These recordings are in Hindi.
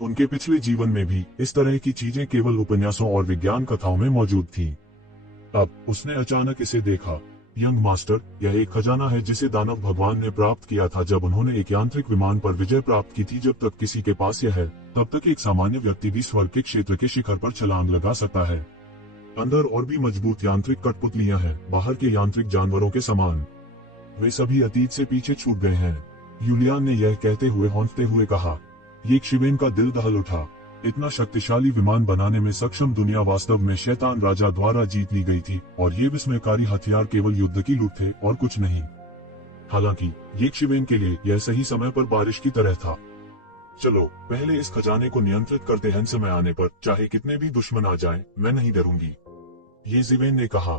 उनके पिछले जीवन में भी इस तरह की चीजें केवल उपन्यासों और विज्ञान कथाओं में मौजूद थीं। अब उसने अचानक इसे देखा। यंग मास्टर, यह एक खजाना है जिसे दानव भगवान ने प्राप्त किया था जब उन्होंने एक यांत्रिक विमान पर विजय प्राप्त की थी। जब तक किसी के पास यह है, तब तक एक सामान्य व्यक्ति भी स्वर्ग के क्षेत्र के शिखर पर छलांग लगा सकता है। अंदर और भी मजबूत यांत्रिक कठपुतलियां हैं, बाहर के यांत्रिक जानवरों के समान। वे सभी अतीत से पीछे छूट गए हैं। यूलियान ने यह कहते हुए हौंकते हुए कहा। येशिवेन का दिल दहल उठा। इतना शक्तिशाली विमान बनाने में सक्षम दुनिया वास्तव में शैतान राजा द्वारा जीत ली गई थी, और ये विस्मयकारी हथियार केवल युद्ध की लूट थे और कुछ नहीं। हालांकि येशिवेन के लिए यह सही समय पर बारिश की तरह था। चलो पहले इस खजाने को नियंत्रित करते हैं। समय आने पर चाहे कितने भी दुश्मन आ जाएं, मैं नहीं डरूंगी, येशिवेन ने कहा।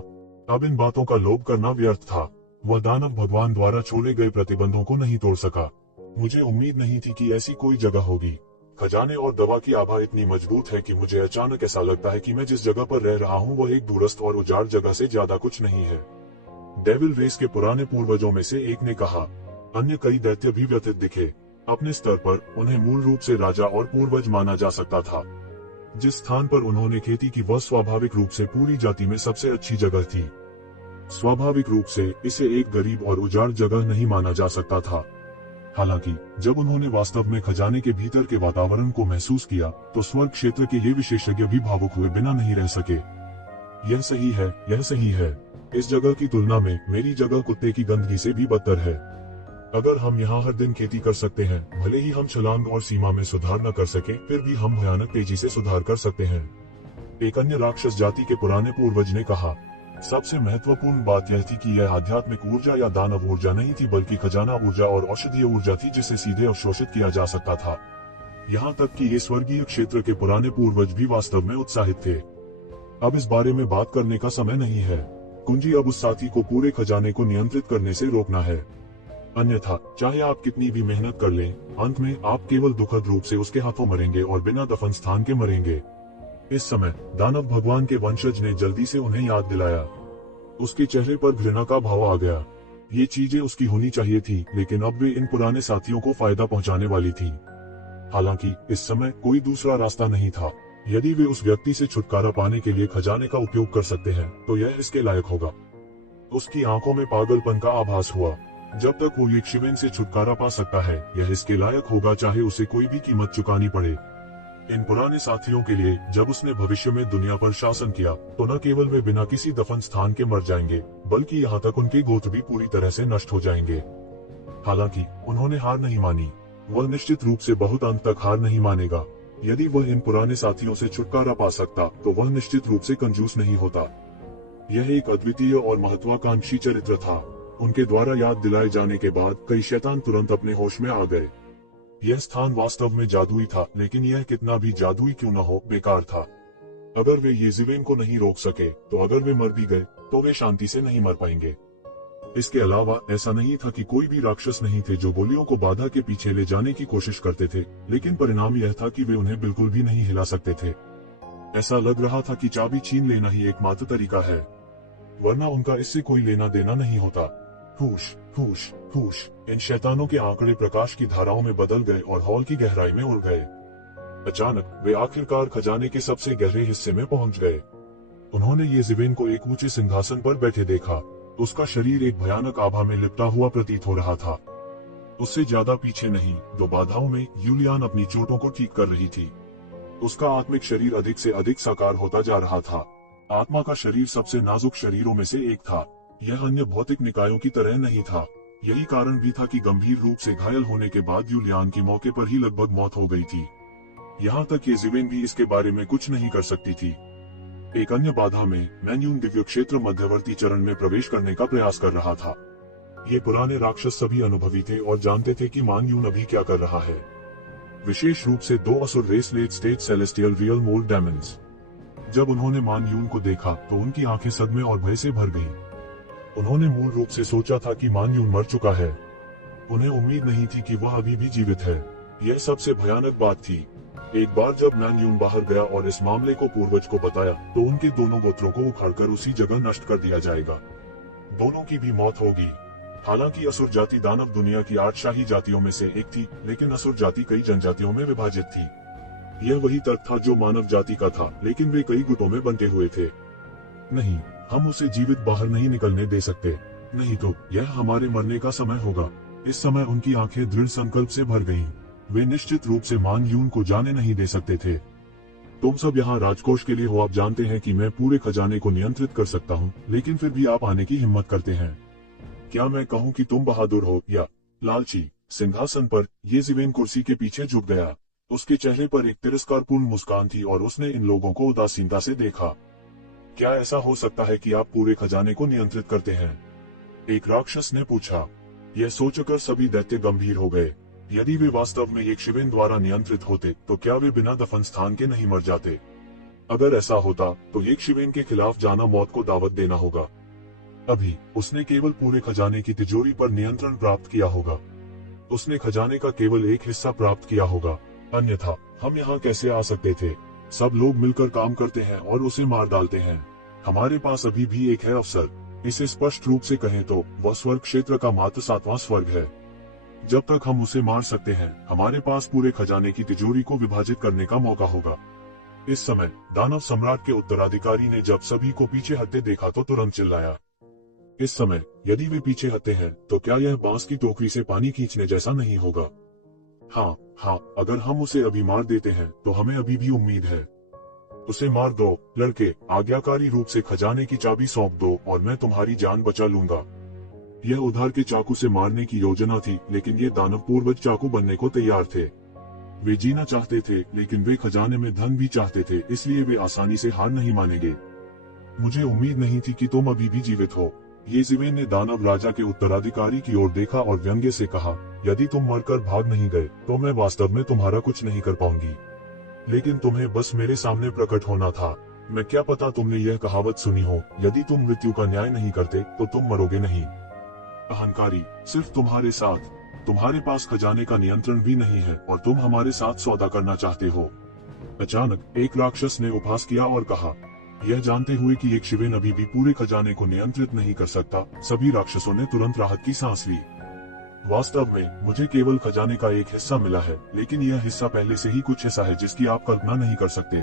अब इन बातों का लोभ करना व्यर्थ था। वह दानव भगवान द्वारा छोड़े गए प्रतिबंधों को नहीं तोड़ सका। मुझे उम्मीद नहीं थी कि ऐसी कोई जगह होगी। खजाने और दवा की आभा इतनी मजबूत है कि मुझे अचानक ऐसा लगता है कि मैं जिस जगह पर रह रहा हूँ वह एक दूरस्थ और उजाड़ जगह से ज्यादा कुछ नहीं है। डेविल रेस के पुराने पूर्वजों में से एक ने कहा। अन्य कई दैत्य भी व्यथित दिखे। अपने स्तर पर उन्हें मूल रूप से राजा और पूर्वज माना जा सकता था। जिस स्थान पर उन्होंने खेती की वह स्वाभाविक रूप से पूरी जाति में सबसे अच्छी जगह थी। स्वाभाविक रूप से इसे एक गरीब और उजाड़ जगह नहीं माना जा सकता था। हालांकि जब उन्होंने वास्तव में खजाने के भीतर के वातावरण को महसूस किया तो स्वर्ग क्षेत्र के ये विशेषज्ञ भी भावुक हुए बिना नहीं रह सके। यह सही है, यह सही है। इस जगह की तुलना में मेरी जगह कुत्ते की गंदगी से भी बदतर है। अगर हम यहाँ हर दिन खेती कर सकते हैं, भले ही हम छलांग और सीमा में सुधार न कर सके, फिर भी हम भयानक तेजी से सुधार कर सकते हैं। एक अन्य राक्षस जाति के पुराने पूर्वज ने कहा। सबसे महत्वपूर्ण बात यह थी कि यह आध्यात्मिक ऊर्जा या दानव ऊर्जा नहीं थी, बल्कि खजाना ऊर्जा और औषधीय ऊर्जा थी जिसे सीधे अवशोषित किया जा सकता था। यहाँ तक कि ये स्वर्गीय क्षेत्र के पुराने पूर्वज भी वास्तव में उत्साहित थे। अब इस बारे में बात करने का समय नहीं है। कुंजी अब उस साथी को पूरे खजाने को नियंत्रित करने से रोकना है। अन्यथा चाहे आप कितनी भी मेहनत कर लें, अंत में आप केवल दुखद रूप से उसके हाथों मरेंगे और बिना दफन स्थान के मरेंगे। इस समय दानव भगवान के वंशज ने जल्दी से उन्हें याद दिलाया। उसके चेहरे पर घृणा का भाव आ गया। ये चीजें उसकी होनी चाहिए थी, लेकिन अब वे इन पुराने साथियों को फायदा पहुंचाने वाली थी। हालांकि इस समय कोई दूसरा रास्ता नहीं था। यदि वे उस व्यक्ति से छुटकारा पाने के लिए खजाने का उपयोग कर सकते हैं, तो यह इसके लायक होगा। उसकी आंखों में पागलपन का आभास हुआ। जब तक वो येशिवेन से छुटकारा पा सकता है, यह इसके लायक होगा, चाहे उसे कोई भी कीमत चुकानी पड़े। इन पुराने साथियों के लिए जब उसने भविष्य में दुनिया पर शासन किया, तो न केवल वे बिना किसी दफन स्थान के मर जाएंगे, बल्कि यहाँ तक उनके गोत्र भी पूरी तरह से नष्ट हो जाएंगे। हालांकि उन्होंने हार नहीं मानी। वह निश्चित रूप से बहुत अंत तक हार नहीं मानेगा। यदि वह इन पुराने साथियों से छुटकारा पा सकता, तो वह निश्चित रूप से कंजूस नहीं होता। यह एक अद्वितीय और महत्वाकांक्षी चरित्र था। उनके द्वारा याद दिलाए जाने के बाद कई शैतान तुरंत अपने होश में आ गए। यह स्थान वास्तव में जादुई था, लेकिन यह कितना भी जादुई क्यों न हो, बेकार था। अगर वे येशिवेन को नहीं रोक सके, तो अगर वे मर भी गए, तो वे शांति से नहीं मर पाएंगे। इसके अलावा ऐसा नहीं था कि कोई भी राक्षस नहीं थे जो गोलियों को बाधा के पीछे ले जाने की कोशिश करते थे, लेकिन परिणाम यह था कि वे उन्हें बिल्कुल भी नहीं हिला सकते थे। ऐसा लग रहा था कि चाबी छीन लेना ही एकमात्र तरीका है, वरना उनका इससे कोई लेना देना नहीं होता। फूश फूश फूश। इन शैतानों के आंकड़े प्रकाश की धाराओं में बदल गए और हॉल की गहराई में उड़ गए। अचानक वे आखिरकार खजाने के सबसे गहरे हिस्से में पहुंच गए। उन्होंने येशिवेन को एक ऊंचे सिंहासन पर बैठे देखा। उसका शरीर एक भयानक आभा में लिपटा हुआ प्रतीत हो रहा था। उससे ज्यादा पीछे नहीं, दो बाधाओं में यूलियान अपनी चोटों को ठीक कर रही थी। उसका आत्मिक शरीर अधिक से अधिक साकार होता जा रहा था। आत्मा का शरीर सबसे नाजुक शरीरों में से एक था। यह अन्य भौतिक निकायों की तरह नहीं था। यही कारण भी था कि गंभीर रूप से घायल होने के बाद यूलियान की मौके पर ही लगभग मौत हो गई थी। यहाँ तक येशिवेन भी इसके बारे में कुछ नहीं कर सकती थी। एक अन्य बाधा में मैन्यून दिव्य क्षेत्र मध्यवर्ती चरण में प्रवेश करने का प्रयास कर रहा था। ये पुराने राक्षस सभी अनुभवी थे और जानते थे कि मैन्यून अभी क्या कर रहा है। विशेष रूप से दो असुर race late state celestial real mould demons. जब उन्होंने मैन्यून को देखा तो उनकी आंखें सदमे और भय से भर गईं। उन्होंने मूल रूप से सोचा था कि मैन्यून मर चुका है। उन्हें उम्मीद नहीं थी कि वह अभी भी जीवित है। यह सबसे भयानक बात थी। एक बार जब मैन्यून बाहर गया और इस मामले को पूर्वज को बताया, तो उनके दोनों गोत्रों को उखाड़कर उसी जगह नष्ट कर दिया जाएगा। दोनों की भी मौत होगी। हालांकि असुर जाति दानव दुनिया की 8 शाही जातियों में से एक थी, लेकिन असुर जाति कई जनजातियों में विभाजित थी। यह वही तर्क था जो मानव जाति का था, लेकिन वे कई गुटों में बंटे हुए थे। नहीं, हम उसे जीवित बाहर नहीं निकलने दे सकते, नहीं तो यह हमारे मरने का समय होगा। इस समय उनकी आंखें दृढ़ संकल्प से भर गईं। वे निश्चित रूप से मान यून को जाने नहीं दे सकते थे। तुम सब यहाँ राजकोष के लिए हो, आप जानते हैं कि मैं पूरे खजाने को नियंत्रित कर सकता हूँ, लेकिन फिर भी आप आने की हिम्मत करते हैं। क्या मैं कहूँ कि तुम बहादुर हो या लालची? सिंहासन पर येज़ेवेन कुर्सी के पीछे झुक गया। उसके चेहरे पर एक तिरस्कारपूर्ण मुस्कान थी और उसने इन लोगों को उदासीनता से देखा। क्या ऐसा हो सकता है कि आप पूरे खजाने को नियंत्रित करते हैं? एक राक्षस ने पूछा। यह सोचकर सभी दैत्य गंभीर हो गए। यदि वे वास्तव में येज़ेवेन द्वारा नियंत्रित होते तो क्या वे बिना दफन स्थान के नहीं मर जाते? अगर ऐसा होता तो येज़ेवेन के खिलाफ जाना मौत को दावत देना होगा। अभी उसने केवल पूरे खजाने की तिजोरी पर नियंत्रण प्राप्त किया होगा। उसने खजाने का केवल एक हिस्सा प्राप्त किया होगा, अन्यथा हम यहाँ कैसे आ सकते थे? सब लोग मिलकर काम करते हैं और उसे मार डालते हैं। हमारे पास अभी भी एक है अवसर। इसे स्पष्ट रूप से कहें तो वह स्वर्ग क्षेत्र का मात्र 7वां स्वर्ग है। जब तक हम उसे मार सकते हैं, हमारे पास पूरे खजाने की तिजोरी को विभाजित करने का मौका होगा। इस समय दानव सम्राट के उत्तराधिकारी ने जब सभी को पीछे हटते देखा तो तुरंत चिल्लाया। इस समय यदि वे पीछे हटते हैं तो क्या यह बांस की टोकरी से पानी खींचने जैसा नहीं होगा? हाँ, अगर हम उसे अभी मार देते हैं तो हमें अभी भी उम्मीद है। उसे मार दो लड़के, आज्ञाकारी रूप से खजाने की चाबी सौंप दो और मैं तुम्हारी जान बचा लूंगा। यह उधार के चाकू से मारने की योजना थी, लेकिन ये दानव पूर्वज चाकू बनने को तैयार थे। वे जीना चाहते थे, लेकिन वे खजाने में धन भी चाहते थे, इसलिए वे आसानी से हार नहीं मानेंगे। मुझे उम्मीद नहीं थी कि तुम अभी भी जीवित हो। येज़ेवेन ने दानव राजा के उत्तराधिकारी की ओर देखा और व्यंग्य से कहा, यदि तुम मरकर भाग नहीं गए तो मैं वास्तव में तुम्हारा कुछ नहीं कर पाऊंगी। लेकिन तुम्हें बस मेरे सामने प्रकट होना था। मैं क्या पता तुमने यह कहावत सुनी हो, यदि तुम मृत्यु का न्याय नहीं करते तो तुम मरोगे नहीं। अहंकारी, सिर्फ तुम्हारे साथ। तुम्हारे पास खजाने का नियंत्रण भी नहीं है और तुम हमारे साथ सौदा करना चाहते हो। अचानक एक राक्षस ने उपहास किया और कहा। यह जानते हुए कि येज़ेवेन अभी भी पूरे खजाने को नियंत्रित नहीं कर सकता, सभी राक्षसों ने तुरंत राहत की सांस ली। वास्तव में मुझे केवल खजाने का एक हिस्सा मिला है, लेकिन यह हिस्सा पहले से ही कुछ ऐसा है जिसकी आप कल्पना नहीं कर सकते।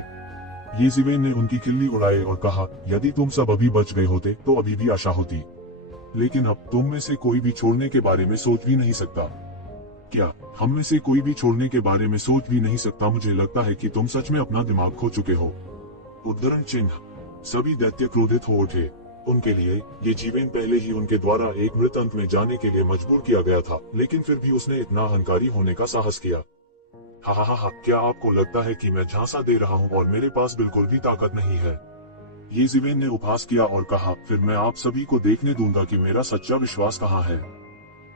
येज़ेवेन ने उनकी खिल्ली उड़ाई और कहा, यदि तुम सब अभी बच गए होते तो अभी भी आशा होती, लेकिन अब तुम में से कोई भी छोड़ने के बारे में सोच भी नहीं सकता। क्या हम में से कोई भी छोड़ने के बारे में सोच भी नहीं सकता? मुझे लगता है कि तुम सच में अपना दिमाग खो चुके हो। उद्धरण चिन्ह। सभी दैत्य क्रोधित हो उठे। उनके लिए येज़ेवेन पहले ही उनके द्वारा एक मृत अंत में जाने के लिए मजबूर किया गया था, लेकिन फिर भी उसने इतना अहंकारी होने का साहस किया। हा, क्या आपको लगता है कि मैं झांसा दे रहा हूँ और मेरे पास बिल्कुल भी ताकत नहीं है? येज़ेवेन ने उपहास किया और कहा, फिर मैं आप सभी को देखने दूंगा कि मेरा सच्चा विश्वास कहाँ है।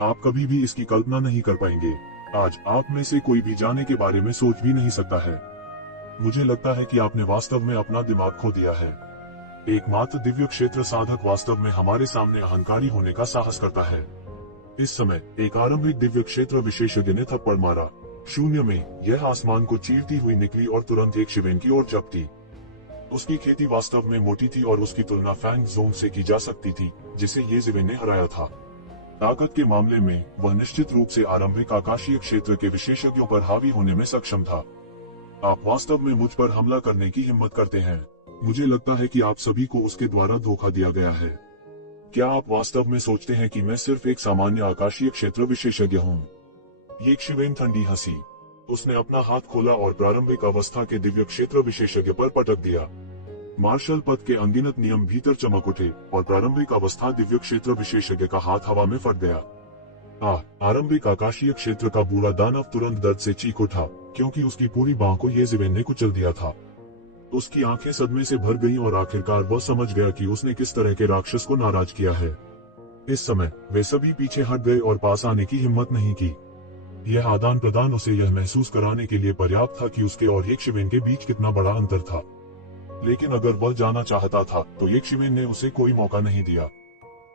आप कभी भी इसकी कल्पना नहीं कर पाएंगे। आज आप में से कोई भी जाने के बारे में सोच भी नहीं सकता है। मुझे लगता है कि आपने वास्तव में अपना दिमाग खो दिया है। एकमात्र दिव्य क्षेत्र साधक वास्तव में हमारे सामने अहंकारी होने का साहस करता है। इस समय एक आरंभिक दिव्य क्षेत्र विशेषज्ञ ने थप्पड़ मारा। शून्य में यह आसमान को चीरती हुई निकली और तुरंत येज़ेवेन की ओर झपटी। उसकी खेती वास्तव में मोटी थी और उसकी तुलना फैंग जोन से की जा सकती थी, जिसे येज़ेवेन ने हराया था। ताकत के मामले में वह निश्चित रूप से आरंभिक आकाशीय क्षेत्र के विशेषज्ञों पर हावी होने में सक्षम था। आप वास्तव में मुझ पर हमला करने की हिम्मत करते हैं। मुझे लगता है कि आप सभी को उसके द्वारा धोखा दिया गया है। क्या आप वास्तव में सोचते हैं कि मैं सिर्फ एक सामान्य आकाशीय क्षेत्र विशेषज्ञ हूँ? येज़ेवेन ठंडी हंसी। उसने अपना हाथ खोला और प्रारंभिक अवस्था के दिव्य क्षेत्र विशेषज्ञ पर पटक दिया। मार्शल पद के अनगिनत नियम भीतर चमक उठे और प्रारंभिक अवस्था दिव्य क्षेत्र विशेषज्ञ का हाथ हवा में फट गया। आरंभिक आकाशीय क्षेत्र का बूढ़ा दानव तुरंत दर्द से चीख उठा, क्योंकि उसकी पूरी बांह को येज़ेवेन ने कुचल दिया था। उसकी आंखें सदमे से भर गईं और आखिरकार वह समझ गया कि उसने किस तरह के राक्षस को नाराज किया है। इस समय वे सभी पीछे हट गए और पास आने की हिम्मत नहीं की। यह आदान प्रदान उसे यह महसूस कराने के लिए पर्याप्त था कि उसके और येज़ेवेन के बीच कितना बड़ा अंतर था। लेकिन अगर वह जाना चाहता था तो येज़ेवेन ने उसे कोई मौका नहीं दिया।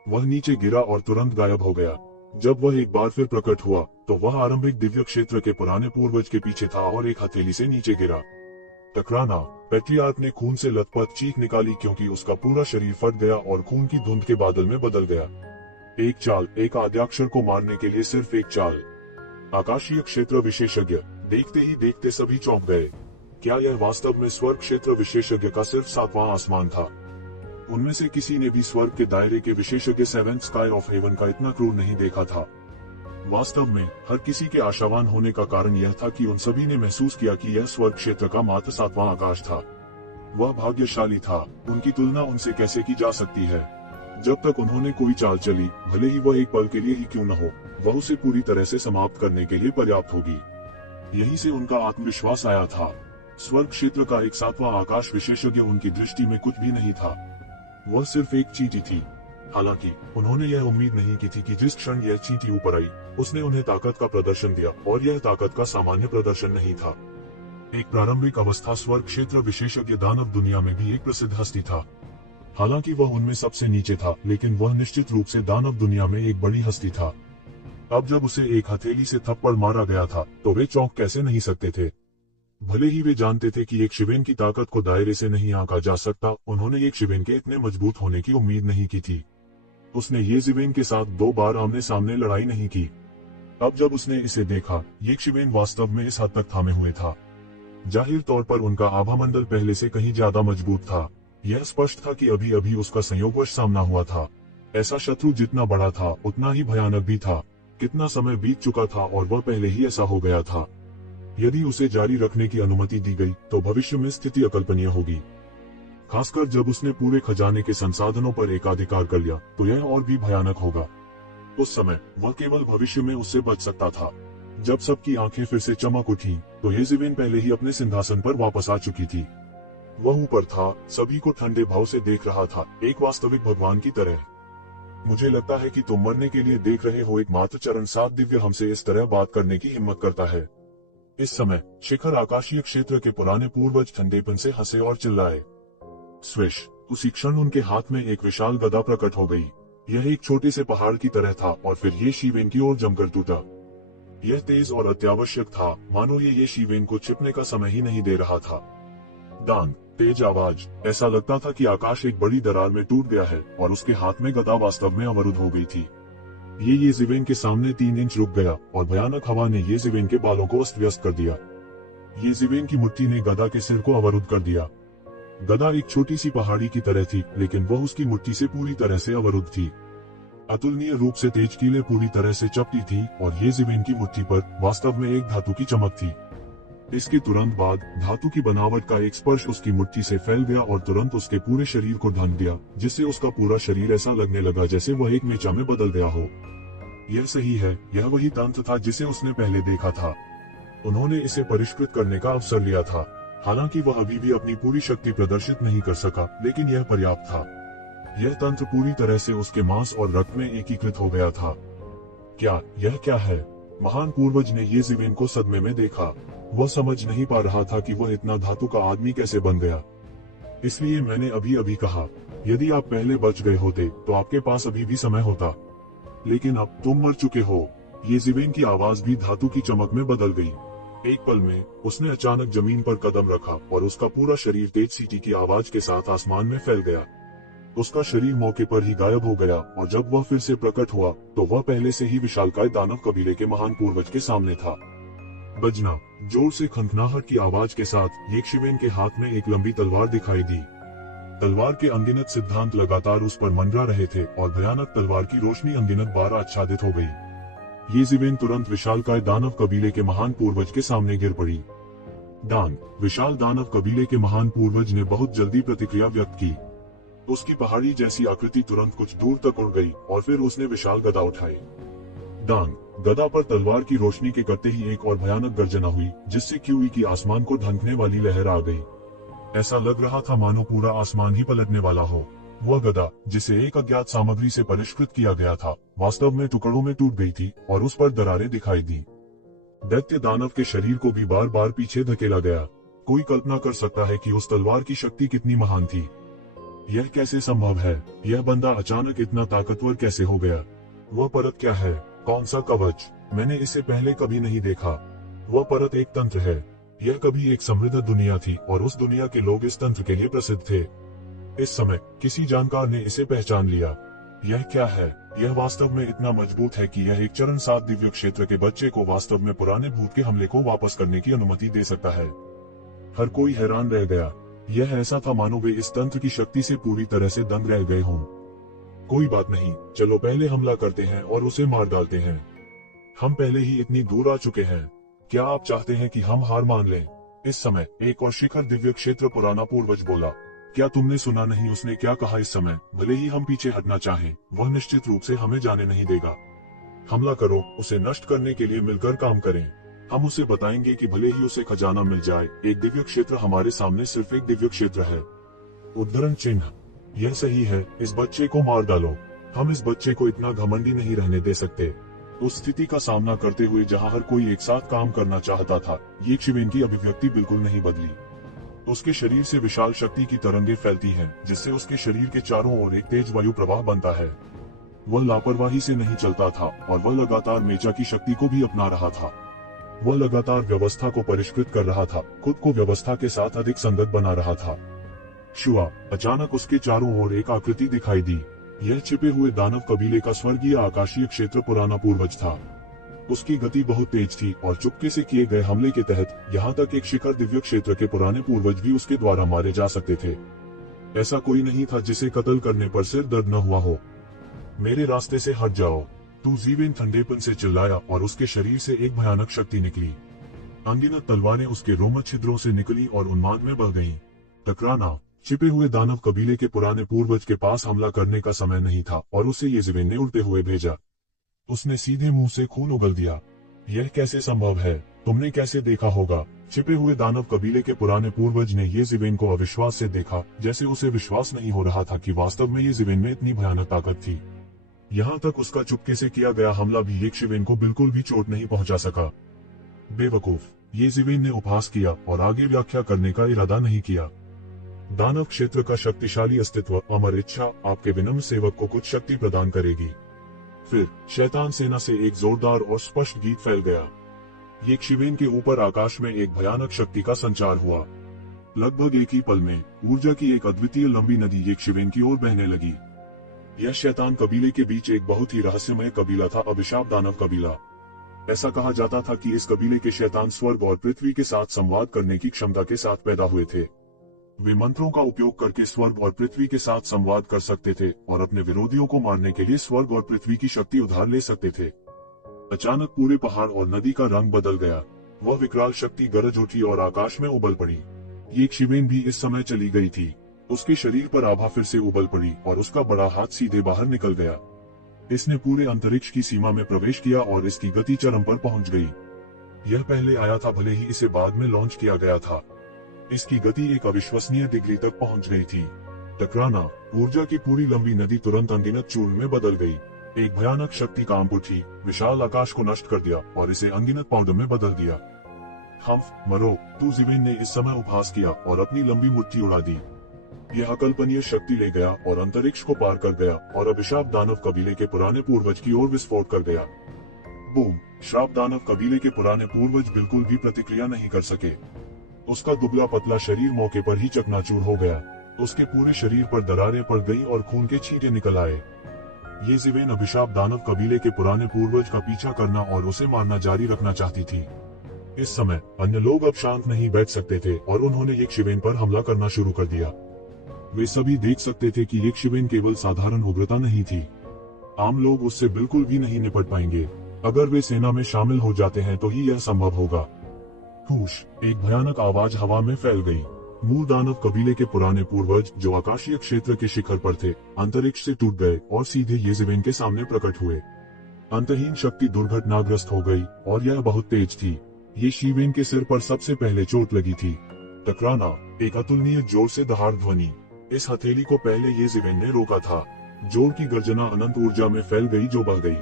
वह नीचे गिरा और तुरंत गायब हो गया। जब वह एक बार फिर प्रकट हुआ तो वह आरंभिक दिव्य क्षेत्र के पुराने पूर्वज के पीछे था और एक हथेली से नीचे गिरा। टकराना। पैट्रियार्क ने खून से लथपथ चीख निकाली, क्योंकि उसका पूरा शरीर फट गया और खून की धुंध के बादल में बदल गया। एक चाल, एक आद्याक्षर को मारने के लिए सिर्फ एक चाल। आकाशीय क्षेत्र विशेषज्ञ। देखते ही देखते सभी चौंक गए। क्या यह वास्तव में स्वर्ग क्षेत्र विशेषज्ञ का सिर्फ 7वां आसमान था? उनमें से किसी ने भी स्वर्ग के दायरे के विशेषज्ञ सेवेंथ स्काई ऑफ हेवन का इतना क्रूर नहीं देखा था। वास्तव में हर किसी के आशावान होने का कारण यह था कि उन सभी ने महसूस किया कि यह स्वर्ग क्षेत्र का मात्र 7वां आकाश था। वह भाग्यशाली था, उनकी तुलना उनसे कैसे की जा सकती है? जब तक उन्होंने कोई चाल चली, भले ही वह एक पल के लिए ही क्यों न हो, वह उसे पूरी तरह से समाप्त करने के लिए पर्याप्त होगी। यहीं से उनका आत्मविश्वास आया था। स्वर्ग क्षेत्र का एक 7वां आकाश विशेषज्ञ उनकी दृष्टि में कुछ भी नहीं था, वह सिर्फ एक चींटी थी। हालांकि उन्होंने यह उम्मीद नहीं की थी कि जिस क्षण यह चींटी ऊपर आई, उसने उन्हें ताकत का प्रदर्शन दिया, और यह ताकत का सामान्य प्रदर्शन नहीं था। एक प्रारंभिक अवस्था स्वर्ग क्षेत्र विशेषज्ञ दानव दुनिया में भी एक प्रसिद्ध हस्ती था। हालांकि वह उनमें सबसे नीचे था, लेकिन वह निश्चित रूप से दानव दुनिया में एक बड़ी हस्ती था। अब जब उसे एक हथेली से थप्पड़ मारा गया था, तो वे चौंक कैसे नहीं सकते थे। भले ही वे जानते थे कि एक शिवेन की ताकत को दायरे से नहीं आंका जा सकता, उन्होंने एक शिवेन के इतने मजबूत होने की उम्मीद नहीं की थी। उसने ये शिवेन के साथ 2 बार आमने सामने लड़ाई नहीं की। अब जब उसने इसे देखा, ये शिवेन वास्तव में इस हद तक थामे हुए था। जाहिर तौर पर उनका आभामंडल पहले से कहीं ज्यादा मजबूत था। यह स्पष्ट था कि अभी अभी उसका संयोगवश सामना हुआ था। ऐसा शत्रु जितना बड़ा था, उतना ही भयानक भी था। कितना समय बीत चुका था और वह पहले ही ऐसा हो गया था। यदि उसे जारी रखने की अनुमति दी गई, तो भविष्य में स्थिति अकल्पनीय होगी। खासकर जब उसने पूरे खजाने के संसाधनों पर एकाधिकार कर लिया, तो यह और भी भयानक होगा। उस समय वह केवल भविष्य में उससे बच सकता था। जब सबकी आंखें फिर से चमक उठी, तो येज़ेबेल पहले ही अपने सिंहासन पर वापस आ चुकी थी। वह ऊपर था, सभी को ठंडे भाव से देख रहा था, एक वास्तविक भगवान की तरह। मुझे लगता है कि तुम मरने के लिए देख रहे हो, एक मात्र चरण 7 दिव्य हमसे इस तरह बात करने की हिम्मत करता है। इस समय शिखर आकाशीय क्षेत्र के पुराने पूर्वज ठंडेपन से हंसे और चिल्लाए। स्विश! उसी क्षण उनके हाथ में एक विशाल गदा प्रकट हो गई। यह एक छोटे से पहाड़ की तरह था और फिर ये शिवेन की ओर जमकर टूटा। यह तेज और अत्यावश्यक था, मानो ये शिवेन को छिपने का समय ही नहीं दे रहा था। डांग! तेज आवाज! ऐसा लगता था कि आकाश एक बड़ी दरार में टूट गया है और उसके हाथ में गदा वास्तव में अवरुद्ध हो गई थी। ये येज़ेबेल के सामने 3 इंच रुक गया और भयानक हवा ने येज़ेबेल के बालों को अस्त व्यस्त कर दिया। येज़ेबेल की मुट्ठी ने गदा के सिर को अवरुद्ध कर दिया। गदा एक छोटी सी पहाड़ी की तरह थी, लेकिन वह उसकी मुट्ठी से पूरी तरह से अवरुद्ध थी। अतुलनीय रूप से तेज कीलें पूरी तरह से चपटी थी और येज़ेबेल की मुट्ठी पर वास्तव में एक धातु की चमक थी। इसके तुरंत बाद धातु की बनावट का एक स्पर्श उसकी मुट्ठी से फैल गया और तुरंत उसके पूरे शरीर को ढांक दिया, जिससे उसका पूरा शरीर ऐसा लगने लगा जैसे वह एक मेचा में बदल गया हो। यह सही है, यह वही तंत्र था जिसे उसने पहले देखा था। उन्होंने इसे परिष्कृत करने का अवसर लिया था। हालांकि वह अभी भी अपनी पूरी शक्ति प्रदर्शित नहीं कर सका, लेकिन यह पर्याप्त था। यह तंत्र पूरी तरह से उसके मांस और रक्त में एकीकृत हो गया था। यह क्या है? महान पूर्वज ने येज़ेबेल को सदमे में देखा। वह समझ नहीं पा रहा था कि वह इतना धातु का आदमी कैसे बन गया। इसलिए मैंने अभी अभी कहा, यदि आप पहले बच गए होते तो आपके पास अभी भी समय होता, लेकिन अब तुम मर चुके हो। येज़ेबेल की आवाज भी धातु की चमक में बदल गई। एक पल में उसने अचानक जमीन पर कदम रखा और उसका पूरा शरीर तेज सीटी की आवाज के साथ आसमान में फैल गया। उसका शरीर मौके पर ही गायब हो गया और जब वह फिर से प्रकट हुआ, तो वह पहले से ही विशालकाय दानव कबीले के महान पूर्वज के सामने था। बजना! जोर से खनखनाहट की आवाज के साथ येज़ेबेल के हाथ में एक लंबी तलवार दिखाई दी। तलवार के अनगिनत सिद्धांत लगातार उस पर मंडरा रहे थे और भयानक तलवार की रोशनी अनगिनत बार आच्छादित हो गई। येज़ेबेल तुरंत विशालकाय दानव कबीले के महान पूर्वज के सामने गिर पड़ी। डांग! विशाल दानव कबीले के महान पूर्वज ने बहुत जल्दी प्रतिक्रिया व्यक्त की। उसकी पहाड़ी जैसी आकृति तुरंत कुछ दूर तक उड़ गई और फिर उसने विशाल गदा उठाई। डांग! गदा पर तलवार की रोशनी के करते ही एक और भयानक गर्जना हुई, जिससे क्यूई की आसमान को ढंकने वाली लहर आ गई। ऐसा लग रहा था मानो पूरा आसमान ही पलटने वाला हो। वह गदा, जिसे एक अज्ञात सामग्री से परिष्कृत किया गया था, वास्तव में टुकड़ों में टूट गई थी और उस पर दरारें दिखाई दी। दैत्य दानव के शरीर को भी बार बार पीछे धकेला गया। कोई कल्पना कर सकता है कि उस तलवार की शक्ति कितनी महान थी। यह कैसे संभव है? यह बंदा अचानक इतना ताकतवर कैसे हो गया? वह परत क्या है? कौन सा कवच? मैंने इसे पहले कभी नहीं देखा। वह परत एक तंत्र है। यह कभी एक समृद्ध दुनिया थी और उस दुनिया के लोग इस तंत्र के लिए प्रसिद्ध थे। इस समय किसी जानकार ने इसे पहचान लिया। यह क्या है? यह वास्तव में इतना मजबूत है कि यह एक चरण 7 दिव्य क्षेत्र के बच्चे को वास्तव में पुराने भूत के हमले को वापस करने की अनुमति दे सकता है। हर कोई हैरान रह गया। यह ऐसा था मानो वे इस तंत्र की शक्ति से पूरी तरह से दंग रह गए हों। कोई बात नहीं, चलो पहले हमला करते हैं और उसे मार डालते हैं। हम पहले ही इतनी दूर आ चुके हैं। क्या आप चाहते हैं कि हम हार मान लें? इस समय एक और शिखर दिव्य क्षेत्र पुराना पूर्वज बोला। क्या तुमने सुना नहीं उसने क्या कहा? इस समय भले ही हम पीछे हटना चाहें, वह निश्चित रूप से हमें जाने नहीं देगा। हमला करो, उसे नष्ट करने के लिए मिलकर काम करें। हम उसे बताएंगे कि भले ही उसे खजाना मिल जाए, एक दिव्य क्षेत्र हमारे सामने सिर्फ एक दिव्य क्षेत्र है। उद्धरण चिन्ह। यह सही है, इस बच्चे को मार डालो। हम इस बच्चे को इतना घमंडी नहीं रहने दे सकते। उस स्थिति का सामना करते हुए जहां हर कोई एक साथ काम करना चाहता था, ये शिवेन की अभिव्यक्ति बिल्कुल नहीं बदली। उसके शरीर से विशाल शक्ति की तरंगें फैलती हैं, जिससे उसके शरीर के चारों ओर एक तेज वायु प्रवाह बनता है। वह लापरवाही से नहीं चलता था और वह लगातार मेचा की शक्ति को भी अपना रहा था। वह लगातार व्यवस्था को परिष्कृत कर रहा था, खुद को व्यवस्था के साथ अधिक संगत बना रहा था। शुआ, अचानक उसके चारों ओर एक आकृति दिखाई दी। यह छिपे हुए दानव कबीले का स्वर्गीय आकाशीय क्षेत्र पुराना पूर्वज था। उसकी गति बहुत तेज थी और चुपके से किए गए हमले के तहत यहाँ तक एक शिखर दिव्य क्षेत्र के पुराने पूर्वज भी उसके द्वारा मारे जा सकते थे। ऐसा कोई नहीं था जिसे कत्ल करने पर सिर दर्द न हुआ हो। मेरे रास्ते से हट जाओ, तू जीवेन ठंडेपन से चिल्लाया और उसके शरीर से एक भयानक शक्ति निकली। अनगिनत तलवारें उसके रोमक छिद्रों से निकली और उन्माद में बह गईं। टकराना। छिपे हुए दानव कबीले के पुराने पूर्वज के पास हमला करने का समय नहीं था और उसे येज़ेबेल ने उड़ते हुए भेजा। उसने सीधे मुंह से खून उगल दिया। यह कैसे संभव है? तुमने कैसे देखा होगा? छिपे हुए दानव कबीले के पुराने पूर्वज ने येज़ेबेल को अविश्वास से देखा, जैसे उसे विश्वास नहीं हो रहा था कि वास्तव में येज़ेबेल में इतनी भयानक ताकत थी। यहाँ तक उसका चुपके से किया गया हमला भी येज़ेबेल को बिल्कुल भी चोट नहीं पहुंचा सका। बेवकूफ, येज़ेबेल ने उपहास किया और आगे व्याख्या करने का इरादा नहीं किया। दानव क्षेत्र का शक्तिशाली अस्तित्व, अमर इच्छा, आपके विनम्र सेवक को कुछ शक्ति प्रदान करेगी। फिर शैतान सेना से एक जोरदार और स्पष्ट गीत फैल गया। येज़ेबेल के ऊपर आकाश में एक भयानक शक्ति का संचार हुआ। लगभग एक ही पल में ऊर्जा की एक अद्वितीय लंबी नदी येज़ेबेल की ओर बहने लगी। यह शैतान कबीले के बीच एक बहुत ही रहस्यमय कबीला था, अभिशाप दानव कबीला। ऐसा कहा जाता था कि इस कबीले के शैतान स्वर्ग और पृथ्वी के साथ संवाद करने की क्षमता के साथ पैदा हुए थे। वे मंत्रों का उपयोग करके स्वर्ग और पृथ्वी के साथ संवाद कर सकते थे और अपने विरोधियों को मारने के लिए स्वर्ग और पृथ्वी की शक्ति उधार ले सकते थे। अचानक पूरे पहाड़ और नदी का रंग बदल गया। वह विकराल शक्ति गरज उठी और आकाश में उबल पड़ी। येज़ेबेल भी इस समय चली गई थी। उसके शरीर पर आभा फिर से उबल पड़ी और उसका बड़ा हाथ सीधे बाहर निकल गया। इसने पूरे अंतरिक्ष की सीमा में प्रवेश किया और इसकी गति चरम पर पहुंच गई। यह पहले आया था, भले ही इसे बाद में लॉन्च किया गया था। इसकी गति एक अविश्वसनीय डिग्री तक पहुंच गई थी। टकराना। ऊर्जा की पूरी लंबी नदी तुरंत अनगिनत चूर्ण में बदल गई। एक भयानक शक्ति कांप उठी, विशाल आकाश को नष्ट कर दिया और इसे अनगिनत पाउडर में बदल दिया। हम्फ, मरो, तू जीवेन ने इस समय उपहास किया और अपनी लंबी मुट्ठी उड़ा दी। यह अकल्पनीय शक्ति ले गया और अंतरिक्ष को पार कर गया और अभिशाप दानव कबीले के पुराने पूर्वज की ओर विस्फोट कर गया। बूम। श्राप दानव कबीले के पुराने पूर्वज बिल्कुल भी प्रतिक्रिया नहीं कर सके। उसका दुबला पतला शरीर मौके पर ही चकनाचूर हो गया। उसके पूरे शरीर पर दरारें पड़ गईं और खून के छींटे निकल आए। येज़ेबेल अभिशाप दानव कबीले के पुराने पूर्वज का पीछा करना और उसे मारना जारी रखना चाहती थी। इस समय अन्य लोग अब शांत नहीं बैठ सकते थे और उन्होंने येज़ेबेल पर हमला करना शुरू कर दिया। वे सभी देख सकते थे कि येज़ेबेल केवल साधारण उग्रता नहीं थी। आम लोग उससे बिल्कुल भी नहीं निपट पाएंगे। अगर वे सेना में शामिल हो जाते हैं तो ही यह संभव होगा। हुश। एक भयानक आवाज हवा में फैल गई। मूल दानव कबीले के पुराने पूर्वज जो आकाशीय क्षेत्र के शिखर पर थे, अंतरिक्ष से टूट गए और सीधे येज़ेबेल के सामने प्रकट हुए। अंतहीन शक्ति दुर्घटनाग्रस्त हो गई और यह बहुत तेज थी। येज़ेबेल के सिर पर सबसे पहले चोट लगी थी। टकराना। एक अतुलनीय जोर से दहाड़ ध्वनि। इस हथेली को पहले येज़ेबेल ने रोका था। जोर की गर्जना अनंत ऊर्जा में फैल गई जो बह गई।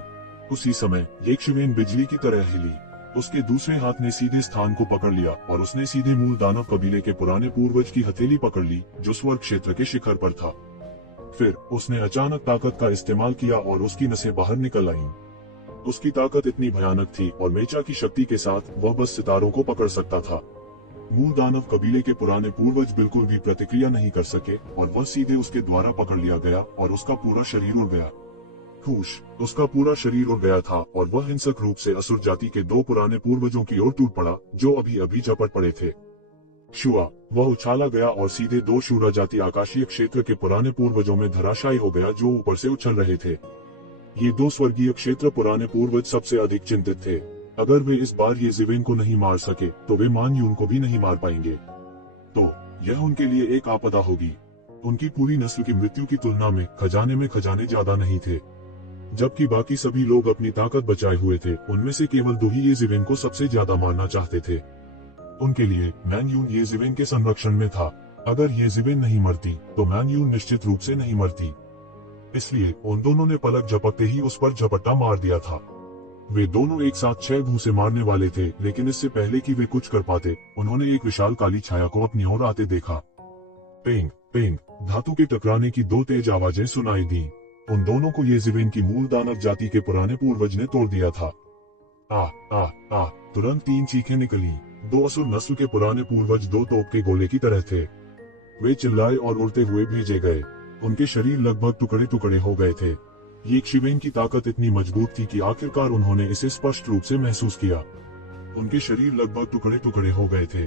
उसी समय येज़ेबेल बिजली की तरह हिली। उसके दूसरे हाथ ने सीधे स्थान को पकड़ लिया और उसने सीधे मूल दानव कबीले के पुराने पूर्वज की हथेली पकड़ ली जो स्वर्ग क्षेत्र के शिखर पर था। फिर उसने अचानक ताकत का इस्तेमाल किया और उसकी नसें बाहर निकल आईं। उसकी ताकत इतनी भयानक थी और मेचा की शक्ति के साथ वह बस सितारों को पकड़ सकता था। मूल दानव कबीले के पुराने पूर्वज बिल्कुल भी प्रतिक्रिया नहीं कर सके और वह सीधे उसके द्वारा पकड़ लिया गया और उसका पूरा शरीर उड़ गया। हुश। उसका पूरा शरीर उड़ गया था और वह हिंसक रूप से असुर जाति के दो पुराने पूर्वजों की ओर टूट पड़ा जो अभी अभी झपट पड़े थे। शुआ, वह उछाला गया और सीधे दो शूरा जाति आकाशीय क्षेत्र के पुराने पूर्वजों में धराशायी हो गया जो ऊपर से उछल रहे थे। ये दो स्वर्गीय क्षेत्र पुराने पूर्वज सबसे अधिक चिंतित थे। अगर वे इस बार ये जिवेन को नहीं मार सके तो वे मान यून को भी नहीं मार पाएंगे। तो यह उनके लिए एक आपदा होगी। उनकी पूरी नस्ल की मृत्यु की तुलना में खजाने ज्यादा नहीं थे। जबकि बाकी सभी लोग अपनी ताकत बचाए हुए थे, उनमें से केवल दो ही ये जिवेन को सबसे ज्यादा मारना चाहते थे। उनके लिए मैन यून ये जिवेन के संरक्षण में था। अगर ये जिवेन नहीं मरती तो मैन यून निश्चित रूप से नहीं मरती। इसलिए उन दोनों ने पलक झपकते ही उस पर झपट्टा मार दिया था। वे दोनों एक साथ 6 घूंसे मारने वाले थे, लेकिन इससे पहले कि वे कुछ कर पाते, उन्होंने एक विशाल काली छाया को अपनी ओर आते देखा। पेंग पेंग धातु के टकराने की दो तेज आवाजें सुनाई दी। उन दोनों को ये जिवेन की मूल दानव जाति के पुराने पूर्वज ने तोड़ दिया था। आ आ आ तुरंत 3 चीखें निकली। दो असुर नस्ल के पुराने पूर्वज दो तोप के गोले की तरह थे। वे चिल्लाए और उड़ते हुए भेजे गए। उनके शरीर लगभग टुकड़े टुकड़े हो गए थे। ये शिवेन की ताकत इतनी मजबूत थी कि आखिरकार उन्होंने इसे स्पष्ट रूप से महसूस किया। उनके शरीर लगभग टुकड़े टुकड़े हो गए थे।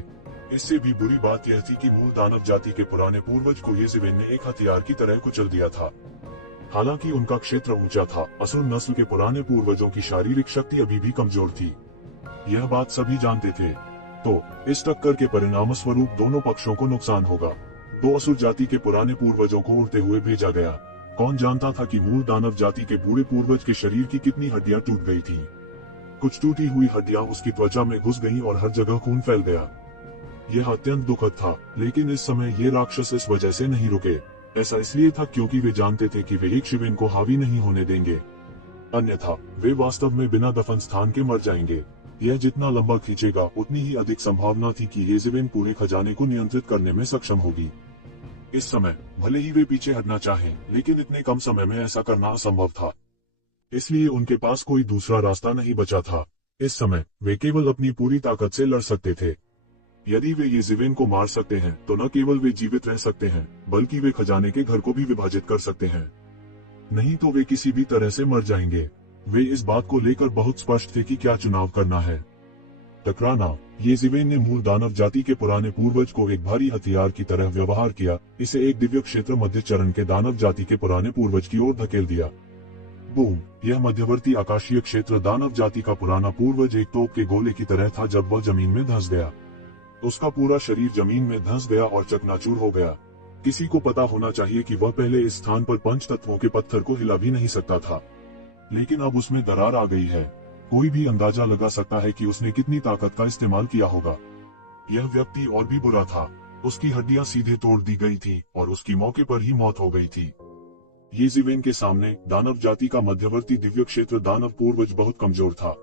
इससे भी बुरी बात यह थी कि मूल दानव जाति के पुराने पूर्वज को ये जिवेन ने एक हथियार की तरह कुचल दिया था। हालांकि उनका क्षेत्र ऊंचा था, असुर नस्ल के पुराने पूर्वजों की शारीरिक शक्ति अभी भी कमजोर थी। यह बात सभी जानते थे। तो इस टक्कर के परिणाम स्वरूप दोनों पक्षों को नुकसान होगा। दो असुर जाति के पुराने पूर्वजों को उड़ते हुए भेजा गया। कौन जानता था कि मूल दानव जाति के बूढ़े पूर्वज के शरीर की कितनी हड्डियां टूट गई थीं। कुछ टूटी हुई हड्डियां उसकी त्वचा में घुस गईं और हर जगह खून फैल गया। यह अत्यंत दुखद था, लेकिन इस समय ये राक्षस इस वजह से नहीं रुके। ऐसा इसलिए था क्योंकि वे जानते थे कि वे एक शिवेन को हावी नहीं होने देंगे, अन्यथा वे वास्तव में बिना दफन स्थान के मर जाएंगे। यह जितना लंबा खींचेगा उतनी ही अधिक संभावना थी कि ये जिवेन पूरे खजाने को नियंत्रित करने में सक्षम होगी। इस समय भले ही वे पीछे हटना चाहें, लेकिन इतने कम समय में ऐसा करना असंभव था। इसलिए उनके पास कोई दूसरा रास्ता नहीं बचा था। इस समय वे केवल अपनी पूरी ताकत से लड़ सकते थे। यदि वे ये जिवेन को मार सकते हैं तो न केवल वे जीवित रह सकते हैं, बल्कि वे खजाने के घर को भी विभाजित कर सकते हैं। नहीं तो वे किसी भी तरह से मर जाएंगे। वे इस बात को लेकर बहुत स्पष्ट थे कि क्या चुनाव करना है। टकराना। ये जिवेन ने मूल दानव जाति के पुराने पूर्वज को एक भारी हथियार की तरह व्यवहार किया। इसे एक दिव्य क्षेत्र मध्य चरण के दानव जाति के पुराने पूर्वज की ओर धकेल दिया। बूम। यह मध्यवर्ती आकाशीय क्षेत्र दानव जाति का पुराना पूर्वज एक तोप के गोले की तरह था जब वह जमीन में धंस गया। उसका पूरा शरीर जमीन में धंस गया और चकनाचूर हो गया। किसी को पता होना चाहिए कि वह पहले इस स्थान पर 5 तत्वों के पत्थर को हिला भी नहीं सकता था, लेकिन अब उसमें दरार आ गई है। कोई भी अंदाजा लगा सकता है कि उसने कितनी ताकत का इस्तेमाल किया होगा। यह व्यक्ति और भी बुरा था। उसकी हड्डियां सीधे तोड़ दी गई थी और उसकी मौके पर ही मौत हो गई थी। ये जिवेन के सामने दानव जाति का मध्यवर्ती दिव्य क्षेत्र दानव पूर्वज बहुत कमजोर था।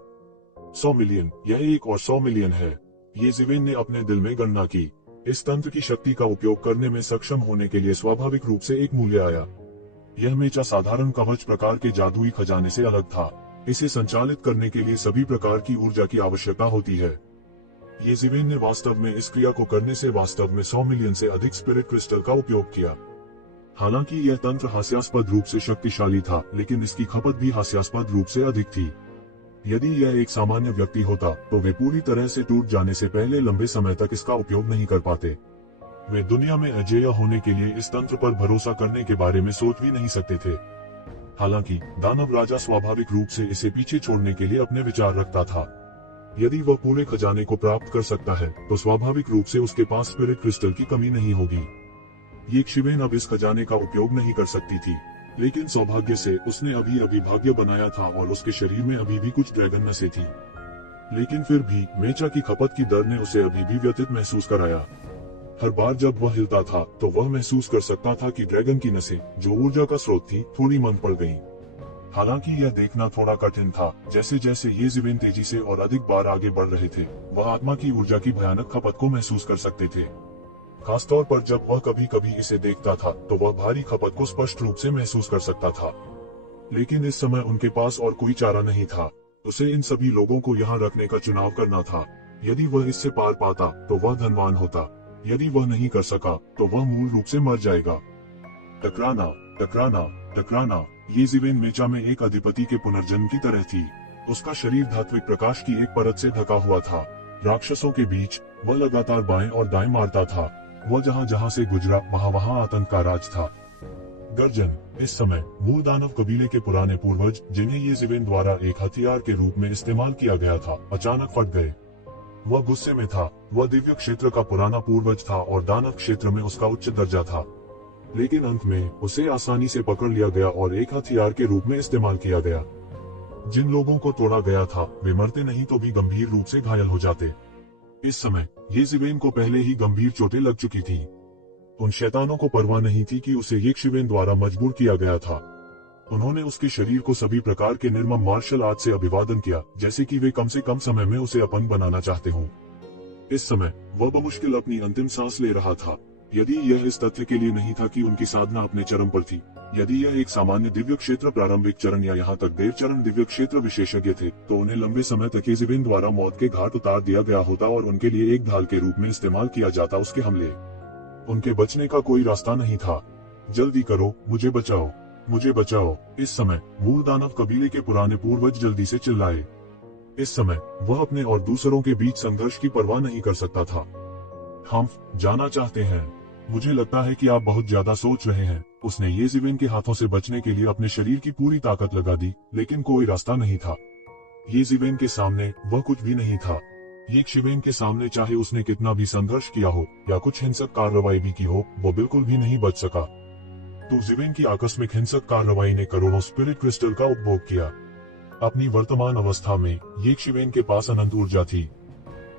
100 मिलियन, यह 1 और 100 मिलियन है। ये जिवेन ने अपने दिल में गणना की। इस तंत्र की शक्ति का उपयोग करने में सक्षम होने के लिए स्वाभाविक रूप से एक मूल्य आया। यह मेचा साधारण कवच प्रकार के जादुई खजाने से अलग था। इसे संचालित करने के लिए सभी प्रकार की ऊर्जा की आवश्यकता होती है। ये जिवेन ने वास्तव में इस क्रिया को करने से वास्तव में 100 मिलियन से अधिक स्पिरिट क्रिस्टल का उपयोग किया। हालांकि यह तंत्र हास्यास्पद रूप से शक्तिशाली था, लेकिन इसकी खपत भी हास्यास्पद रूप से अधिक थी। यदि यह एक सामान्य व्यक्ति होता तो वे पूरी तरह से टूट जाने से पहले लंबे समय तक इसका उपयोग नहीं कर पाते। वे दुनिया में अजेय होने के लिए इस तंत्र पर भरोसा करने के बारे में सोच भी नहीं सकते थे। हालांकि दानव राजा स्वाभाविक रूप से इसे पीछे छोड़ने के लिए अपने विचार रखता था। यदि वह पूरे खजाने को प्राप्त कर सकता है तो स्वाभाविक रूप से उसके पास स्पिरिट क्रिस्टल की कमी नहीं होगी। ये शिवेन अब इस खजाने का उपयोग नहीं कर सकती थी, लेकिन सौभाग्य से उसने अभी अभी भाग्य बनाया था और उसके शरीर में अभी भी कुछ ड्रैगन नसें थी। लेकिन फिर भी मेचा की खपत की दर ने उसे अभी भी व्यथित महसूस कराया। हर बार जब वह हिलता था तो वह महसूस कर सकता था कि ड्रैगन की नसें, जो ऊर्जा का स्रोत थी, थोड़ी मंद पड़ गईं। हालांकि यह देखना थोड़ा कठिन था। जैसे जैसे ये जिवेन तेजी से और अधिक बार आगे बढ़ रहे थे, वह आत्मा की ऊर्जा की भयानक खपत को महसूस कर सकते थे। खासतौर पर जब वह कभी कभी इसे देखता था तो वह भारी खपत को स्पष्ट रूप से महसूस कर सकता था। लेकिन इस समय उनके पास और कोई चारा नहीं था। उसे इन सभी लोगों को यहाँ रखने का चुनाव करना था। यदि वह इससे पार पाता तो वह धनवान होता। यदि वह नहीं कर सका तो वह मूल रूप से मर जाएगा। टकराना, टकराना, टकराना। ये जिवेन मेचा में एक अधिपति के पुनर्जन्म की तरह थी। उसका शरीर धात्विक प्रकाश की एक परत से ढका हुआ था। राक्षसों के बीच वह लगातार बाएं और दाएं मारता था। वह जहां जहां से गुजरा वहां आतंक का राज था। गर्जन। इस समय मूल दानव कबीले के पुराने पूर्वज, जिन्हें येज़ेबेल द्वारा एक हथियार के रूप में इस्तेमाल किया गया था, अचानक फट गए। वह गुस्से में था। वह दिव्य क्षेत्र का पुराना पूर्वज था और दानव क्षेत्र में उसका उच्च दर्जा था, लेकिन अंत में उसे आसानी से पकड़ लिया गया और एक हथियार के रूप में इस्तेमाल किया गया। जिन लोगों को तोड़ा गया था वे मरते नहीं तो भी गंभीर रूप से घायल हो जाते। इस समय येज़ेबेल को पहले ही गंभीर चोटें लग चुकी थी। उन शैतानों को परवाह नहीं थी कि उसे येज़ेबेल द्वारा मजबूर किया गया था। उन्होंने उसके शरीर को सभी प्रकार के निर्मम मार्शल आर्ट से अभिवादन किया, जैसे कि वे कम से कम समय में उसे अपन बनाना चाहते हों। इस समय वह बमुश्किल अपनी अंतिम सांस ले रहा था। यदि यह इस तथ्य के लिए नहीं था कि उनकी साधना अपने चरम पर थी, यदि यह एक सामान्य दिव्य क्षेत्र प्रारंभिक चरण या यहाँ तक देव चरण दिव्य क्षेत्र विशेषज्ञ थे, तो उन्हें लंबे समय तक येज़ेबेल द्वारा मौत के घाट उतार दिया गया होता और उनके लिए एक ढाल के रूप में इस्तेमाल किया जाता उसके हमले। उनके बचने का कोई रास्ता नहीं था। जल्दी करो, मुझे बचाओ, मुझे बचाओ। इस समय मूल दानव कबीले के पुराने पूर्वज जल्दी से चिल्लाए। इस समय वह अपने और दूसरों के बीच संघर्ष की परवाह नहीं कर सकता था। हम जाना चाहते हैं। मुझे लगता है कि आप बहुत ज्यादा सोच रहे हैं। उसने येज़ेबेल के हाथों से बचने के लिए अपने शरीर की पूरी ताकत लगा दी, लेकिन कोई रास्ता नहीं था। येज़ेबेल के सामने वह कुछ भी नहीं था। येज़ेबेल के सामने चाहे उसने कितना भी संघर्ष किया हो या कुछ हिंसक कार्रवाई भी की हो, वो बिल्कुल भी नहीं बच सका। तो येज़ेबेल की आकस्मिक हिंसक कार्रवाई ने करोड़ों स्पिरिट क्रिस्टल का उपभोग किया। अपनी वर्तमान अवस्था में येज़ेबेल के पास अनंत ऊर्जा थी।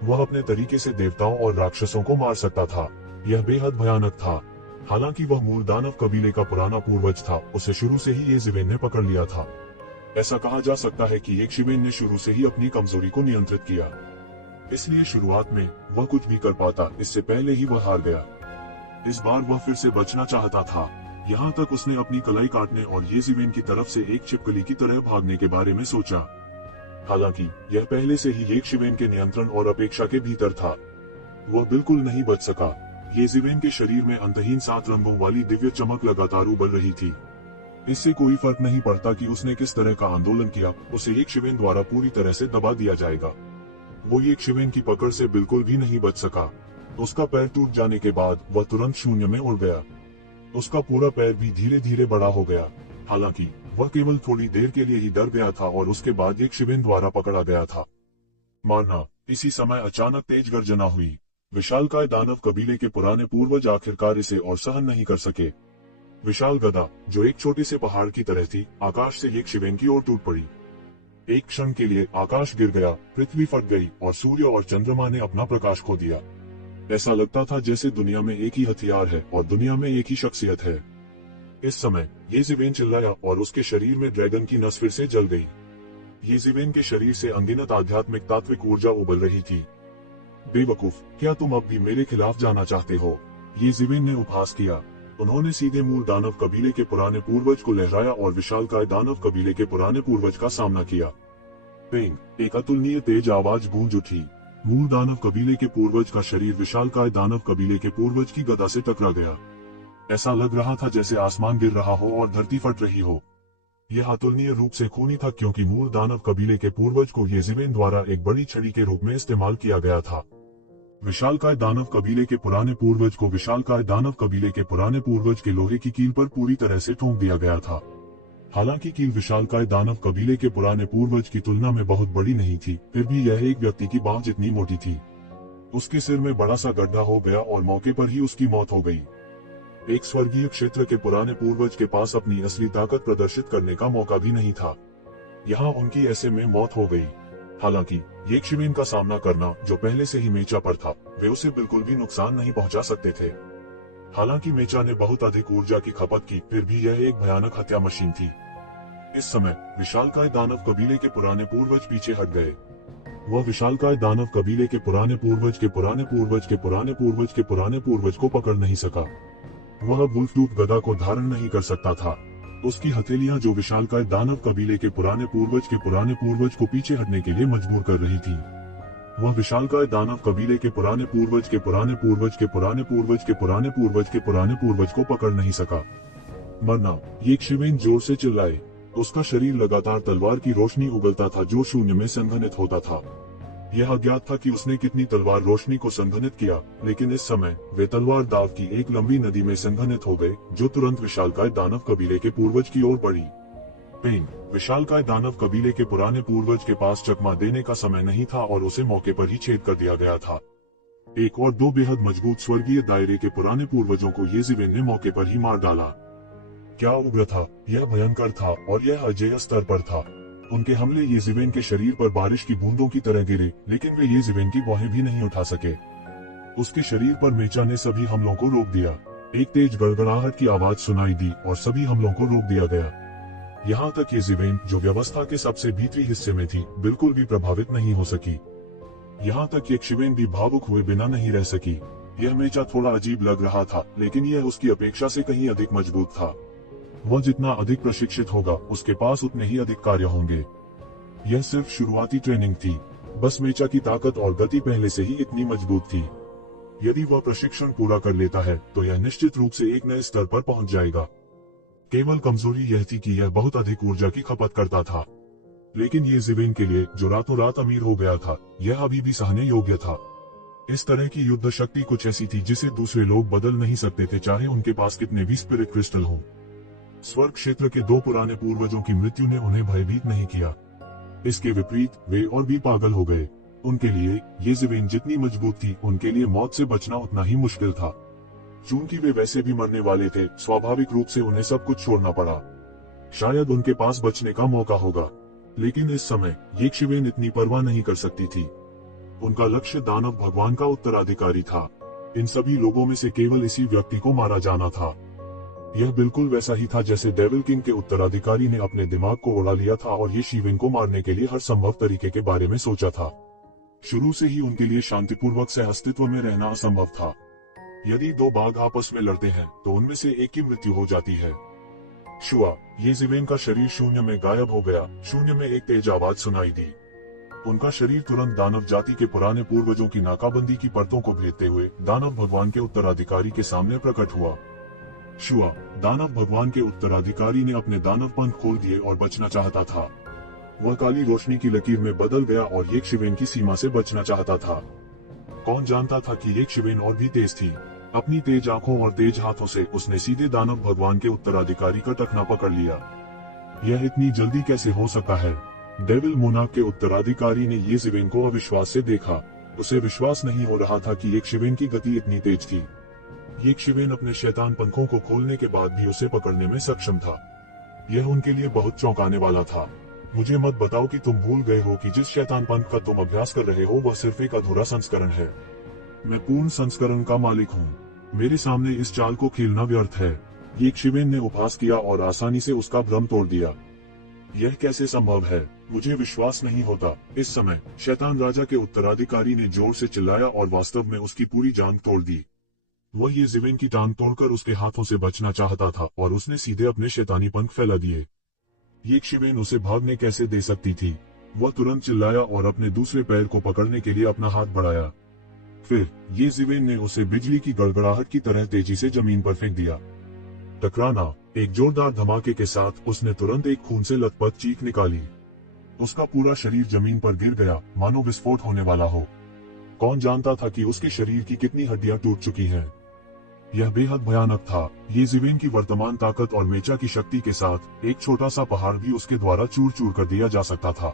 वह अपने तरीके से देवताओं और राक्षसों को मार सकता था। यह बेहद भयानक था। हालांकि वह मूल दानव कबीले का पुराना पूर्वज था, उसे शुरू से ही येज़ेबेल ने पकड़ लिया था। ऐसा कहा जा सकता है कि येज़ेबेल ने शुरू से ही अपनी कमजोरी को नियंत्रित किया, इसलिए शुरुआत में वह कुछ भी कर पाता, इससे पहले ही वह हार गया। इस बार वह फिर से बचना चाहता था। यहाँ तक उसने अपनी कलाई काटने और येज़ेबेल की तरफ से एक छिपकली की तरह भागने के बारे में सोचा। हालांकि यह पहले से ही येज़ेबेल के नियंत्रण और अपेक्षा के भीतर था। वह बिल्कुल नहीं बच सका। येज़ेबेल के शरीर में अंतहीन 7 रंगों वाली दिव्य चमक लगातार उबल रही थी। इससे कोई फर्क नहीं पड़ता कि उसने किस तरह का आंदोलन किया, उसे येज़ेबेल द्वारा पूरी तरह से दबा दिया जाएगा। वो येज़ेबेल की पकड़ से बिल्कुल भी नहीं बच सका। उसका पैर टूट जाने के बाद वह तुरंत शून्य में उड़ गया। उसका पूरा पैर भी धीरे धीरे बड़ा हो गया। हालांकि वह केवल थोड़ी देर के लिए ही डर गया था और उसके बाद येज़ेबेल द्वारा पकड़ा गया था। मारना। इसी समय अचानक तेज गर्जना हुई। विशालकाय दानव कबीले के पुराने पूर्वज आखिरकार इसे और सहन नहीं कर सके। विशाल गदा, जो एक छोटे से पहाड़ की तरह थी, आकाश से येज़ेबेल की ओर टूट पड़ी। एक क्षण के लिए आकाश गिर गया, पृथ्वी फट गई और सूर्य और चंद्रमा ने अपना प्रकाश खो दिया। ऐसा लगता था जैसे दुनिया में एक ही हथियार है और दुनिया में एक ही शख्सियत है। इस समय येज़ेबेल चिल्लाया और उसके शरीर में ड्रैगन की नस फिर से जल गई। येज़ेबेल के शरीर से अनगिनत आध्यात्मिक तात्विक ऊर्जा उबल रही थी। बेवकूफ, क्या तुम अब भी मेरे खिलाफ जाना चाहते हो? येज़ेबेल ने उपहास किया। उन्होंने सीधे मूल दानव कबीले के पुराने पूर्वज को लहराया और विशालकाय दानव कबीले के पुराने पूर्वज का सामना किया। पेंग, एक अतुलनीय तेज आवाज गूंज उठी। मूल दानव कबीले के पूर्वज का शरीर विशालकाय दानव कबीले के पूर्वज की गदा से टकरा गया। ऐसा लग रहा था जैसे आसमान गिर रहा हो और धरती फट रही हो। यह अतुलनीय रूप से खूनी था क्योंकि मूल दानव कबीले के पूर्वज को येज़ेबेल द्वारा एक बड़ी छड़ी के रूप में इस्तेमाल किया गया था। विशालकाय दानव कबीले के पुराने पूर्वज को विशालकाय दानव कबीले के पुराने पूर्वज के लोहे की कील पर पूरी तरह से ठोंक दिया गया था। हालांकि कील विशालकाय दानव कबीले के पुराने पूर्वज की तुलना में बहुत बड़ी नहीं थी, फिर भी यह एक व्यक्ति की बांह जितनी मोटी थी। उसके सिर में बड़ा सा गड्ढा हो गया और मौके पर ही उसकी मौत हो गई। एक स्वर्गीय क्षेत्र के पुराने पूर्वज के पास अपनी असली ताकत प्रदर्शित करने का मौका भी नहीं था। यहाँ उनकी ऐसे में मौत हो गई। हालांकि येज़ेबेल का सामना करना, जो पहले से ही मेचा पर था, वे उसे बिल्कुल भी नुकसान नहीं पहुंचा सकते थे। हालांकि मेचा ने बहुत अधिक ऊर्जा की खपत की, फिर भी यह एक भयानक हत्या मशीन थी। इस समय विशालकाय दानव कबीले के पुराने पूर्वज पीछे हट गए। वह विशालकाय दानव कबीले के पुराने पूर्वज के पुराने पूर्वज के पुराने पूर्वज के पुराने पूर्वज को पकड़ नहीं सका। वह वुल्फटूथ गदा को धारण नहीं कर सकता था। उसकी हथेलियां, जो विशालकाय दानव कबीले के पुराने पूर्वज को पीछे हटने के लिए मजबूर कर रही थी। वह विशालकाय दानव कबीले के पुराने पूर्वज के पुराने पूर्वज के पुराने पूर्वज के पुराने पूर्वज के पुराने पूर्वज को पकड़ नहीं सका। मरना। येज़ेबेल जोर से चिल्लाए। उसका शरीर लगातार तलवार की रोशनी उगलता था जो शून्य में संघनित होता था। यह अज्ञात था कि उसने कितनी तलवार रोशनी को संघनित किया, लेकिन इस समय वे तलवार दाव की एक लंबी नदी में संघनित हो गए, जो तुरंत विशालकाय दानव कबीले के पूर्वज की ओर बढ़ी। पेन, विशालकाय दानव कबीले के पुराने पूर्वज के पास चकमा देने का समय नहीं था और उसे मौके पर ही छेद कर दिया गया था। एक और दो बेहद मजबूत स्वर्गीय दायरे के पुराने पूर्वजों को येज़िवेन ने मौके पर ही मार डाला। क्या उग्र था, यह भयंकर था और यह अजेय स्तर पर था। उनके हमले येज़िवेन के शरीर पर बारिश की बूंदों की तरह गिरे, लेकिन वे येज़िवेन की बाहें भी नहीं उठा सके। उसके शरीर पर मेचा ने सभी हमलों को रोक दिया। एक तेज गड़गड़ाहट की आवाज सुनाई दी और सभी हमलों को रोक दिया गया। यहाँ तक येज़िवेन, जो व्यवस्था के सबसे भीतरी हिस्से में थी, बिल्कुल भी प्रभावित नहीं हो सकी। यहाँ तक यक्षिवेन भी भावुक हुए बिना नहीं रह सकी। यह मेचा थोड़ा अजीब लग रहा था, लेकिन यह उसकी अपेक्षा से कहीं अधिक मजबूत था। वह जितना अधिक प्रशिक्षित होगा, उसके पास उतने ही अधिक कार्य होंगे। यह सिर्फ शुरुआती ट्रेनिंग थी। बस मेचा की ताकत और गति पहले से ही इतनी मजबूत थी। यदि वह प्रशिक्षण पूरा कर लेता है, तो यह निश्चित रूप से एक नए स्तर पर पहुंच जाएगा। केवल कमजोरी यह थी कि यह बहुत अधिक ऊर्जा की खपत करता था। लेकिन येज़िवेन के लिए, जो रातों रात अमीर हो गया था, यह अभी भी सहने योग्य था। इस तरह की युद्ध शक्ति कुछ ऐसी थी जिसे दूसरे लोग बदल नहीं सकते थे, चाहे उनके पास कितने भी स्पिरिट क्रिस्टल हों। स्वर्ग क्षेत्र के दो पुराने पूर्वजों की मृत्यु ने उन्हें भयभीत नहीं किया। इसके विपरीत वे और भी पागल हो गए। उनके लिए येज़िवेन जितनी मजबूत थी, उनके लिए मौत से बचना उतना ही मुश्किल था। चूंकि वे वैसे भी मरने वाले थे, स्वाभाविक रूप से उन्हें सब कुछ छोड़ना पड़ा। शायद उनके पास बचने का मौका होगा, लेकिन इस समय यक्षिवेन इतनी परवाह नहीं कर सकती थी। उनका लक्ष्य दानव भगवान का उत्तराधिकारी था। इन सभी लोगों में से केवल इसी व्यक्ति को मारा जाना था। यह बिल्कुल वैसा ही था जैसे डेविल किंग के उत्तराधिकारी ने अपने दिमाग को उड़ा लिया था और यक्षिवेन को मारने के लिए हर संभव तरीके के बारे में सोचा था। शुरू से ही उनके लिए शांतिपूर्वक सह अस्तित्व में रहना असंभव था। यदि दो बाघ आपस में लड़ते हैं, तो उनमें से एक की मृत्यु हो जाती है। शुआ, येज़िवेन का शरीर शून्य में गायब हो गया। शून्य में एक तेज आवाज सुनाई दी। उनका शरीर तुरंत दानव जाति के पुराने पूर्वजों की नाकाबंदी की परतों को भेदते हुए दानव भगवान के उत्तराधिकारी के सामने प्रकट हुआ। शुआ, दानव भगवान के उत्तराधिकारी ने अपने दानव पंख खोल दिए और बचना चाहता था। वह काली रोशनी की लकीर में बदल गया और यक्षिवेन की सीमा से बचना चाहता था। कौन जानता था कि यक्षिवेन और भी तेज थी। अपनी तेज आंखों और तेज हाथों से उसने सीधे दानव भगवान के उत्तराधिकारी का टखना पकड़ लिया। यह इतनी जल्दी कैसे हो सकता है? डेविल मोनार्क के उत्तराधिकारी ने येज़िवेन को अविश्वास से देखा। उसे विश्वास नहीं हो रहा था कि यक्षिवेन की गति इतनी तेज थी। यक्षिवेन अपने शैतान पंखों को खोलने के बाद भी उसे पकड़ने में सक्षम था। यह उनके लिए बहुत चौंकाने वाला था। मुझे मत बताओ कि तुम भूल गए हो कि जिस शैतान पंख का तुम अभ्यास कर रहे हो, वह सिर्फ एक अधूरा संस्करण है। मैं पूर्ण संस्करण का मालिक हूँ। मेरे सामने इस चाल को खेलना व्यर्थ है। यक्षिवेन ने उपहास किया और आसानी से उसका भ्रम तोड़ दिया। यह कैसे संभव है? मुझे विश्वास नहीं होता। इस समय शैतान राजा के उत्तराधिकारी ने जोर से चिल्लाया और वास्तव में उसकी पूरी जांघ तोड़ दी। वह येज़िवेन की टांग तोड़कर उसके हाथों से बचना चाहता था और उसने सीधे अपने शैतानी पंख फैला दिए। यक्षिवेन उसे भागने कैसे दे सकती थी? वह तुरंत चिल्लाया और अपने दूसरे पैर को पकड़ने के लिए अपना हाथ बढ़ाया। फिर येज़िवेन ने उसे बिजली की गड़गड़ाहट की तरह तेजी से जमीन पर फेंक दिया। टकराना, एक जोरदार धमाके के साथ उसने तुरंत एक खून से लथपथ चीख निकाली। उसका पूरा शरीर जमीन पर गिर गया, मानो विस्फोट होने वाला हो। कौन जानता था कि उसके शरीर की कितनी हड्डियां टूट चुकी हैं। यह बेहद भयानक था। येज़िवेन की वर्तमान ताकत और मेचा की शक्ति के साथ एक छोटा सा पहाड़ भी उसके द्वारा चूर चूर कर दिया जा सकता था।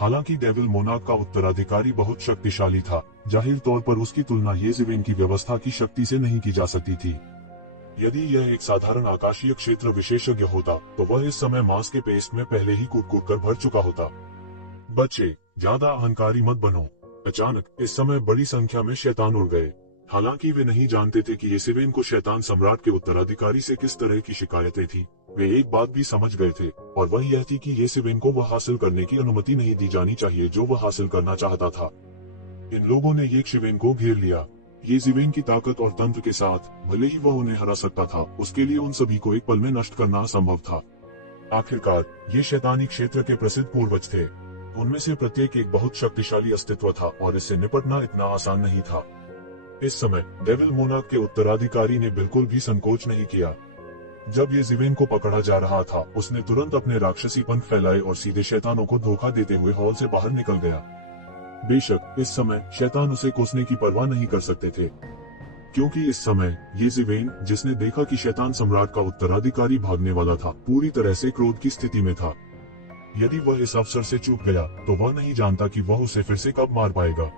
हालांकि डेविल मोनार्क का उत्तराधिकारी बहुत शक्तिशाली था, जाहिर तौर पर उसकी तुलना येज़िवेन की व्यवस्था की शक्ति से नहीं की जा सकती थी। यदि यह एक साधारण आकाशीय क्षेत्र विशेषज्ञ होता, तो वह इस समय मांस के पेस्ट में पहले ही कूट कर भर चुका होता। बच्चे, ज्यादा अहंकारी मत बनो। अचानक इस समय बड़ी संख्या में शैतान उड़ गए। हालांकि वे नहीं जानते थे कि येज़िवेन को शैतान सम्राट के उत्तराधिकारी से किस तरह की शिकायतें थी। वे एक बात भी समझ गए थे, और वह यह थी कि येज़िवेन को वह हासिल करने की अनुमति नहीं दी जानी चाहिए जो वह हासिल करना चाहता था। इन लोगों ने यक्षिवेन को घेर लिया। येज़िवेन की ताकत और तंत्र के साथ भले ही वह उन्हें हरा सकता था, उसके लिए उन सभी को एक पल में नष्ट करना असंभव था। आखिरकार ये शैतानी क्षेत्र के प्रसिद्ध पूर्वज थे। उनमें से प्रत्येक एक बहुत शक्तिशाली अस्तित्व था और इससे निपटना इतना आसान नहीं था। इस समय डेविल मोनार्क के उत्तराधिकारी ने बिल्कुल भी संकोच नहीं किया। जब येज़िवेन को पकड़ा जा रहा था, उसने तुरंत अपने राक्षसी पंख फैलाए और सीधे शैतानों को धोखा देते हुए हॉल से बाहर निकल गया। बेशक इस समय शैतान उसे कोसने की परवाह नहीं कर सकते थे, क्योंकि इस समय येज़ेबेल, जिसने देखा कि शैतान सम्राट का उत्तराधिकारी भागने वाला था, पूरी तरह से क्रोध की स्थिति में था। यदि वह इस अवसर से चूक गया तो वह नहीं जानता कि वह उसे फिर से कब मार पाएगा।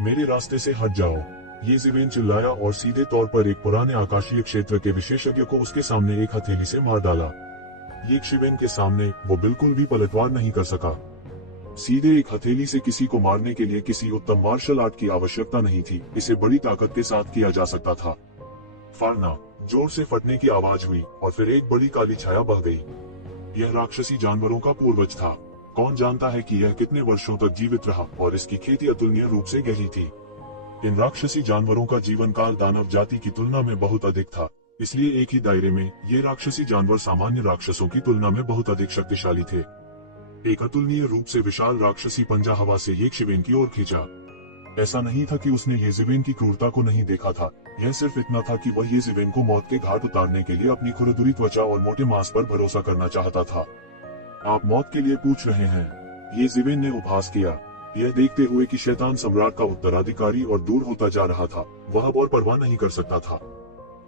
मेरे रास्ते से हट जाओ, येज़ेबेल चिल्लाया और सीधे तौर पर एक पुराने आकाशीय क्षेत्र के विशेषज्ञ को उसके सामने एक हथेली से मार डाला। येज़ेबेल के सामने वो बिल्कुल भी पलटवार नहीं कर सका। सीधे एक हथेली से किसी को मारने के लिए किसी उत्तम मार्शल आर्ट की आवश्यकता नहीं थी, इसे बड़ी ताकत के साथ किया जा सकता था। फाड़ना, जोर से फटने की आवाज हुई और फिर एक बड़ी काली छाया बह गई। यह राक्षसी जानवरों का पूर्वज था। कौन जानता है कि यह कितने वर्षों तक जीवित रहा और इसकी खेती अतुलनीय रूप से गहरी थी। इन राक्षसी जानवरों का जीवन काल दानव जाति की तुलना में बहुत अधिक था, इसलिए एक ही दायरे में ये राक्षसी जानवर सामान्य राक्षसों की तुलना में बहुत अधिक शक्तिशाली थे। एक अतुलनीय रूप से विशाल राक्षसी पंजा हवा से येज़ेबेल की ओर खींचा। ऐसा नहीं था कि उसने येज़ेबेल की क्रूरता को नहीं देखा था, यह सिर्फ इतना था कि वह येज़ेबेल को मौत के घाट उतारने के लिए अपनी खुरदुरी त्वचा और मोटे मांस पर भरोसा करना चाहता था। आप मौत के लिए पूछ रहे हैं? येज़ेबेल ने उपहास किया, यह देखते हुए कि शैतान सम्राट का उत्तराधिकारी और दूर होता जा रहा था। वह अब और परवाह नहीं कर सकता था।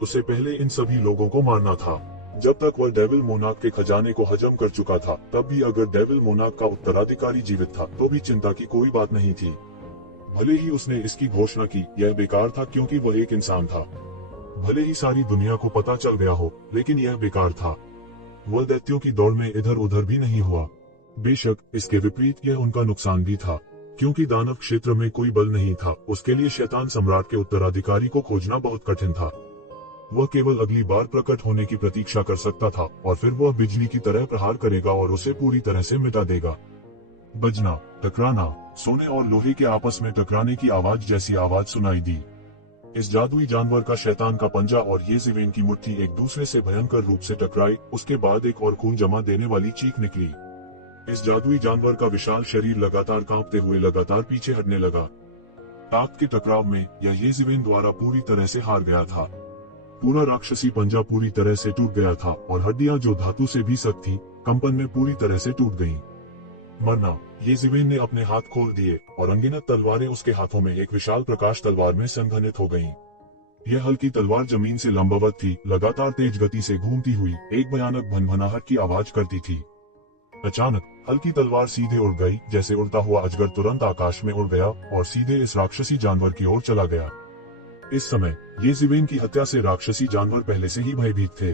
उसे पहले इन सभी लोगों को मारना था। जब तक वह डेविल मोनार्क के खजाने को हजम कर चुका था, तब भी अगर डेविल मोनार्क का उत्तराधिकारी जीवित था तो भी चिंता की कोई बात नहीं थी। भले ही उसने इसकी घोषणा की, यह बेकार था क्योंकि वह एक इंसान था। भले ही सारी दुनिया को पता चल गया हो, लेकिन यह बेकार था। वह दैत्यों की दौड़ में इधर उधर भी नहीं हुआ। बेशक इसके विपरीत यह उनका नुकसान भी था, क्योंकि दानव क्षेत्र में कोई बल नहीं था। उसके लिए शैतान सम्राट के उत्तराधिकारी को खोजना बहुत कठिन था। वह केवल अगली बार प्रकट होने की प्रतीक्षा कर सकता था और फिर वह बिजली की तरह प्रहार करेगा और उसे पूरी तरह से मिटा देगा। बजना, टकराना, सोने और लोहे के आपस में टकराने की आवाज जैसी आवाज सुनाई दी। इस जादुई जानवर का शैतान का पंजा और येज़ेबेल की मुट्ठी एक दूसरे से भयंकर रूप से टकराई। उसके बाद एक और खून जमा देने वाली चीख निकली। इस जादुई जानवर का विशाल शरीर लगातार कांपते हुए लगातार पीछे हटने लगा। ताकत के टकराव में यह येज़ेबेल द्वारा पूरी तरह से हार गया था। पूरा राक्षसी पंजा पूरी तरह से टूट गया था और हड्डियां जो धातु से भी सख्त थी, कंपन में पूरी तरह से टूट गईं। मरना, येज़ेबेल ने अपने हाथ खोल दिए और अनगिनत तलवारें उसके हाथों में एक विशाल प्रकाश तलवार में संघनित हो गईं। यह हल्की तलवार जमीन से लंबवत थी, लगातार तेज गति से घूमती हुई एक भयानक भनभनाहट की आवाज करती थी। अचानक हल्की तलवार सीधे उड़ गई, जैसे उड़ता हुआ अजगर तुरंत आकाश में उड़ गया और सीधे इस राक्षसी जानवर की ओर चला गया। इस समय येज़ेबेल की हत्या से राक्षसी जानवर पहले से ही भयभीत थे।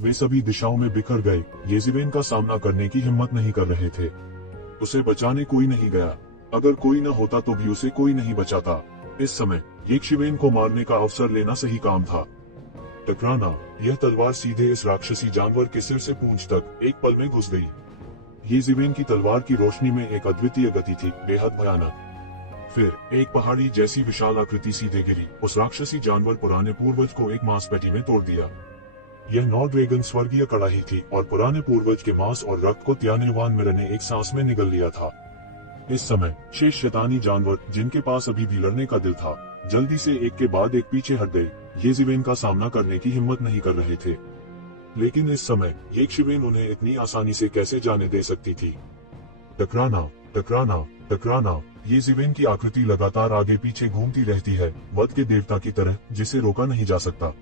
वे सभी दिशाओं में बिखर गए, येज़ेबेल का सामना करने की हिम्मत नहीं कर रहे थे। उसे बचाने कोई नहीं गया। अगर कोई न होता तो भी उसे कोई नहीं बचाता। इस समय येज़ेबेल को मारने का अवसर लेना सही काम था। टकराना, यह तलवार सीधे इस राक्षसी जानवर के सिर से पूंछ तक एक पल में घुस गई। येज़ेबेल की तलवार की रोशनी में एक अद्वितीय गति थी, बेहद भयानक। फिर एक पहाड़ी जैसी विशाल आकृति सीधे गिरी। उस राक्षसी जानवर पुराने पूर्वज को एक मांसपेटी में तोड़ दिया। यह 9 ड्रैगन स्वर्गीय कड़ाही थी और पुराने पूर्वज के मांस और रक्त को त्यानेवान मिरर ने एक सांस में निगल लिया था। इस समय शेष शैतानी जानवर, जिनके पास अभी भी लड़ने का दिल था, जल्दी से एक के बाद एक पीछे हट गए। येज़ेबेल का सामना करने की हिम्मत नहीं कर रहे थे। लेकिन इस समय येज़ेबेल उन्हें इतनी आसानी से कैसे जाने दे सकती थी। टकराना, टकराना, टकराना। येज़ेबेल की आकृति लगातार आगे पीछे घूमती रहती है, वध के देवता की तरह, जिसे रोका नहीं जा सकता।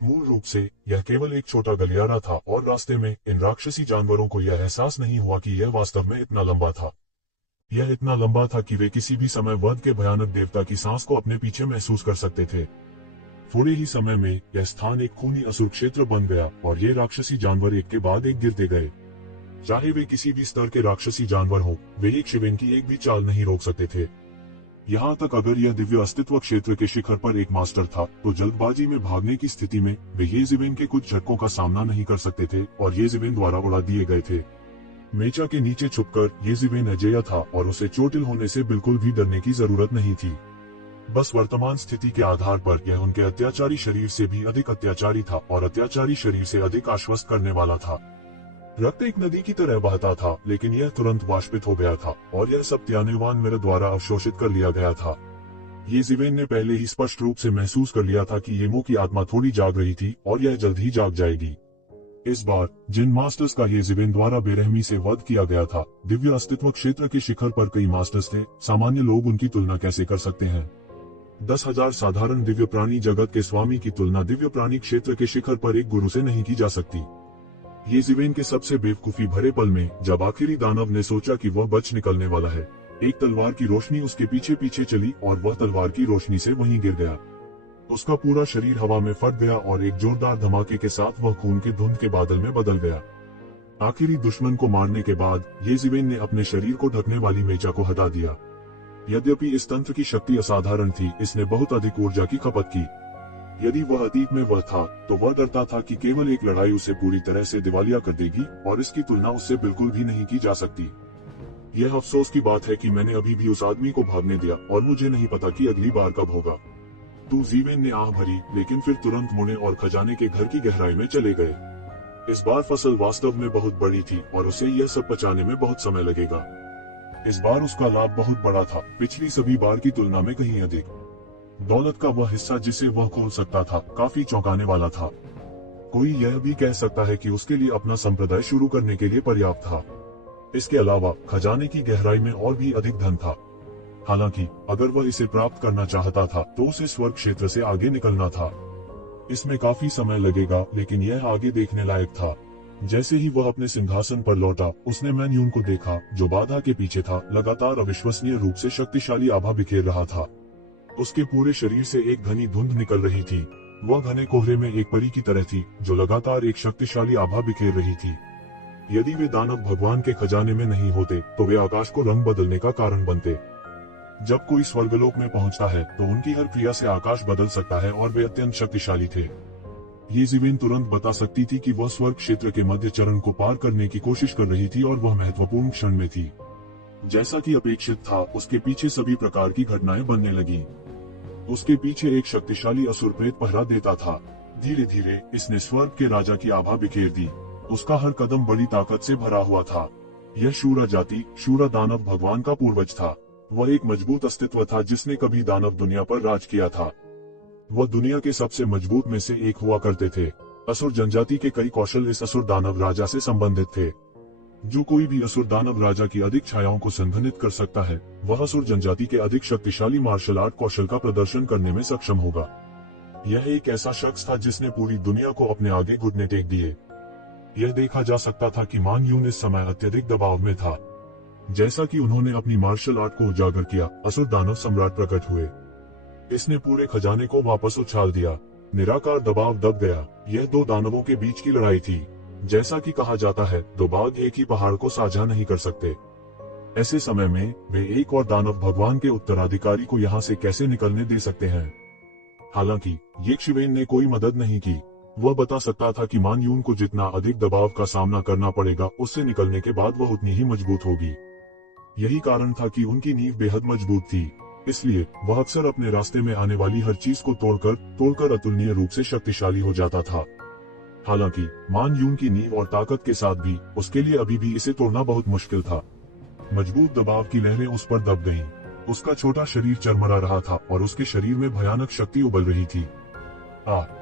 मूल रूप से यह केवल एक छोटा गलियारा था और रास्ते में इन राक्षसी जानवरों को यह एहसास नहीं हुआ कि यह वास्तव में इतना लंबा था। यह इतना लंबा था कि वे किसी भी समय वध के भयानक देवता की सांस को अपने पीछे महसूस कर सकते थे। थोड़े ही समय में यह स्थान एक खूनी असुर क्षेत्र बन गया और ये राक्षसी जानवर एक के बाद एक गिरते गए। चाहे वे किसी भी स्तर के राक्षसी जानवर हो, वे येज़ेबेल की एक भी चाल नहीं रोक सकते थे। यहाँ तक अगर यह दिव्य अस्तित्व क्षेत्र के शिखर पर एक मास्टर था, तो जल्दबाजी में भागने की स्थिति में वे येज़ेबेल के कुछ झटकों का सामना नहीं कर सकते थे और येज़ेबेल द्वारा उड़ा दिए गए थे। मेचा के नीचे छुपकर येज़ेबेल अजेय था और उसे चोटिल होने से बिल्कुल भी डरने की जरूरत नहीं थी। बस वर्तमान स्थिति के आधार पर यह उनके अत्याचारी शरीर से भी अधिक अत्याचारी था और अत्याचारी शरीर से अधिक आश्वस्त करने वाला था। रक्त एक नदी की तरह बहता था, लेकिन यह तुरंत वाष्पित हो गया था और यह सब त्यानेवान मेरे द्वारा अवशोषित कर लिया गया था। येज़ेबेल ने पहले ही स्पष्ट रूप से महसूस कर लिया था कि येमो की आत्मा थोड़ी जाग रही थी और यह जल्द ही जाग जाएगी। इस बार जिन मास्टर्स का येज़िवेन द्वारा बेरहमी से वध किया गया था, दिव्य अस्तित्व क्षेत्र के शिखर पर कई मास्टर्स थे। सामान्य लोग उनकी तुलना कैसे कर सकते हैं? 10,000 साधारण दिव्य प्राणी जगत के स्वामी की तुलना दिव्य प्राणी क्षेत्र के शिखर पर एक गुरु से नहीं की जा सकती। येज़िवेन के सबसे बेवकूफी भरे पल में, जब आखिरी दानव ने सोचा कि वह बच निकलने वाला है, एक तलवार की रोशनी उसके पीछे पीछे चली और वह तलवार की रोशनी से वहीं गिर गया। उसका पूरा शरीर हवा में फट गया और एक जोरदार धमाके के साथ वह खून के धुंध के बादल में बदल गया। आखिरी दुश्मन को मारने के बाद येज़िवेन ने अपने शरीर को ढकने वाली मेचा को हटा दिया। यद्यपि इस तंत्र की शक्ति असाधारण थी, इसने बहुत अधिक ऊर्जा की खपत की। यदि वह अतीत में वह था, तो वह डरता था कि केवल एक लड़ाई उसे पूरी तरह से दिवालिया कर देगी और इसकी तुलना उससे बिल्कुल भी नहीं की जा सकती। यह अफसोस की बात है कि मैंने अभी भी उस आदमी को भागने दिया और मुझे नहीं पता कि अगली बार कब होगा। येज़िवेन ने आह भरी, लेकिन फिर तुरंत मुड़े और खजाने के घर की गहराई में चले गए। इस बार फसल वास्तव में बहुत बड़ी थी और उसे यह सब पचाने में बहुत समय लगेगा। इस बार उसका लाभ बहुत बड़ा था, पिछली सभी बार की तुलना में कहीं अधिक। दौलत का वह हिस्सा जिसे वह खोल सकता था, काफी चौंकाने वाला था। कोई यह भी कह सकता है कि उसके लिए अपना संप्रदाय शुरू करने के लिए पर्याप्त था। इसके अलावा खजाने की गहराई में और भी अधिक धन था। हालांकि अगर वह इसे प्राप्त करना चाहता था, तो उसे स्वर्ग क्षेत्र से आगे निकलना था। इसमें काफी समय लगेगा, लेकिन यह आगे देखने लायक था। जैसे ही वह अपने सिंहासन पर लौटा, उसने मैन्यून को देखा, जो बाधा के पीछे था, लगातार अविश्वसनीय रूप से शक्तिशाली आभा बिखेर रहा था। उसके पूरे शरीर से एक घनी धुंध निकल रही थी। वह घने कोहरे में एक परी की तरह थी, जो लगातार एक शक्तिशाली आभा बिखेर रही थी। यदि वे दानव भगवान के खजाने में नहीं होते, तो वे आकाश को रंग बदलने का कारण बनते। जब कोई स्वर्गलोक में पहुंचता है, तो उनकी हर क्रिया से आकाश बदल सकता है और वे अत्यंत शक्तिशाली थे। येज़िवेन तुरंत बता सकती थी कि वह स्वर्ग क्षेत्र के मध्य चरण को पार करने की कोशिश कर रही थी और वह महत्वपूर्ण क्षण में थी। जैसा कि अपेक्षित था, उसके पीछे सभी प्रकार की घटनाएं बनने लगी। उसके पीछे एक शक्तिशाली असुर प्रेत पहरा देता था। धीरे धीरे इसने स्वर्ग के राजा की आभा बिखेर दी। उसका हर कदम बड़ी ताकत से भरा हुआ था। यह शूरा जाति, शूरा दानव भगवान का पूर्वज था। वह एक मजबूत अस्तित्व था जिसने कभी दानव दुनिया पर राज किया था। वह दुनिया के सबसे मजबूत में से एक हुआ करते थे। असुर जनजाति के कई कौशल इस असुर दानव राजा से संबंधित थे। जो कोई भी असुर दानव राजा की अधिक छायाओं को संघनित कर सकता है, वह असुर जनजाति के अधिक शक्तिशाली मार्शल आर्ट कौशल का प्रदर्शन करने में सक्षम होगा। यह एक ऐसा शख्स था जिसने पूरी दुनिया को अपने आगे घुटने टेक दिए। यह देखा जा सकता था कि मान यून इस समय अत्यधिक दबाव में था। जैसा कि उन्होंने अपनी मार्शल आर्ट को उजागर किया, असुर दानव सम्राट प्रकट हुए। इसने पूरे खजाने को वापस उछाल दिया। निराकार दबाव दब गया। यह दो दानवों के बीच की लड़ाई थी। जैसा कि कहा जाता है, दो बाघ एक ही पहाड़ को साझा नहीं कर सकते। ऐसे समय में वे एक और दानव भगवान के उत्तराधिकारी को यहाँ से कैसे निकलने दे सकते हैं? हालांकि येज़िवेन ने कोई मदद नहीं की। वह बता सकता था कि मान यून को जितना अधिक दबाव का सामना करना पड़ेगा, उससे निकलने के बाद वह उतनी ही मजबूत होगी। यही कारण था कि उनकी नींव बेहद मजबूत थी। इसलिए वह अक्सर अपने रास्ते में आने वाली हर चीज को तोड़कर अतुलनीय रूप से शक्तिशाली हो जाता था। हालांकि मान यून की नींव और ताकत के साथ भी उसके लिए अभी भी इसे तोड़ना बहुत मुश्किल था। मजबूत दबाव की लहरें उस पर दब गईं। उसका छोटा शरीर चरमरा रहा था और उसके शरीर में भयानक शक्ति उबल रही थी।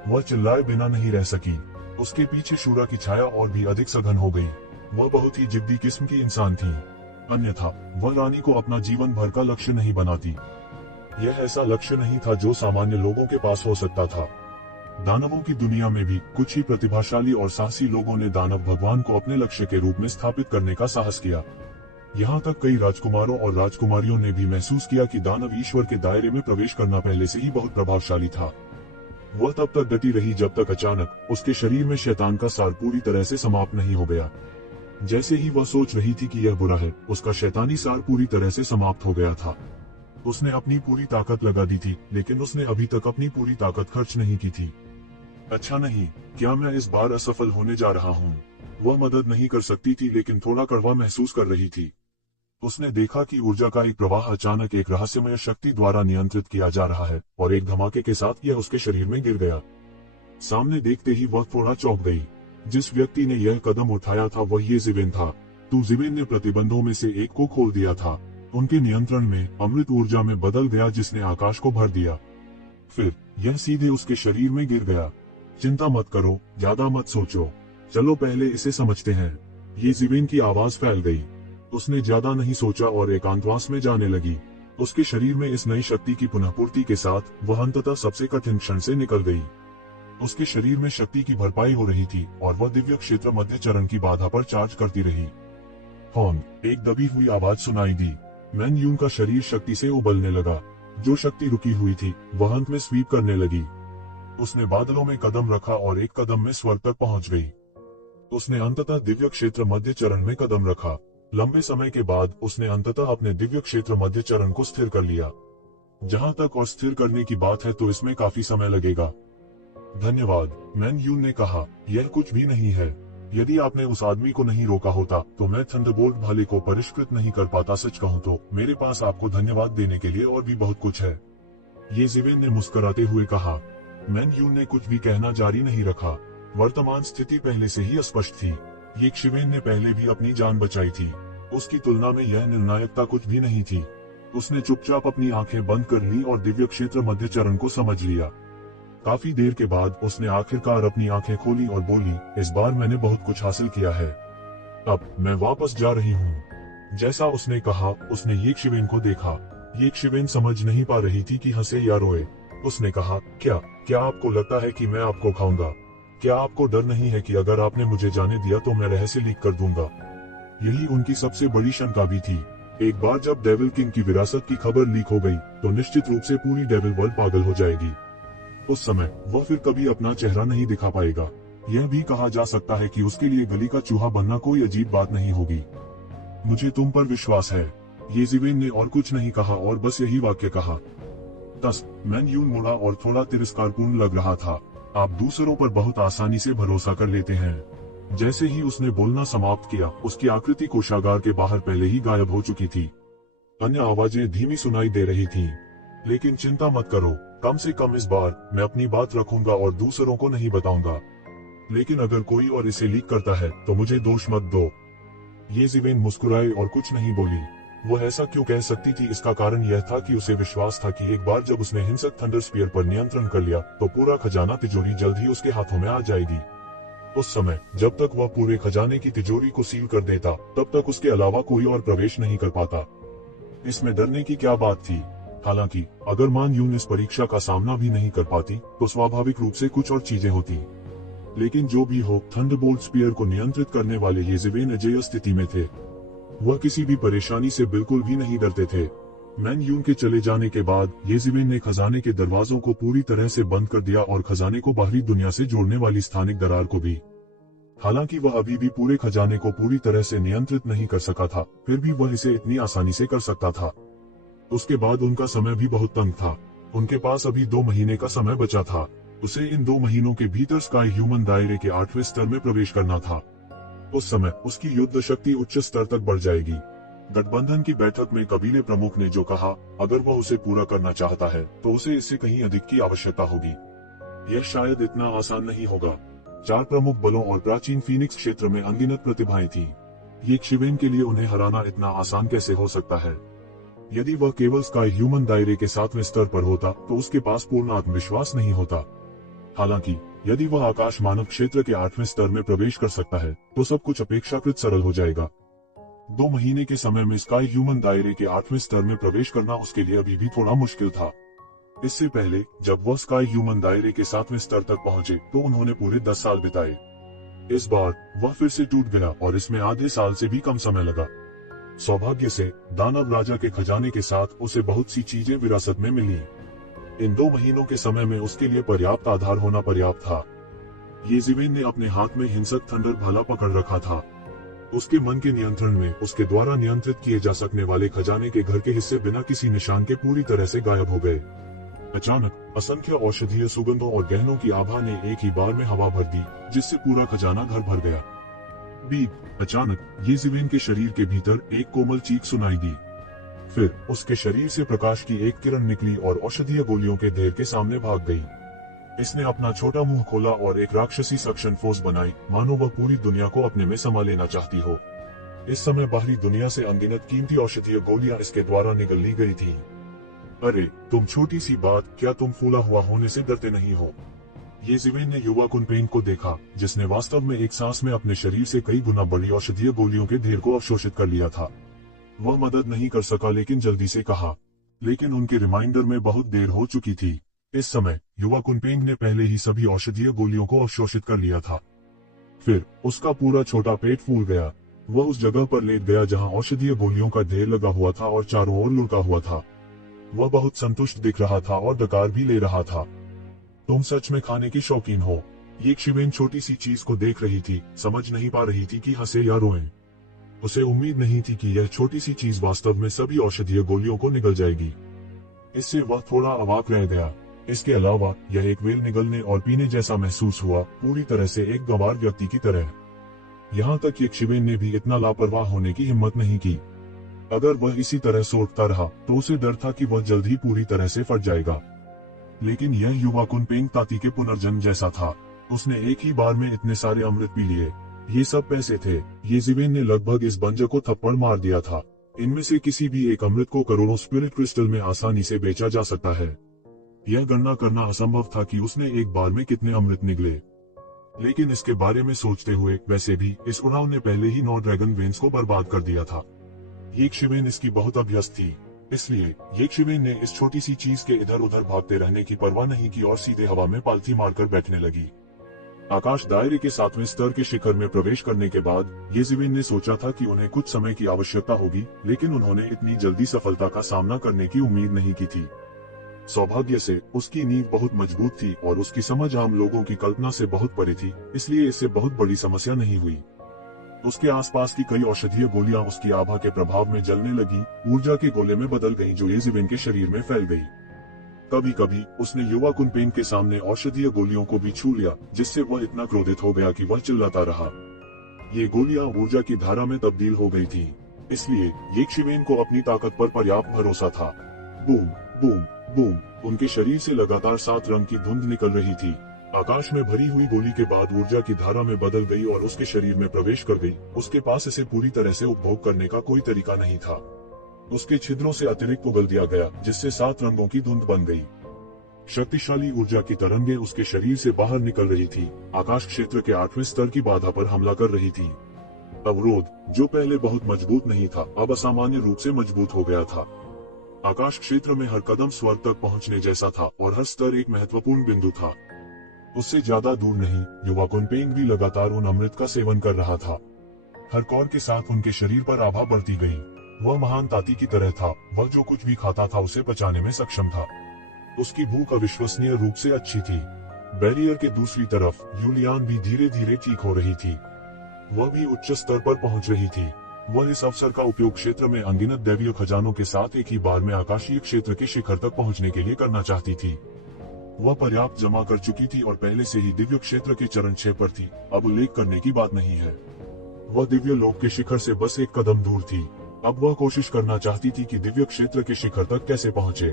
वह चिल्लाए बिना नहीं रह सकी। उसके पीछे शूरा की छाया और भी अधिक सघन हो गई। वह बहुत ही जिद्दी किस्म की इंसान थी। अन्यथा वह रानी को अपना जीवन भर का लक्ष्य नहीं बनाती। यह ऐसा लक्ष्य नहीं था जो सामान्य लोगों के पास हो सकता था। दानवों की दुनिया में भी कुछ ही प्रतिभाशाली और साहसी लोगों ने दानव भगवान को अपने लक्ष्य के रूप में स्थापित करने का साहस किया। यहाँ तक कई राजकुमारों और राजकुमारियों ने भी महसूस किया कि दानव ईश्वर के दायरे में प्रवेश करना पहले से ही बहुत प्रभावशाली था। वह तब तक डटी रही जब तक अचानक उसके शरीर में शैतान का सार पूरी तरह से समाप्त नहीं हो गया। जैसे ही वह सोच रही थी कि यह बुरा है, उसका शैतानी सार पूरी तरह से समाप्त हो गया था। उसने अपनी पूरी ताकत लगा दी थी, लेकिन उसने अभी तक अपनी पूरी ताकत खर्च नहीं की थी। अच्छा नहीं, क्या मैं इस बार असफल होने जा रहा हूँ? वह मदद नहीं कर सकती थी, लेकिन थोड़ा कड़वा महसूस कर रही थी। उसने देखा कि ऊर्जा का एक प्रवाह अचानक एक रहस्यमय शक्ति द्वारा नियंत्रित किया जा रहा है और एक धमाके के साथ यह उसके शरीर में गिर गया। सामने देखते ही वह थोड़ा चौंक गई। जिस व्यक्ति ने यह कदम उठाया था वह येज़िवेन था। येज़िवेन ने प्रतिबंधों में से एक को खोल दिया था। उनके नियंत्रण में अमृत ऊर्जा में बदल गया जिसने आकाश को भर दिया। फिर यह सीधे उसके शरीर में गिर गया। चिंता मत करो, ज्यादा मत सोचो। चलो पहले इसे समझते हैं। ये ज़िवेन की आवाज फैल गई। उसने ज्यादा नहीं सोचा और एकांतवास में जाने लगी। उसके शरीर में इस नई शक्ति की पुनःपूर्ति के साथ वह अंततः सबसे कठिन क्षण से निकल गई। उसके शरीर में शक्ति की भरपाई हो रही थी और वह दिव्य क्षेत्र मध्य चरण की बाधा पर चार्ज करती रही। हॉन, एक दबी हुई आवाज सुनाई दी। मैन यून का शरीर शक्ति से उबलने लगा। जो शक्ति रुकी हुई थी वह अंत में स्वीप करने लगी। उसने बादलों में कदम रखा और एक कदम में स्वर्ग तक पहुंच गई। उसने अंततः दिव्य क्षेत्र मध्य चरण में कदम रखा। लंबे समय के बाद उसने अंततः अपने दिव्य क्षेत्र मध्य चरण को स्थिर कर लिया। जहां तक और स्थिर करने की बात है तो इसमें काफी समय लगेगा। धन्यवाद, मैन यून ने कहा। यह कुछ भी नहीं है। यदि आपने उस आदमी को नहीं रोका होता तो मैं थंडरबोल्ट भाले को परिष्कृत नहीं कर पाता। सच कहूं तो मेरे पास आपको धन्यवाद देने के लिए और भी बहुत कुछ है, ये ज़िवेन ने मुस्कुराते हुए कहा। मैन यून ने कुछ भी कहना जारी नहीं रखा। वर्तमान स्थिति पहले से ही स्पष्ट थी। ये ज़िवेन ने पहले भी अपनी जान बचाई थी। उसकी तुलना में यह निर्णायकता कुछ भी नहीं थी। उसने चुपचाप अपनी आंखें बंद कर ली और दिव्य क्षेत्र मध्य चरण को समझ लिया। काफी देर के बाद उसने आखिरकार अपनी आंखें खोली और बोली, इस बार मैंने बहुत कुछ हासिल किया है। अब मैं वापस जा रही हूँ। जैसा उसने कहा, उसने ये ज़िवेन को देखा। ये ज़िवेन समझ नहीं पा रही थी कि हंसे या रोए। उसने कहा, क्या आपको लगता है कि मैं आपको खाऊंगा? क्या आपको डर नहीं है कि अगर आपने मुझे जाने दिया तो मैं रहस्य लीक कर दूंगा? यही उनकी सबसे बड़ी शंका भी थी। एक बार जब डेविल किंग की विरासत की खबर लीक हो गई तो निश्चित रूप से पूरी डेविल वर्ल्ड पागल हो जाएगी। उस समय वह फिर कभी अपना चेहरा नहीं दिखा पाएगा। यह भी कहा जा सकता है कि उसके लिए गली का चूहा बनना कोई अजीब बात नहीं होगी। मुझे तुम पर विश्वास है, ये ज़िवेन ने और कुछ नहीं कहा और बस यही वाक्य कहा। मैन यून मुड़ा और थोड़ा तिरस्कारपूर्ण लग रहा था। आप दूसरों पर बहुत आसानी से भरोसा कर लेते हैं। जैसे ही उसने बोलना समाप्त किया, उसकी आकृति कोषागार के बाहर पहले ही गायब हो चुकी थी। अन्य आवाजें धीमी सुनाई दे रही थीं। लेकिन चिंता मत करो, कम से कम इस बार मैं अपनी बात रखूंगा और दूसरों को नहीं बताऊंगा। लेकिन अगर कोई और इसे लीक करता है तो मुझे दोष मत दो। ये ज़िवेन मुस्कुराई और कुछ नहीं बोली। वह ऐसा क्यों कह सकती थी? इसका कारण यह था कि उसे विश्वास था कि एक बार जब उसने हिंसक थंडर स्पीयर पर नियंत्रण कर लिया तो पूरा खजाना तिजोरी जल्द ही उसके हाथों में आ जाएगी। उस समय जब तक वह पूरे खजाने की तिजोरी को सील कर देता तब तक उसके अलावा कोई और प्रवेश नहीं कर पाता। इसमें डरने की क्या बात थी? हालांकि अगर मान यून इस परीक्षा का सामना भी नहीं कर पाती तो स्वाभाविक रूप से कुछ और चीजें होती। लेकिन जो भी हो, थंडरबोल्ट स्पीयर को नियंत्रित करने वाले ये ज़िवेन अजेय स्थिति में थे। वह किसी भी परेशानी से बिल्कुल भी नहीं डरते थे। मैन यून के चले जाने के बाद ये ज़िवेन ने खजाने के दरवाजों को पूरी तरह से बंद कर दिया और खजाने को बाहरी दुनिया से जोड़ने वाली स्थानिक दरार को भी। हालांकि वह अभी भी पूरे खजाने को पूरी तरह से नियंत्रित नहीं कर सका था, फिर भी वह इसे इतनी आसानी से कर सकता था। उसके बाद उनका समय भी बहुत तंग था। उनके पास अभी 2 महीने का समय बचा था। उसे इन 2 महीनों के भीतर स्काई ह्यूमन दायरे के 8वें स्तर में प्रवेश करना था। उस समय उसकी युद्ध शक्ति उच्च स्तर तक बढ़ जाएगी। गठबंधन की बैठक में कबीले प्रमुख ने जो कहा, अगर वह उसे पूरा करना चाहता है तो उसे इससे कहीं अधिक की आवश्यकता होगी। यह शायद इतना आसान नहीं होगा। 4 प्रमुख बलों और प्राचीन फीनिक्स क्षेत्र में अनगिनत प्रतिभाएं थीं। ये ज़िवेन के लिए उन्हें हराना इतना आसान कैसे हो सकता है? यदि वह केवल स्काई ह्यूमन दायरे के 7वें स्तर पर होता तो उसके पास पूर्ण आत्मविश्वास नहीं होता। हालांकि यदि वह आकाश मानव क्षेत्र के 8वें स्तर में प्रवेश कर सकता है तो सब कुछ अपेक्षाकृत सरल हो जाएगा। 2 महीने के समय में स्काई ह्यूमन दायरे के 8वें स्तर में प्रवेश करना उसके लिए अभी भी थोड़ा मुश्किल था। इससे पहले जब वह स्काई ह्यूमन दायरे के 7वें स्तर तक पहुंचे तो उन्होंने पूरे 10 साल बिताए। इस बार वह फिर से टूट गया और इसमें आधे साल से भी कम समय लगा। सौभाग्य से दानव राजा के खजाने के साथ उसे बहुत सी चीजें विरासत में मिली। इन 2 महीनों के समय में उसके लिए पर्याप्त आधार होना पर्याप्त था। ये ज़िवेन ने अपने हाथ में हिंसक थंडर भाला पकड़ रखा था। उसके मन के नियंत्रण में उसके द्वारा नियंत्रित किए जा सकने वाले खजाने के घर के हिस्से बिना किसी निशान के पूरी तरह से गायब हो गए। अचानक असंख्य औषधीय सुगंधों और गहनों की आभा ने एक ही बार में हवा भर दी, जिससे पूरा खजाना घर भर गया। अचानक ये ज़िवेन के शरीर के भीतर एक कोमल चीख सुनाई दी। फिर उसके शरीर से प्रकाश की एक किरण निकली और औषधीय गोलियों के ढेर के सामने भाग गई। इसने अपना छोटा मुंह खोला और एक राक्षसी सक्शन फोर्स बनाई, मानो वह पूरी दुनिया को अपने में समा लेना चाहती हो। इस समय बाहरी दुनिया से अनगिनत कीमती औषधीय गोलियां इसके द्वारा निगल ली गई थीं। अरे तुम छोटी सी बात, क्या तुम फूला हुआ होने से डरते नहीं हो? ये जिवेन ने युवा कुनपेंग को देखा, जिसने वास्तव में एक सांस में अपने शरीर से कई गुना बड़ी औषधीय गोलियों के ढेर को अवशोषित कर लिया था। वह मदद नहीं कर सका लेकिन जल्दी से कहा, लेकिन उनके रिमाइंडर में बहुत देर हो चुकी थी। इस समय युवा कुनपेंग ने पहले ही सभी औषधीय गोलियों को अवशोषित कर लिया था। फिर उसका पूरा छोटा पेट फूल गया। वह उस जगह पर लेट गया जहां औषधीय गोलियों का ढेर लगा हुआ था और चारों ओर लुढ़का हुआ था। वह बहुत संतुष्ट दिख रहा था और डकार भी ले रहा था। तुम सच में खाने की शौकीन हो? ये शिवेन छोटी सी चीज को देख रही थी, समझ नहीं पा रही थी कि हंसे या रोएं। उसे उम्मीद नहीं थी कि यह छोटी सी चीज वास्तव में सभी औषधीय गोलियों को निगल जाएगी। इससे वह थोड़ा अवाक रह गया। इसके अलावा यह एक वेल निगलने और पीने जैसा महसूस हुआ, पूरी तरह से एक गंवार व्यक्ति की तरह। यहाँ तक कि शिवेन ने भी इतना लापरवाह होने की हिम्मत नहीं की। अगर वह इसी तरह सोचता रहा तो उसे डर था कि वह जल्द ही पूरी तरह से फट जाएगा। लेकिन यह युवा कुनपेंग ताती के पुनर्जन्म जैसा था। उसने एक ही बार में इतने सारे अमृत पी लिए। ये सब पैसे थे। ये जिवेन ने लगभग इस बंजर को थप्पड़ मार दिया था। इनमें से किसी भी एक अमृत को करोड़ों स्पिरिट क्रिस्टल में आसानी से बेचा जा सकता है। यह गणना करना असंभव था कि उसने एक बार में कितने अमृत निगले। लेकिन इसके बारे में सोचते हुए वैसे भी इस उड़ाव ने पहले ही 9 ड्रैगन वेन्स को बर्बाद कर दिया था। ये शिवेन इसकी बहुत अभ्यस्त थी, इसलिए ये शिवेन ने इस छोटी सी चीज के इधर उधर भागते रहने की परवाह नहीं की और सीधे हवा में पालथी मारकर बैठने लगी। आकाश दायरे के 7वें स्तर के शिखर में प्रवेश करने के बाद ये जिवेन ने सोचा था कि उन्हें कुछ समय की आवश्यकता होगी, लेकिन उन्होंने इतनी जल्दी सफलता का सामना करने की उम्मीद नहीं की थी। सौभाग्य से उसकी नींव बहुत मजबूत थी और उसकी समझ आम लोगों की कल्पना से बहुत परे थी, इसलिए इससे बहुत बड़ी समस्या नहीं हुई। उसके आसपास की कई औषधीय गोलियां उसकी आभा के प्रभाव में जलने लगी, ऊर्जा के गोले में बदल गईं जो ये जिवेन के शरीर में फैल गई। कभी कभी उसने युवा कुनपेंग के सामने औषधीय गोलियों को भी छू लिया, जिससे वह इतना क्रोधित हो गया कि वह चिल्लाता रहा। ये गोलियां ऊर्जा की धारा में तब्दील हो गई थी, इसलिए ये शिवेन को अपनी ताकत पर पर्याप्त भरोसा था। बूम बूम बूम, उनके शरीर से लगातार 7 रंग की धुंध निकल रही थी। आकाश में भरी हुई गोली के बाद ऊर्जा की धारा में बदल गई और उसके शरीर में प्रवेश कर गई। उसके पास इसे पूरी तरह से उपभोग करने का कोई तरीका नहीं था। उसके छिद्रों से अतिरिक्त उगल दिया गया, जिससे 7 रंगों की धुंध बन गई। शक्तिशाली ऊर्जा की तरंगे उसके शरीर से बाहर निकल रही थी, आकाश क्षेत्र के 8वें स्तर की बाधा पर हमला कर रही थी। अवरोध, जो पहले बहुत मजबूत नहीं था, अब असामान्य रूप से मजबूत हो गया था। आकाश क्षेत्र में हर कदम स्वर्ग तक पहुंचने जैसा था और हर स्तर एक महत्वपूर्ण बिंदु था। उससे ज्यादा दूर नहीं, युवा कुनपेंग भी लगातार उन अमृत का सेवन कर रहा था। हर कौर के साथ उनके शरीर पर आभा बढ़ती गई। वह महान ताती की तरह था, वह जो कुछ भी खाता था उसे पचाने में सक्षम था। उसकी भूख अविश्वसनीय रूप से अच्छी थी। बैरियर के दूसरी तरफ यूलियान भी धीरे धीरे ठीक हो रही थी। वह भी उच्च स्तर पर पहुंच रही थी। वह इस अवसर का उपयोग क्षेत्र में अनगिनत दैवीय खजानों के साथ एक ही बार में आकाशीय क्षेत्र के शिखर तक पहुंचने के लिए करना चाहती थी। वह पर्याप्त जमा कर चुकी थी और पहले से ही दिव्य क्षेत्र के चरण 6 पर थी। अब उल्लेख करने की बात नहीं है। वह दिव्य लोक के शिखर से बस एक कदम दूर थी। अब वह कोशिश करना चाहती थी कि दिव्य क्षेत्र के शिखर तक कैसे पहुंचे।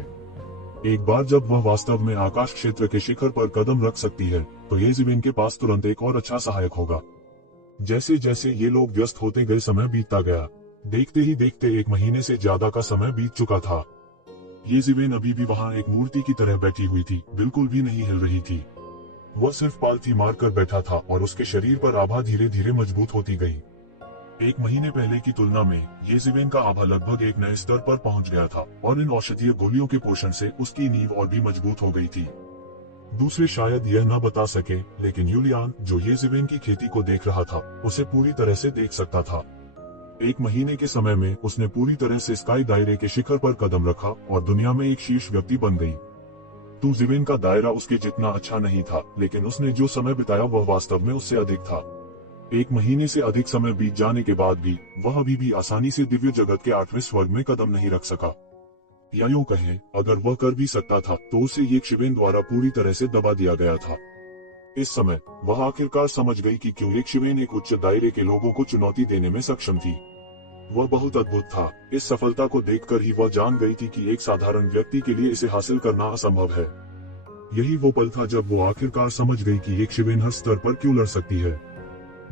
एक बार जब वह वास्तव में आकाश क्षेत्र के शिखर पर कदम रख सकती है, तो ये जिवेन के पास तुरंत एक और अच्छा सहायक होगा। जैसे जैसे ये लोग व्यस्त होते गए, समय बीतता गया। देखते ही देखते 1 महीने से ज्यादा का समय बीत चुका था। ये जिवेन अभी भी वहाँ एक मूर्ति की तरह बैठी हुई थी, बिल्कुल भी नहीं हिल रही थी। वह सिर्फ पालथी मार कर बैठा था और उसके शरीर पर आभा धीरे धीरे मजबूत होती गई। 1 महीने पहले की तुलना में ये जिवेन का आभा लगभग एक नए स्तर पर पहुंच गया था और इन औषधीय गोलियों के पोषण से उसकी नींव और भी मजबूत हो गई थी। दूसरे शायद यह न बता सके, लेकिन यूलियान, जो ये जिवेन की खेती को देख रहा था, उसे पूरी तरह से देख सकता था। 1 महीने के समय में उसने पूरी तरह से स्काई दायरे के शिखर पर कदम रखा और दुनिया में एक शीर्ष व्यक्ति बन गई। तो जिवेन का दायरा उसके जितना अच्छा नहीं था, लेकिन उसने जो समय बिताया वह वास्तव में उससे अधिक था। 1 महीने से अधिक समय बीत जाने के बाद भी वह अभी भी आसानी से दिव्य जगत के 8वें स्वर्ग में कदम नहीं रख सका। या यूं कहें, अगर वह कर भी सकता था तो उसे ये शिवेन द्वारा पूरी तरह से दबा दिया गया था। इस समय वह आखिरकार समझ गई कि क्यों एक शिवेन एक उच्च दायरे के लोगों को चुनौती देने में सक्षम थी। वह बहुत अद्भुत था। इस सफलता को देखकर ही वह जान गई थी कि एक साधारण व्यक्ति के लिए इसे हासिल करना असंभव है। यही वो पल था जब वो आखिरकार समझ गई कि एक शिवेन हर स्तर पर क्यों लड़ सकती है।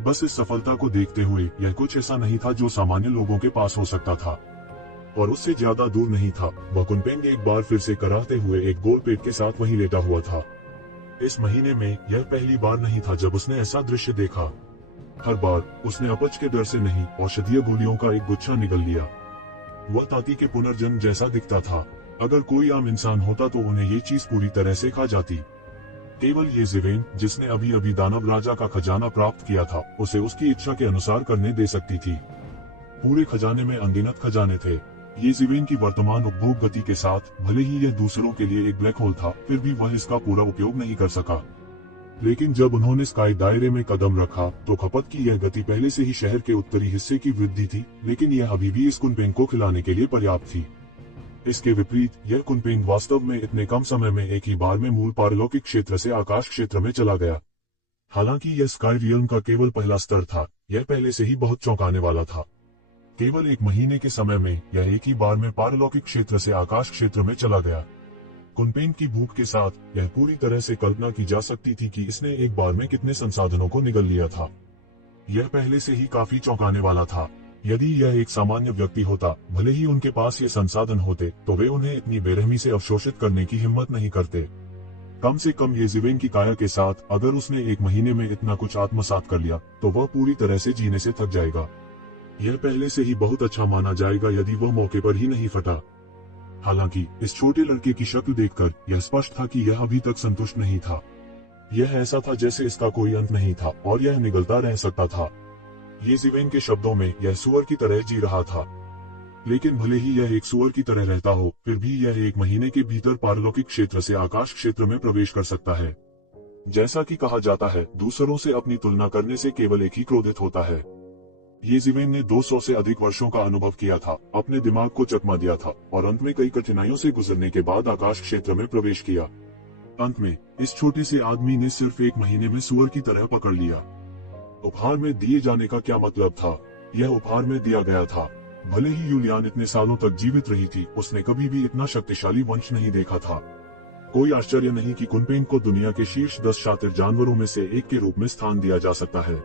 बस इस सफलता को देखते हुए यह कुछ ऐसा नहीं था जो सामान्य लोगों के पास हो सकता था, और उससे ज्यादा दूर नहीं था। वह कुनपेंग एक बार फिर से कराहते हुए एक गोल पेट के साथ वहीं लेटा हुआ था। इस महीने में यह पहली बार नहीं था जब उसने ऐसा दृश्य देखा। हर बार उसने अपच के डर से नहीं, औषधीय गोलियों का एक गुच्छा निगल लिया। वह ताती के पुनर्जन्म जैसा दिखता था। अगर कोई आम इंसान होता तो उन्हें ये चीज पूरी तरह से खा जाती। केवल ये ज़िवेन, जिसने अभी अभी दानव राजा का खजाना प्राप्त किया था, उसे उसकी इच्छा के अनुसार करने दे सकती थी। पूरे खजाने में अनगिनत खजाने थे। ये ज़िवेन की वर्तमान उपभोग गति के साथ, भले ही यह दूसरों के लिए एक ब्लैक होल था, फिर भी वह इसका पूरा उपयोग नहीं कर सका। लेकिन जब उन्होंने स्काई दायरे में कदम रखा तो खपत की यह गति पहले से ही शहर के उत्तरी हिस्से की वृद्धि थी, लेकिन यह अभी भी इस कुनपेंग को खिलाने के लिए पर्याप्त थी। इसके विपरीत यह कुनपेंग वास्तव में इतने कम समय में एक ही बार में मूल पारलौकिक क्षेत्र से आकाश क्षेत्र में चला गया। हालांकि यह स्काई रियल्म का केवल पहला स्तर था, यह पहले से ही बहुत चौंकाने वाला था। केवल एक महीने के समय में यह एक ही बार में पारलौकिक क्षेत्र से आकाश क्षेत्र में चला गया। कुनपेंग की भूख के साथ यह पूरी तरह से कल्पना की जा सकती थी कि इसने एक बार में कितने संसाधनों को निगल लिया था। यह पहले से ही काफी चौंकाने वाला था। यदि यह एक सामान्य व्यक्ति होता, भले ही उनके पास ये संसाधन होते, तो वे उन्हें इतनी बेरहमी से अवशोषित करने की हिम्मत नहीं करते। कम से कम ये ज़िवेन की काया के साथ अगर उसने एक महीने में इतना कुछ आत्मसात कर लिया, तो वह पूरी तरह से जीने से थक जाएगा। यह पहले से ही बहुत अच्छा माना जाएगा यदि वह मौके पर ही नहीं फटा। हालांकि इस छोटे लड़के की शक्ल देखकर यह स्पष्ट था कि यह अभी तक संतुष्ट नहीं था। यह ऐसा था जैसे इसका कोई अंत नहीं था और यह निगलता रह सकता था। ये ज़िवेन के शब्दों में यह सुअर की तरह जी रहा था। लेकिन भले ही यह एक सुअर की तरह रहता हो, फिर भी यह एक महीने के भीतर पारलौकिक क्षेत्र से आकाश क्षेत्र में प्रवेश कर सकता है। जैसा कि कहा जाता है, दूसरों से अपनी तुलना करने से केवल एक ही क्रोधित होता है। ये ज़िवेन ने 200 से अधिक वर्षों का अनुभव किया था, अपने दिमाग को चकमा दिया था और अंत में कई कठिनाइयों से गुजरने के बाद आकाश क्षेत्र में प्रवेश किया। अंत में इस छोटे से आदमी ने सिर्फ एक महीने में सुअर की तरह पकड़ लिया। उपहार में दिए जाने का क्या मतलब था? यह उपहार में दिया गया था। भले ही यूलियान इतने सालों तक जीवित रही थी, उसने कभी भी इतना शक्तिशाली वंश नहीं देखा था। कोई आश्चर्य नहीं कि कुनपेंग को दुनिया के शीर्ष 10 शातिर जानवरों में से एक के रूप में स्थान दिया जा सकता है।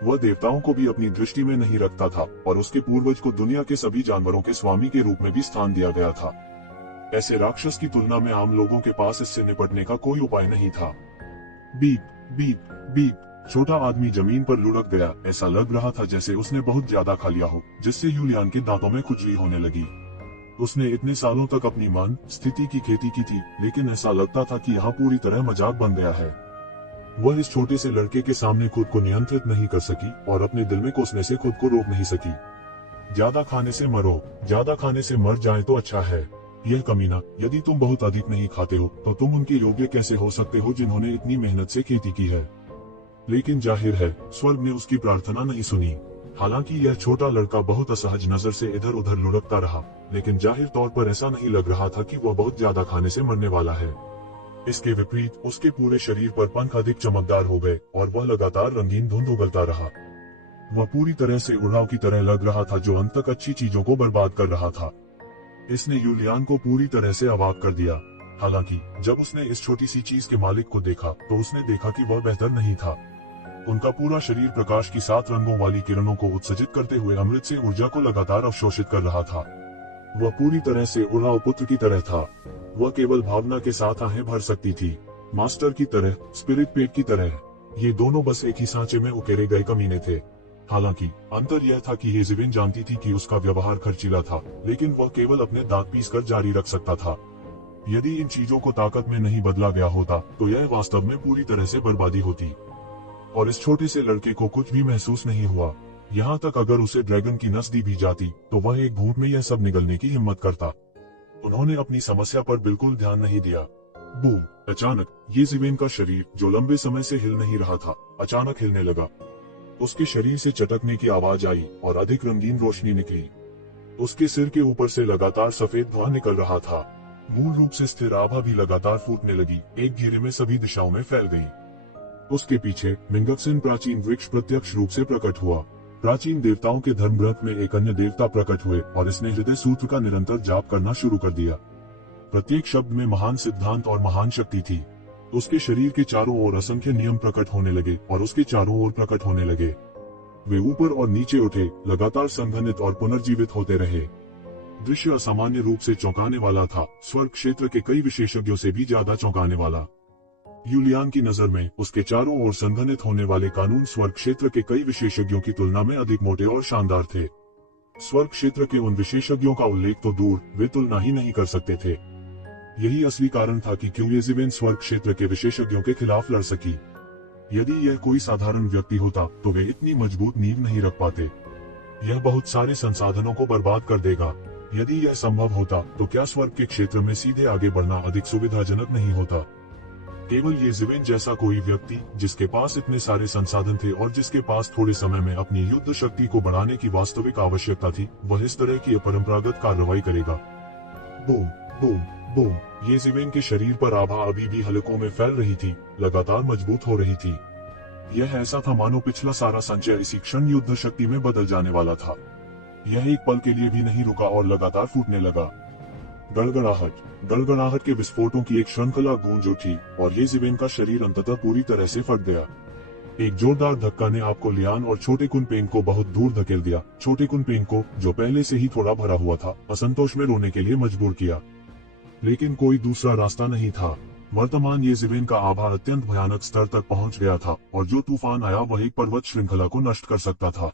वह देवताओं को भी अपनी दृष्टि में नहीं रखता था और उसके पूर्वज को दुनिया के सभी जानवरों के स्वामी के रूप में भी स्थान दिया गया था। ऐसे राक्षस की तुलना में आम लोगों के पास इससे निपटने का कोई उपाय नहीं था। Beep beep beep. छोटा आदमी जमीन पर लुढ़क गया। ऐसा लग रहा था जैसे उसने बहुत ज्यादा खा लिया हो, जिससे यूलियान के दांतों में खुजली होने लगी। उसने इतने सालों तक अपनी मन स्थिति की खेती की थी, लेकिन ऐसा लगता था कि यहाँ पूरी तरह मजाक बन गया है। वह इस छोटे से लड़के के सामने खुद को नियंत्रित नहीं कर सकी और अपने दिल में कोसने से खुद को रोक नहीं सकी। ज्यादा खाने से मरो, ज्यादा खाने से मर जाए तो अच्छा है। यह कमीना, यदि तुम बहुत अधिक नहीं खाते हो तो तुम उनके योग्य कैसे हो सकते हो जिन्होंने इतनी मेहनत से खेती की है। लेकिन जाहिर है स्वर्ग ने उसकी प्रार्थना नहीं सुनी। हालांकि यह छोटा लड़का बहुत असहज नजर से इधर उधर लुढ़कता रहा, लेकिन जाहिर तौर पर ऐसा नहीं लग रहा था कि वह बहुत ज्यादा खाने से मरने वाला है। इसके विपरीत उसके पूरे शरीर पर पंख अधिक चमकदार हो गए और वह लगातार रंगीन धुंध उगलता रहा। वह पूरी तरह से उड़ाव की तरह लग रहा था जो अंत तक अच्छी चीजों को बर्बाद कर रहा था। इसने यूलियान को पूरी तरह से अवाक कर दिया। हालांकि जब उसने इस छोटी सी चीज के मालिक को देखा तो उसने देखा कि वह बेहतर नहीं था। उनका पूरा शरीर प्रकाश की 7 रंगों वाली किरणों को उत्सर्जित करते हुए अमृत से ऊर्जा को लगातार अवशोषित कर रहा था। वह पूरी तरह से उड़ाव पुत्र की तरह था। वह केवल भावना के साथ आहें भर सकती थी, मास्टर की तरह, स्पिरिट पेट की तरह। ये दोनों बस एक ही सांचे में उकेरे गए कमीने थे। हालांकि अंतर यह था कि ज़िवेन जानती थी कि उसका व्यवहार खर्चीला था, लेकिन वह केवल अपने दांत पीसकर जारी रख सकता था। यदि इन चीजों को ताकत में नहीं बदला गया होता तो यह वास्तव में पूरी तरह से बर्बादी होती। और इस छोटे से लड़के को कुछ भी महसूस नहीं हुआ। यहाँ तक अगर उसे ड्रैगन की नस दी भी जाती तो वह एक घूंट में यह सब निगलने की हिम्मत करता। उन्होंने अपनी समस्या पर बिल्कुल ध्यान नहीं दिया। बूम! अचानक ये ज़िवेन का शरीर, जो लंबे समय से हिल नहीं रहा था, अचानक हिलने लगा। उसके शरीर से चटकने की आवाज आई और अधिक रंगीन रोशनी निकली। उसके सिर के ऊपर से लगातार सफेद धुआं निकल रहा था। मूल रूप से स्थिर आभा भी लगातार फूटने लगी, एक घेरे में सभी दिशाओं में फैल गई। उसके पीछे मिंगक्सिन प्राचीन वृक्ष प्रत्यक्ष रूप से प्रकट हुआ। प्राचीन देवताओं के धर्म ग्रंथ में एक अन्य देवता प्रकट हुए और इसने हृदय सूत्र का निरंतर जाप करना शुरू कर दिया। प्रत्येक शब्द में महान सिद्धांत और महान शक्ति थी। उसके शरीर के चारों ओर असंख्य नियम प्रकट होने लगे और उसके चारों ओर प्रकट होने लगे। वे ऊपर और नीचे उठे, लगातार संघनित और पुनर्जीवित होते रहे। दृश्य असामान्य रूप से चौंकाने वाला था, स्वर्ग क्षेत्र के कई विशेषज्ञों से भी ज्यादा चौंकाने वाला। यूलियान की नजर में उसके चारों ओर संघनित होने वाले कानून स्वर्ग क्षेत्र के कई विशेषज्ञों की तुलना में अधिक मोटे और शानदार थे। स्वर्ग क्षेत्र के उन विशेषज्ञों का उल्लेख तो दूर, वे तुलना ही नहीं कर सकते थे। यही असली कारण था कि क्यों येज़ेबेल स्वर्ग क्षेत्र के विशेषज्ञों के खिलाफ लड़ सकी। यदि यह कोई साधारण व्यक्ति होता तो वे इतनी मजबूत नींव नहीं रख पाते। यह बहुत सारे संसाधनों को बर्बाद कर देगा। यदि यह संभव होता तो क्या स्वर्ग के क्षेत्र में सीधे आगे बढ़ना अधिक सुविधाजनक नहीं होता। केवल येज़ेबेल जैसा कोई व्यक्ति जिसके पास इतने सारे संसाधन थे और जिसके पास थोड़े समय में अपनी युद्ध शक्ति को बढ़ाने की वास्तविक आवश्यकता थी, वह इस तरह की अपरंपरागत कार्रवाई करेगा। Boom boom boom. येज़ेबेल के शरीर पर आभा अभी भी हलकों में फैल रही थी, लगातार मजबूत हो रही थी। यह ऐसा था मानो पिछला सारा संचय इसी क्षण युद्ध शक्ति में बदल जाने वाला था। यह एक पल के लिए भी नहीं रुका और लगातार फूटने लगा। गड़गड़ाहट के विस्फोटों की एक श्रृंखला गूंज उठी और येज़ेबेल का शरीर अंततः पूरी तरह से फट गया। एक जोरदार धक्का ने आपको लियान और छोटे कुनपेंग को बहुत दूर धकेल दिया। छोटे कुनपेंग को, जो पहले से ही थोड़ा भरा हुआ था, असंतोष में रोने के लिए मजबूर किया। लेकिन कोई दूसरा रास्ता नहीं था। वर्तमान येज़ेबेल का आभा अत्यंत भयानक स्तर तक पहुंच गया था और जो तूफान आया वह एक पर्वत श्रृंखला को नष्ट कर सकता था।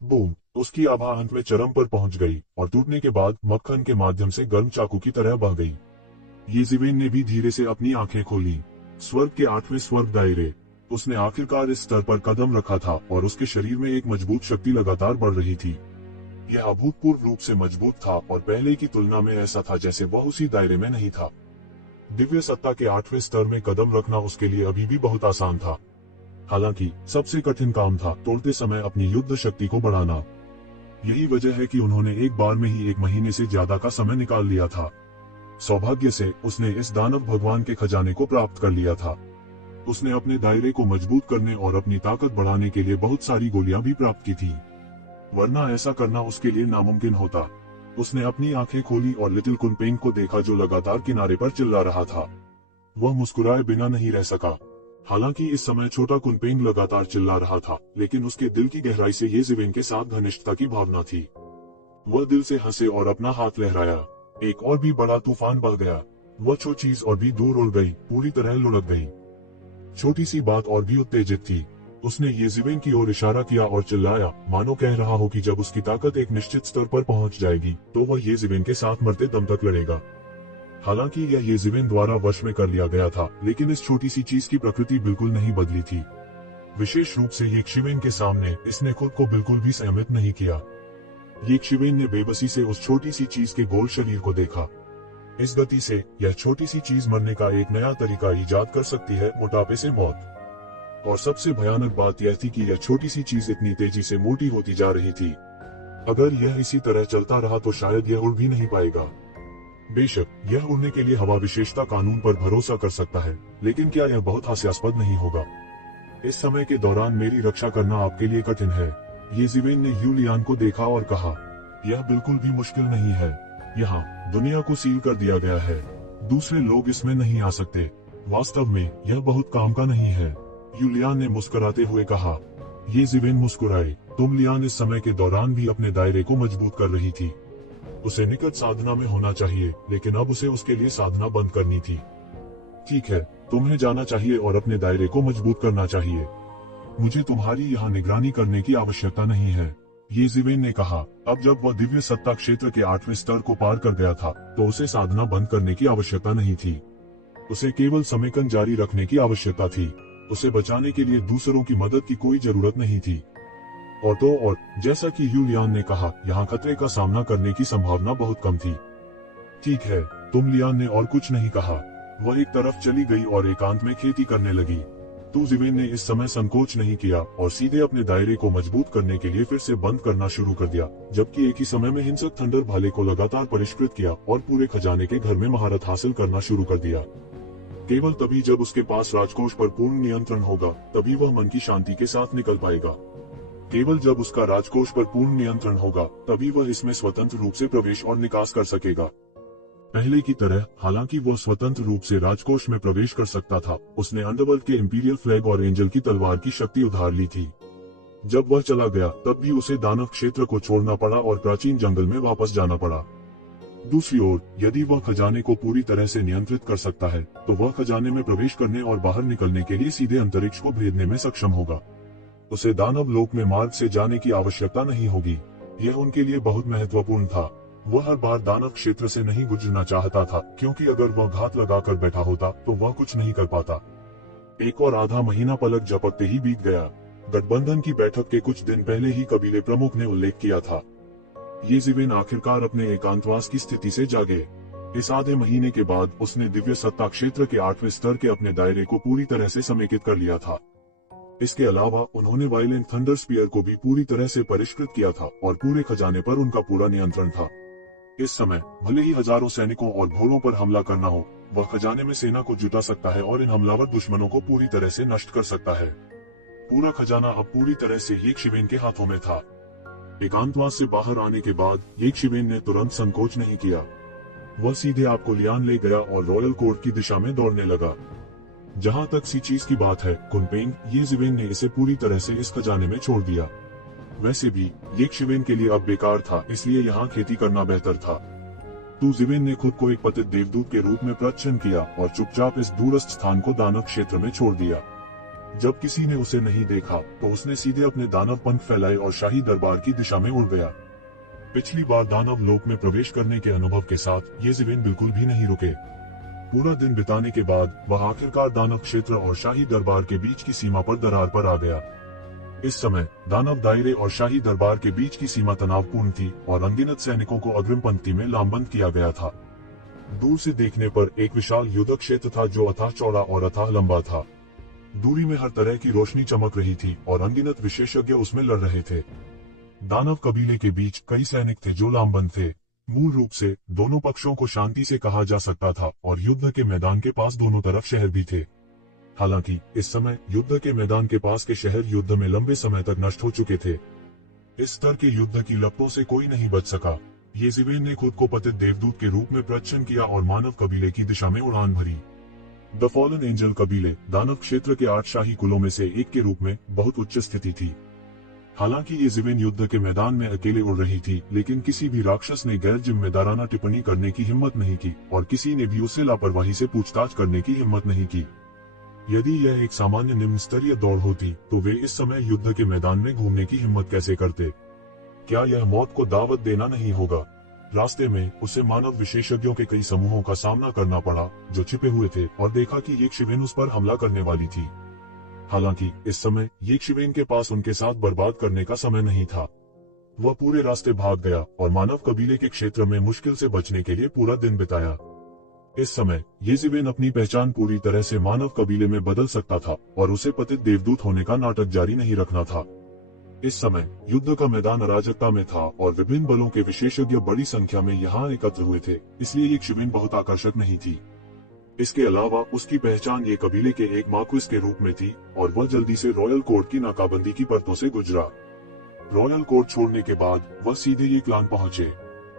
बूम। उसकी आभा अंत में चरम पर पहुंच गई और टूटने के बाद मक्खन के माध्यम से गर्म चाकू की तरह बह गई। येज़ेबेल ने भी धीरे से अपनी आंखें खोली। स्वर्ग के 8वें स्वर्ग दायरे। उसने आखिरकार इस स्तर पर कदम रखा था और उसके शरीर में एक मजबूत शक्ति लगातार बढ़ रही थी। यह अभूतपूर्व रूप से मजबूत था और पहले की तुलना में ऐसा था जैसे वह उसी दायरे में नहीं था। दिव्य सत्ता के 8वें स्तर में कदम रखना उसके लिए अभी भी बहुत आसान था। हालांकि सबसे कठिन काम था तोड़ते समय अपनी युद्ध शक्ति को बढ़ाना। यही वजह है कि उन्होंने एक बार में ही 1 महीने से ज्यादा का समय निकाल लिया था। सौभाग्य से उसने इस दानव भगवान के खजाने को प्राप्त कर लिया था। उसने अपने दायरे को मजबूत करने और अपनी ताकत बढ़ाने के लिए बहुत सारी गोलियां भी प्राप्त की थी, वरना ऐसा करना उसके लिए नामुमकिन होता। उसने अपनी आंखें खोली और लिटिल कुनपेंग को देखा जो लगातार किनारे पर चिल्ला रहा था। वह मुस्कुराए बिना नहीं रह सका। हालांकि इस समय छोटा कुनपेंग लगातार चिल्ला रहा था, लेकिन उसके दिल की गहराई से येज़ेबेल के साथ घनिष्ठता की भावना थी। वह दिल से हंसे और अपना हाथ लहराया। एक और भी बड़ा तूफान बह गया। वह छोटी चीज और भी दूर उड़ गई, पूरी तरह लुढ़क गई। छोटी सी बात और भी उत्तेजित थी। उसने येज़ेबेल की ओर इशारा किया और चिल्लाया, मानो कह रहा हो कि जब उसकी ताकत एक निश्चित स्तर पर पहुंच जाएगी तो वह येज़ेबेल के साथ मरते दम तक लड़ेगा। हालांकि यह येज़ेबेल द्वारा वश में कर लिया गया था, लेकिन इस छोटी सी चीज की प्रकृति बिल्कुल नहीं बदली थी। विशेष रूप से येज़ेबेल के सामने इसने खुद को बिल्कुल भी संयमित नहीं किया। येज़ेबेल ने बेबसी से उस छोटी सी चीज के गोल शरीर को देखा। इस गति से यह छोटी सी चीज मरने का एक नया तरीका इजाद कर सकती है, मोटापे से मौत। और सबसे भयानक बात यह थी कि यह छोटी सी चीज इतनी तेजी से मोटी होती जा रही थी। अगर यह इसी तरह चलता रहा तो शायद यह उड़ भी नहीं पाएगा। बेशक यह उड़ने के लिए हवा विशेषता कानून पर भरोसा कर सकता है, लेकिन क्या यह बहुत हास्यास्पद नहीं होगा? इस समय के दौरान मेरी रक्षा करना आपके लिए कठिन है। येज़ेबेल ने यूलियान को देखा और कहा, यह बिल्कुल भी मुश्किल नहीं है। यहाँ दुनिया को सील कर दिया गया है, दूसरे लोग इसमें नहीं आ सकते। वास्तव में यह बहुत काम का नहीं है। यूलियान ने मुस्कुराते हुए कहा। येज़ेबेल मुस्कुराए। तुम लियान इस समय के दौरान भी अपने दायरे को मजबूत कर रही थी। उसे निकट साधना में होना चाहिए, लेकिन अब उसे उसके लिए साधना बंद करनी थी। ठीक है, तुम्हें जाना चाहिए और अपने दायरे को मजबूत करना चाहिए। मुझे तुम्हारी यहाँ निगरानी करने की आवश्यकता नहीं है, येज़ेबेल ने कहा। अब जब वह दिव्य सत्ता क्षेत्र के 8वें स्तर को पार कर गया था, तो उसे साधना बंद करने की आवश्यकता नहीं थी। उसे केवल समेकन जारी रखने की आवश्यकता थी। उसे बचाने के लिए दूसरों की मदद की कोई जरूरत नहीं थी। और जैसा कि यूलियान ने कहा, यहाँ खतरे का सामना करने की संभावना बहुत कम थी। ठीक है, तुम। लियान ने और कुछ नहीं कहा। वह एक तरफ चली गई और एकांत में खेती करने लगी। येज़ेबेल ने इस समय संकोच नहीं किया और सीधे अपने दायरे को मजबूत करने के लिए फिर से बंद करना शुरू कर दिया, जबकि एक ही समय में हिंसक थंडर भाले को लगातार परिष्कृत किया और पूरे खजाने के घर में महारत हासिल करना शुरू कर दिया। केवल तभी जब उसके पास राजकोष पर पूर्ण नियंत्रण होगा, तभी वह मन की शांति के साथ निकल पाएगा। केवल जब उसका राजकोष पर पूर्ण नियंत्रण होगा, तभी वह इसमें स्वतंत्र रूप से प्रवेश और निकास कर सकेगा। पहले की तरह, हालांकि वह स्वतंत्र रूप से राजकोष में प्रवेश कर सकता था, उसने अंडरवर्ल्ड के इंपीरियल फ्लैग और एंजल की तलवार की शक्ति उधार ली थी। जब वह चला गया, तब भी उसे दानव क्षेत्र को छोड़ना पड़ा और प्राचीन जंगल में वापस जाना पड़ा। दूसरी ओर, यदि वह खजाने को पूरी तरह से नियंत्रित कर सकता है, तो वह खजाने में प्रवेश करने और बाहर निकलने के लिए सीधे अंतरिक्ष को भेदने में सक्षम होगा। उसे दानव लोक में मार्ग से जाने की आवश्यकता नहीं होगी। यह उनके लिए बहुत महत्वपूर्ण था। वह हर बार दानव क्षेत्र से नहीं गुजरना चाहता था, क्योंकि अगर वह घात लगाकर बैठा होता तो वह कुछ नहीं कर पाता। एक और आधा महीना पलक झपकते ही बीत गया। गठबंधन की बैठक के कुछ दिन पहले ही कबीले प्रमुख ने उल्लेख किया था। येज़िवेन आखिरकार अपने एकांतवास की स्थिति से जागे। इस आधे महीने के बाद उसने दिव्य सत्ता क्षेत्र के 8वें स्तर के अपने दायरे को पूरी तरह से समेकित कर लिया था। इसके अलावा उन्होंने वायलेंट थंडर स्पीयर को भी पूरी तरह से परिष्कृत किया था और पूरे खजाने पर उनका पूरा नियंत्रण था। इस समय भले ही हजारों सैनिकों और घोड़ों पर हमला करना हो, वह खजाने में सेना को जुटा सकता है और इन हमलावर दुश्मनों को पूरी तरह से नष्ट कर सकता है। पूरा खजाना अब पूरी तरह से येज़िवेन के हाथों में था। एकांतवास से बाहर आने के बाद येज़िवेन ने तुरंत संकोच नहीं किया। वह सीधे आपको लियान ले गया और रॉयल कोर्ट की दिशा में दौड़ने लगा। जहां तक सी चीज की बात है, कुनपेंग, येज़िवेन ने इसे पूरी तरह से इस खजाने में छोड़ दिया। वैसे भी येज़िवेन के लिए अब बेकार था, इसलिए यहाँ खेती करना बेहतर था। येज़िवेन ने खुद को एक पतित देवदूत के रूप में प्रदर्शन किया और चुपचाप इस दूरस्थ स्थान को दानव क्षेत्र में छोड़ दिया। जब किसी ने उसे नहीं देखा तो उसने सीधे अपने दानव पंख फैलाए और शाही दरबार की दिशा में उड़ गया। पिछली बार दानव लोक में प्रवेश करने के अनुभव के साथ येज़िवेन बिल्कुल भी नहीं रुके। पूरा दिन बिताने के बाद वह आखिरकार दानव क्षेत्र और शाही दरबार के बीच की सीमा पर दरार पर आ गया। इस समय दानव दायरे और शाही दरबार के बीच की सीमा तनावपूर्ण थी और अनगिनत सैनिकों को अग्रिम पंक्ति में लामबंद किया गया था। दूर से देखने पर एक विशाल युद्ध क्षेत्र था जो अथाह चौड़ा और अथाह लंबा था। दूरी में हर तरह की रोशनी चमक रही थी और अनगिनत विशेषज्ञ उसमें लड़ रहे थे। दानव कबीले के बीच कई सैनिक थे जो लामबंद थे। मूल रूप से दोनों पक्षों को शांति से कहा जा सकता था और युद्ध के मैदान के पास दोनों तरफ शहर भी थे। हालांकि इस समय युद्ध के मैदान के पास के शहर युद्ध में लंबे समय तक नष्ट हो चुके थे। इस स्तर के युद्ध की लपटों से कोई नहीं बच सका। येज़िवेन ने खुद को पतित देवदूत के रूप में प्रदर्शन किया और मानव कबीले की दिशा में उड़ान भरी। द फॉलन एंजल कबीले दानव क्षेत्र के 8 शाही कुलों में से एक के रूप में बहुत उच्च स्थिति थी। हालांकि येज़िवेन युद्ध के मैदान में अकेले उड़ रही थी, लेकिन किसी भी राक्षस ने गैर जिम्मेदाराना टिप्पणी करने की हिम्मत नहीं की और किसी ने भी उससे लापरवाही से पूछताछ करने की हिम्मत नहीं की। यदि यह एक सामान्य निम्न स्तरीय दौड़ होती तो वे इस समय युद्ध के मैदान में घूमने की हिम्मत कैसे करते? क्या यह मौत को दावत देना नहीं होगा? रास्ते में उसे मानव विशेषज्ञों के कई समूहों का सामना करना पड़ा जो छिपे हुए थे और देखा कि येज़िवेन उस पर हमला करने वाली थी। हालांकि इस समय येज़िवेन के पास उनके साथ बर्बाद करने का समय नहीं था। वह पूरे रास्ते भाग गया और मानव कबीले के क्षेत्र में मुश्किल से बचने के लिए पूरा दिन बिताया। इस समय येज़िवेन अपनी पहचान पूरी तरह से मानव कबीले में बदल सकता था और उसे पतित देवदूत होने का नाटक जारी नहीं रखना था। इस समय युद्ध का मैदान अराजकता में था और विभिन्न बलों के विशेषज्ञ बड़ी संख्या में यहाँ एकत्र हुए थे, इसलिए येज़िवेन बहुत आकर्षक नहीं थी। इसके अलावा उसकी पहचान ये कबीले के एक मार्क्विस के रूप में थी और वह जल्दी से रॉयल कोर्ट की नाकाबंदी की परतों से गुजरा। रॉयल कोर्ट छोड़ने के बाद वह सीधे ये क्लान पहुंचे।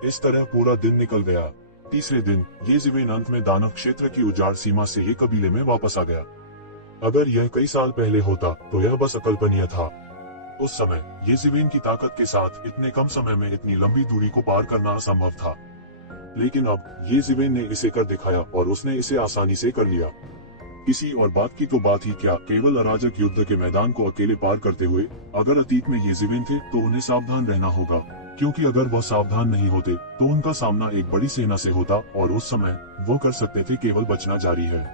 इस तरह पूरा दिन निकल गया। तीसरे दिन येज़िवेन अंत में दानव क्षेत्र की उजाड़ सीमा से ये कबीले में वापस आ गया। अगर यह कई साल पहले होता तो यह बस अकल्पनीय था। उस समय येज़िवेन की ताकत के साथ इतने कम समय में इतनी लंबी दूरी को पार करना असंभव था, लेकिन अब येज़िवेन ने इसे कर दिखाया और उसने इसे आसानी से कर लिया। किसी और बात की तो बात ही क्या, केवल अराजक युद्ध के मैदान को अकेले पार करते हुए। अगर अतीत में येज़िवेन थे तो उन्हें सावधान रहना होगा, क्योंकि अगर वह सावधान नहीं होते तो उनका सामना एक बड़ी सेना से होता और उस समय वो कर सकते थे केवल बचना जारी है।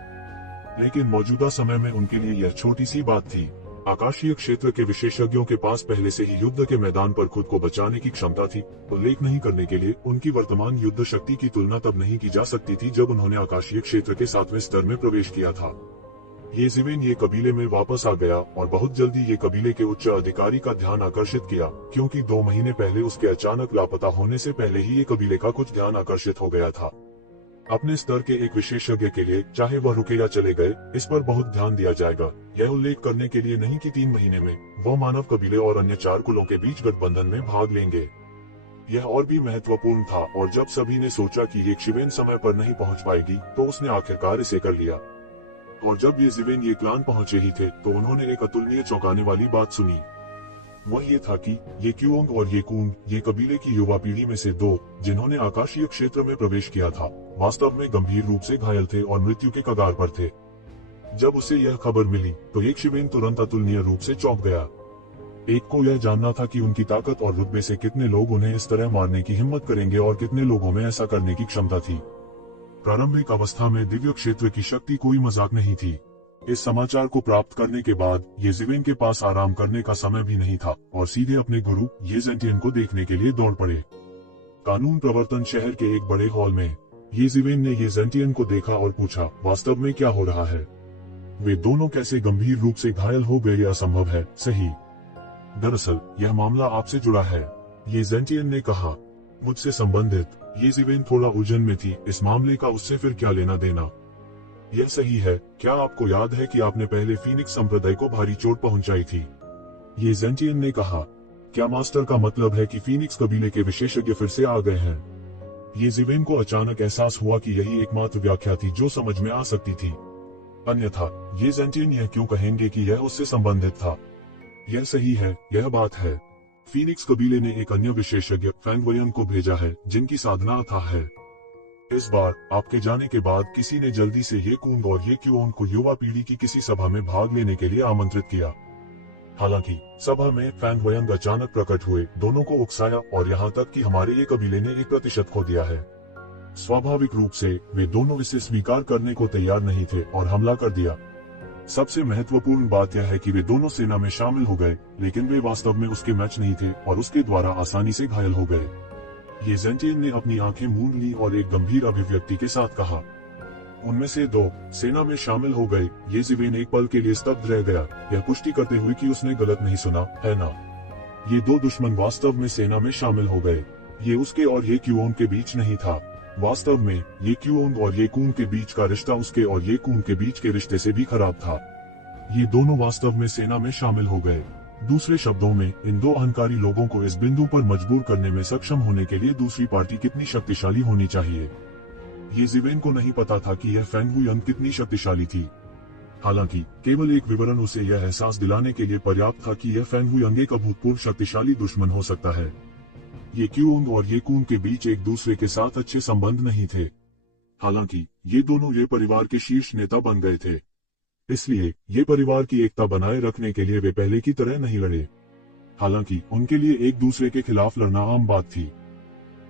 लेकिन मौजूदा समय में उनके लिए यह छोटी सी बात थी। आकाशीय क्षेत्र के विशेषज्ञों के पास पहले से ही युद्ध के मैदान पर खुद को बचाने की क्षमता थी। उल्लेख नहीं करने के लिए उनकी वर्तमान युद्ध शक्ति की तुलना तब नहीं की जा सकती थी जब उन्होंने आकाशीय क्षेत्र के 7वें स्तर में प्रवेश किया था। येज़िवेन ये कबीले में वापस आ गया और बहुत जल्दी ये कबीले के उच्च अधिकारी का ध्यान आकर्षित किया, क्योंकि 2 महीने पहले उसके अचानक लापता होने से पहले ही ये कबीले का कुछ ध्यान आकर्षित हो गया था। अपने स्तर के एक विशेषज्ञ के लिए, चाहे वह रुके या चले गए, इस पर बहुत ध्यान दिया जाएगा। यह उल्लेख करने के लिए नहीं कि 3 महीने में वह मानव कबीले और अन्य 4 कुलों के बीच गठबंधन में भाग लेंगे। यह और भी महत्वपूर्ण था और जब सभी ने सोचा कि येज़िवेन समय पर नहीं पहुंच पाएगी तो उसने आखिरकार इसे कर लिया। और जब येज़िवेन ये क्लान पहुंचे ही थे तो उन्होंने एक अतुलनीय चौंकाने वाली बात सुनी। वह ये था कि ये क्यूओंग और ये कूंग, ये कबीले की युवा पीढ़ी में से दो, जिन्होंने आकाशीय क्षेत्र में प्रवेश किया था, वास्तव में गंभीर रूप से घायल थे और मृत्यु के कगार पर थे। जब उसे यह खबर मिली तो एक शिवेन तुरंत अतुलनीय रूप से चौंक गया। एक को यह जानना था कि उनकी ताकत और रुतबे से कितने लोग उन्हें इस तरह मारने की हिम्मत करेंगे और कितने लोगों में ऐसा करने की क्षमता थी। प्रारंभिक अवस्था में दिव्य क्षेत्र की शक्ति कोई मजाक नहीं थी। इस समाचार को प्राप्त करने के बाद ये जिवेन के पास आराम करने का समय भी नहीं था और सीधे अपने गुरु ये जेंटियन को देखने के लिए दौड़ पड़े। कानून प्रवर्तन शहर के एक बड़े हॉल में ये जिवेन ने ये जेंटियन को देखा और पूछा, वास्तव में क्या हो रहा है? वे दोनों कैसे गंभीर रूप से घायल हो गए, यह असंभव है, सही? दरअसल यह मामला आपसे जुड़ा है, ये जेंटियन ने कहा। मुझसे संबंधित? ये जिवेन थोड़ा उलझन में थी। इस मामले का उससे फिर क्या लेना देना? यह सही है। क्या आपको याद है कि आपने पहले फीनिक्स संप्रदाय को भारी चोट पहुंचाई थी? ये जेंटियन ने कहा। क्या मास्टर का मतलब है कि फीनिक्स कबीले के विशेषज्ञ फिर से आ गए हैं? ये जिवेन को अचानक एहसास हुआ कि यही एकमात्र व्याख्या थी जो समझ में आ सकती थी। अन्यथा ये जेंटियन यह क्यों कहेंगे कि यह उससे संबंधित था? यह सही है, यह बात है। फीनिक्स कबीले ने एक अन्य विशेषज्ञ फैंग वयंग को भेजा है, जिनकी साधना अथाह है। इस बार आपके जाने के बाद किसी ने जल्दी से ये कूंग और ये क्यूओंग को युवा पीढ़ी की किसी सभा में भाग लेने के लिए आमंत्रित किया। हालांकि सभा में फैंग वयंग अचानक प्रकट हुए, दोनों को उकसाया और यहाँ तक कि हमारे ये कबीले ने 1% खो दिया है। स्वाभाविक रूप से वे दोनों इसे स्वीकार करने को तैयार नहीं थे और हमला कर दिया। सबसे महत्वपूर्ण बात यह है कि वे दोनों सेना में शामिल हो गए, लेकिन वे वास्तव में उसके मैच नहीं थे और उसके द्वारा आसानी से घायल हो गए। ये जेंटियन ने अपनी आंखें मूंद ली और एक गंभीर अभिव्यक्ति के साथ कहा, उनमें से दो सेना में शामिल हो गए। ये जिवेन एक पल के लिए स्तब्ध रह गया, यह पुष्टि करते हुए कि उसने गलत नहीं सुना, है ना? ये दो दुश्मन वास्तव में सेना में शामिल हो गए। ये उसके और ये क्यूओंग के बीच नहीं था। वास्तव में ये क्यूओंग और ये कूंग के बीच का रिश्ता उसके और ये कूंग के बीच के रिश्ते से भी खराब था। ये दोनों वास्तव में सेना में शामिल हो गए। दूसरे शब्दों में, इन दो अहंकारी लोगों को इस बिंदु पर मजबूर करने में सक्षम होने के लिए दूसरी पार्टी कितनी शक्तिशाली होनी चाहिए। ये जिवेन को नहीं पता था कि यह फैंग वयंग कितनी शक्तिशाली थी। हालांकि केवल एक विवरण उसे यह एहसास दिलाने के लिए पर्याप्त था कि यह फैंग वयंग एक अभूतपूर्व शक्तिशाली दुश्मन हो सकता है। ये क्यूओंग और ये कूंग के बीच एक दूसरे के साथ अच्छे संबंध नहीं थे। हालांकि ये दोनों ये परिवार के शीर्ष नेता बन गए थे, इसलिए ये परिवार की एकता बनाए रखने के लिए वे पहले की तरह नहीं लड़े। हालांकि उनके लिए एक दूसरे के खिलाफ लड़ना आम बात थी।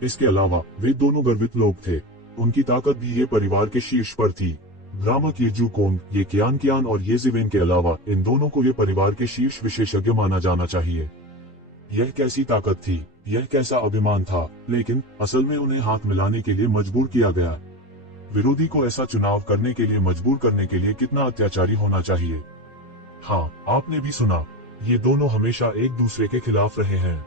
इसके अलावा वे दोनों गर्वित लोग थे। उनकी ताकत भी ये परिवार के शीर्ष पर थी। भ्रामक ये जुकोंग, ये कियान और ये जिवेन के अलावा इन दोनों को ये परिवार के शीर्ष विशेषज्ञ माना जाना चाहिए। यह कैसी ताकत थी, यह कैसा अभिमान था, लेकिन असल में उन्हें हाथ मिलाने के लिए मजबूर किया गया। विरोधी को ऐसा चुनाव करने के लिए मजबूर करने के लिए कितना अत्याचारी होना चाहिए। हाँ, आपने भी सुना, ये दोनों हमेशा एक दूसरे के खिलाफ रहे हैं।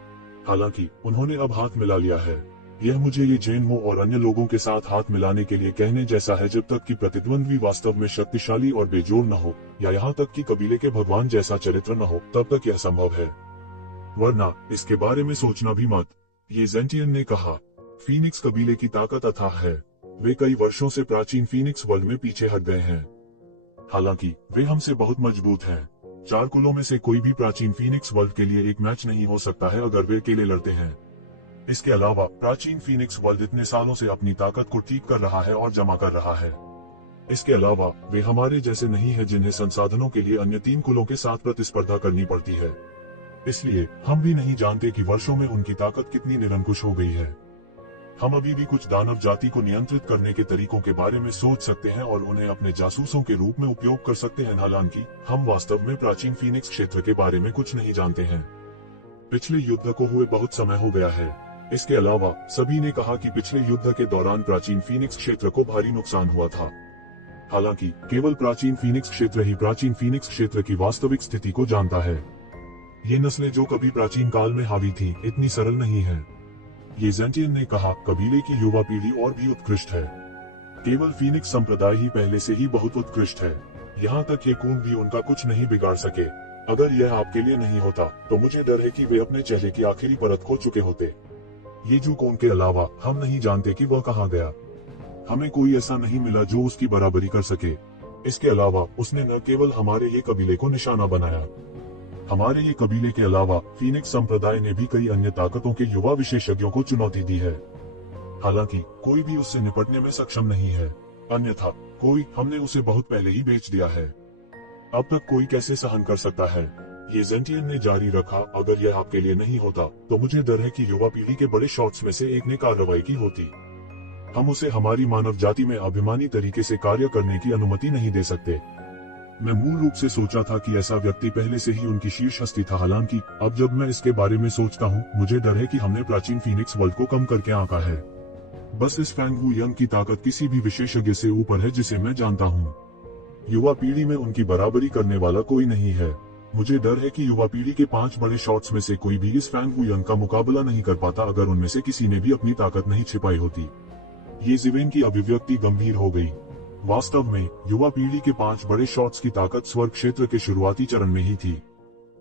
हालांकि उन्होंने अब हाथ मिला लिया है। यह मुझे ये जैन और अन्य लोगों के साथ हाथ मिलाने के लिए कहने जैसा है, जब तक कि प्रतिद्वंद्वी वास्तव में शक्तिशाली और बेजोड़ न हो, या यहाँ तक कि कबीले के भगवान जैसा चरित्र न हो, तब तक यह संभव है। वरना इसके बारे में सोचना भी मत। ये जेंटियन ने कहा। फीनिक्स कबीले की ताकत अथाह है। वे कई वर्षों से प्राचीन फीनिक्स वर्ल्ड में पीछे हट गए हैं। हालांकि वे हमसे बहुत मजबूत हैं। 4 कुलों में से कोई भी प्राचीन फीनिक्स वर्ल्ड के लिए एक मैच नहीं हो सकता है अगर वे अकेले लड़ते हैं। इसके अलावा प्राचीन फीनिक्स वर्ल्ड इतने सालों से अपनी ताकत को ठीक कर रहा है और जमा कर रहा है। इसके अलावा वे हमारे जैसे नहीं है, जिन्हें संसाधनों के लिए अन्य 3 कुलों के साथ प्रतिस्पर्धा करनी पड़ती है। इसलिए हम भी नहीं जानते कि वर्षों में उनकी ताकत कितनी निरंकुश हो गई है। हम अभी भी कुछ दानव जाति को नियंत्रित करने के तरीकों के बारे में सोच सकते हैं और उन्हें अपने जासूसों के रूप में उपयोग कर सकते हैं। हालांकि हम वास्तव में प्राचीन फीनिक्स क्षेत्र के बारे में कुछ नहीं जानते हैं। पिछले युद्ध को हुए बहुत समय हो गया है। इसके अलावा सभी ने कहा कि पिछले युद्ध के दौरान प्राचीन फीनिक्स क्षेत्र को भारी नुकसान हुआ था। हालांकि केवल प्राचीन फीनिक्स क्षेत्र ही प्राचीन फीनिक्स क्षेत्र की वास्तविक स्थिति को जानता है। ये नस्लें जो कभी प्राचीन काल में हावी थीं, इतनी सरल नहीं है। ये जेंटियन ने कहा, कबीले की युवा पीढ़ी और भी उत्कृष्ट है। केवल फीनिक्स संप्रदाय ही पहले से ही बहुत उत्कृष्ट है। यहाँ तक ये कून भी उनका कुछ नहीं बिगाड़ सके। अगर यह आपके लिए नहीं होता तो मुझे डर है कि वे अपने चेहरे की आखिरी परत खो चुके होते। ये जुकोन के अलावा हम नहीं जानते कि वह कहाँ गया। हमें कोई ऐसा नहीं मिला जो उसकी बराबरी कर सके। इसके अलावा उसने न केवल हमारे ये कबीले को निशाना बनाया। हमारे ये कबीले के अलावा फीनिक्स संप्रदाय ने भी कई अन्य ताकतों के युवा विशेषज्ञों को चुनौती दी है, हालांकि कोई भी उससे निपटने में सक्षम नहीं है। अन्यथा हमने उसे बहुत पहले ही बेच दिया है। अब तक कोई कैसे सहन कर सकता है? ये जेंटियन ने जारी रखा, अगर यह आपके लिए नहीं होता तो मुझे डर है कि युवा पीढ़ी के बड़े शॉट्स में से एक ने कार्रवाई की होती। हम उसे हमारी मानव जाति में अभिमानी तरीके से कार्य करने की अनुमति नहीं दे सकते। मैं मूल रूप से सोचा था कि ऐसा व्यक्ति पहले से ही उनकी शीर्ष हस्ती था, हालांकि अब जब मैं इसके बारे में सोचता हूँ, मुझे डर है कि हमने प्राचीन फीनिक्स वर्ल्ड को कम करके आंका है। बस इस फैंग वू यंग की ताकत किसी भी विशेषज्ञ से ऊपर है जिसे मैं जानता हूँ। युवा पीढ़ी में उनकी बराबरी करने वाला कोई नहीं है। मुझे डर है कि युवा पीढ़ी के 5 बड़े शॉट्स में से कोई भी इस फैंग वू यंग का मुकाबला नहीं कर पाता अगर उनमें से किसी ने भी अपनी ताकत नहीं छिपाई होती। ये जिवेन की अभिव्यक्ति गंभीर हो गई। वास्तव में युवा पीढ़ी के 5 बड़े शॉट्स की ताकत स्वर्ग क्षेत्र के शुरुआती चरण में ही थी।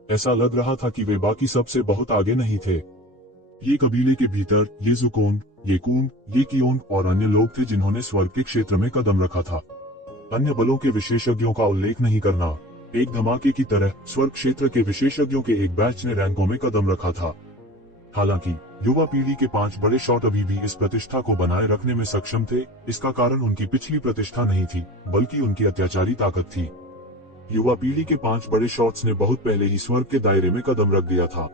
ऐसा लग रहा था कि वे बाकी सबसे बहुत आगे नहीं थे। ये कबीले के भीतर ये जुकोन, ये कून, ये कियोन और अन्य लोग थे जिन्होंने स्वर्ग के क्षेत्र में कदम रखा था। अन्य बलों के विशेषज्ञों का उल्लेख नहीं करना। एक धमाके की तरह स्वर्ग क्षेत्र के विशेषज्ञों के एक बैच ने रैंकों में कदम रखा था। हालांकि युवा पीढ़ी के 5 बड़े शॉट अभी भी इस प्रतिष्ठा को बनाए रखने में सक्षम थे। इसका कारण उनकी पिछली प्रतिष्ठा नहीं थी, बल्कि उनकी अत्याचारी ताकत थी। युवा पीढ़ी के 5 बड़े शॉट्स ने बहुत पहले ही स्वर्ग के दायरे में कदम रख दिया था।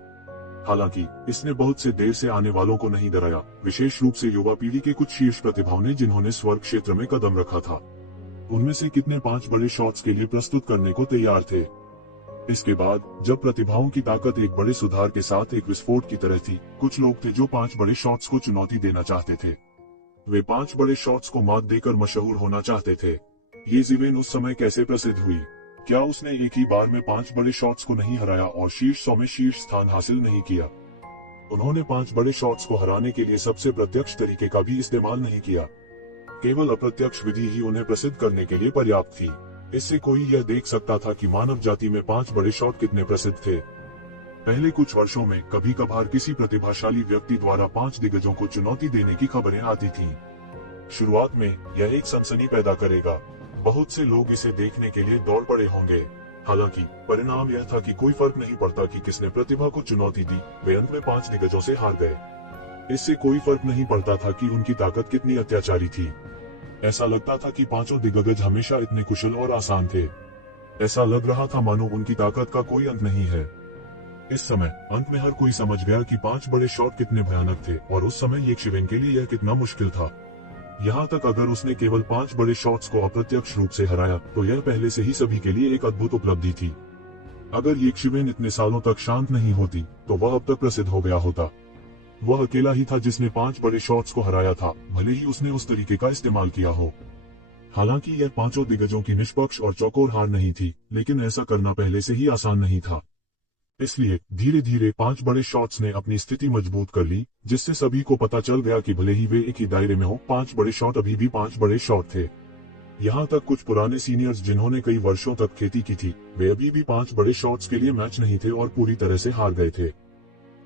हालांकि इसने बहुत से देर से आने वालों को नहीं डराया, विशेष रूप से युवा पीढ़ी के कुछ शीर्ष प्रतिभाओं ने जिन्होंने स्वर्ग क्षेत्र में कदम रखा था। उनमें से कितने 5 बड़े शॉट्स के लिए प्रस्तुत करने को तैयार थे। इसके बाद जब प्रतिभाओं की ताकत एक बड़े सुधार के साथ एक विस्फोट की तरह थी, कुछ लोग थे जो 5 बड़े शॉट्स को चुनौती देना चाहते थे। वे 5 बड़े शॉट्स को मात देकर मशहूर होना चाहते थे। ये जिवेन उस समय कैसे प्रसिद्ध हुई? क्या उसने एक ही बार में 5 बड़े शॉट्स को नहीं हराया और शीर्ष 100 में शीर्ष स्थान हासिल नहीं किया? उन्होंने 5 बड़े शॉट्स को हराने के लिए सबसे प्रत्यक्ष तरीके का भी इस्तेमाल नहीं किया। केवल अप्रत्यक्ष विधि ही उन्हें प्रसिद्ध करने के लिए पर्याप्त थी। इससे कोई यह देख सकता था कि मानव जाति में 5 बड़े शॉट कितने प्रसिद्ध थे। पहले कुछ वर्षों में कभी कभार किसी प्रतिभाशाली व्यक्ति द्वारा 5 दिग्गजों को चुनौती देने की खबरें आती थीं। शुरुआत में यह एक सनसनी पैदा करेगा। बहुत से लोग इसे देखने के लिए दौड़ पड़े होंगे। हालांकि परिणाम यह था कि कोई फर्क नहीं पड़ता कि किसने प्रतिभा को चुनौती दी, वे अंत में 5 दिग्गजों से हार गए। इससे कोई फर्क नहीं पड़ता था कि उनकी ताकत कितनी अत्याचारी थी। ऐसा लगता था कि 5 दिग्गज हमेशा इतने कुशल और आसान थे। ऐसा लग रहा था मानो उनकी ताकत का कोई अंत नहीं है। इस समय अंत में हर कोई समझ गया कि 5 बड़े शॉट कितने भयानक थे और उस समय ये शिवेन के लिए यह कितना मुश्किल था। यहाँ तक अगर उसने केवल 5 बड़े शॉट्स को अप्रत्यक्ष रूप से हराया तो यह पहले से ही सभी के लिए एक अद्भुत उपलब्धि थी। अगर ये शिवेन इतने सालों तक शांत नहीं होती तो वह अब तक प्रसिद्ध हो गया होता। वह अकेला ही था जिसने 5 बड़े शॉट्स को हराया था, भले ही उसने उस तरीके का इस्तेमाल किया हो। हालांकि यह 5 दिग्गजों की निष्पक्ष और चौकोर हार नहीं थी, लेकिन ऐसा करना पहले से ही आसान नहीं था। इसलिए धीरे धीरे 5 बड़े शॉट्स ने अपनी स्थिति मजबूत कर ली, जिससे सभी को पता चल गया कि भले ही वे एक ही दायरे में हो, 5 बड़े शॉट अभी भी 5 बड़े शॉट थे। यहाँ तक कुछ पुराने सीनियर्स जिन्होंने कई वर्षों तक खेती की थी, वे अभी भी 5 बड़े शॉट्स के लिए मैच नहीं थे और पूरी तरह से हार गए थे।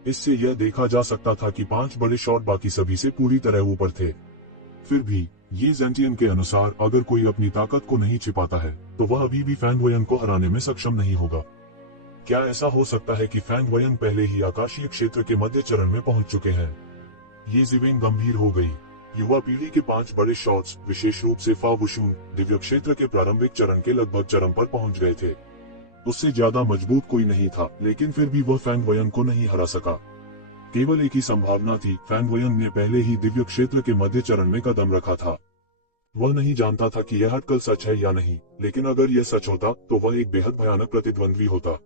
इससे यह देखा जा सकता था कि 5 बड़े शॉट बाकी सभी से पूरी तरह ऊपर थे। फिर भी ये जेंटियन के अनुसार अगर कोई अपनी ताकत को नहीं छिपाता है तो वह अभी भी फैंग वयंग को हराने में सक्षम नहीं होगा। क्या ऐसा हो सकता है कि फैंग वयंग पहले ही आकाशीय क्षेत्र के मध्य चरण में पहुंच चुके हैं? ये जिवेन गंभीर हो गई। युवा पीढ़ी के 5 बड़े शॉट्स, विशेष रूप से फा वुशुन, दिव्य क्षेत्र के प्रारंभिक चरण के लगभग चरम पर पहुंच गए थे। उससे ज्यादा मजबूत कोई नहीं था, लेकिन फिर भी वह फैंग वयंग को नहीं हरा सका। केवल एक ही संभावना थी, फैंग वयंग ने पहले ही दिव्य क्षेत्र के मध्य चरण में कदम रखा था। वह नहीं जानता था कि यह हटकल सच है या नहीं, लेकिन अगर यह सच होता तो वह एक बेहद भयानक प्रतिद्वंद्वी होता।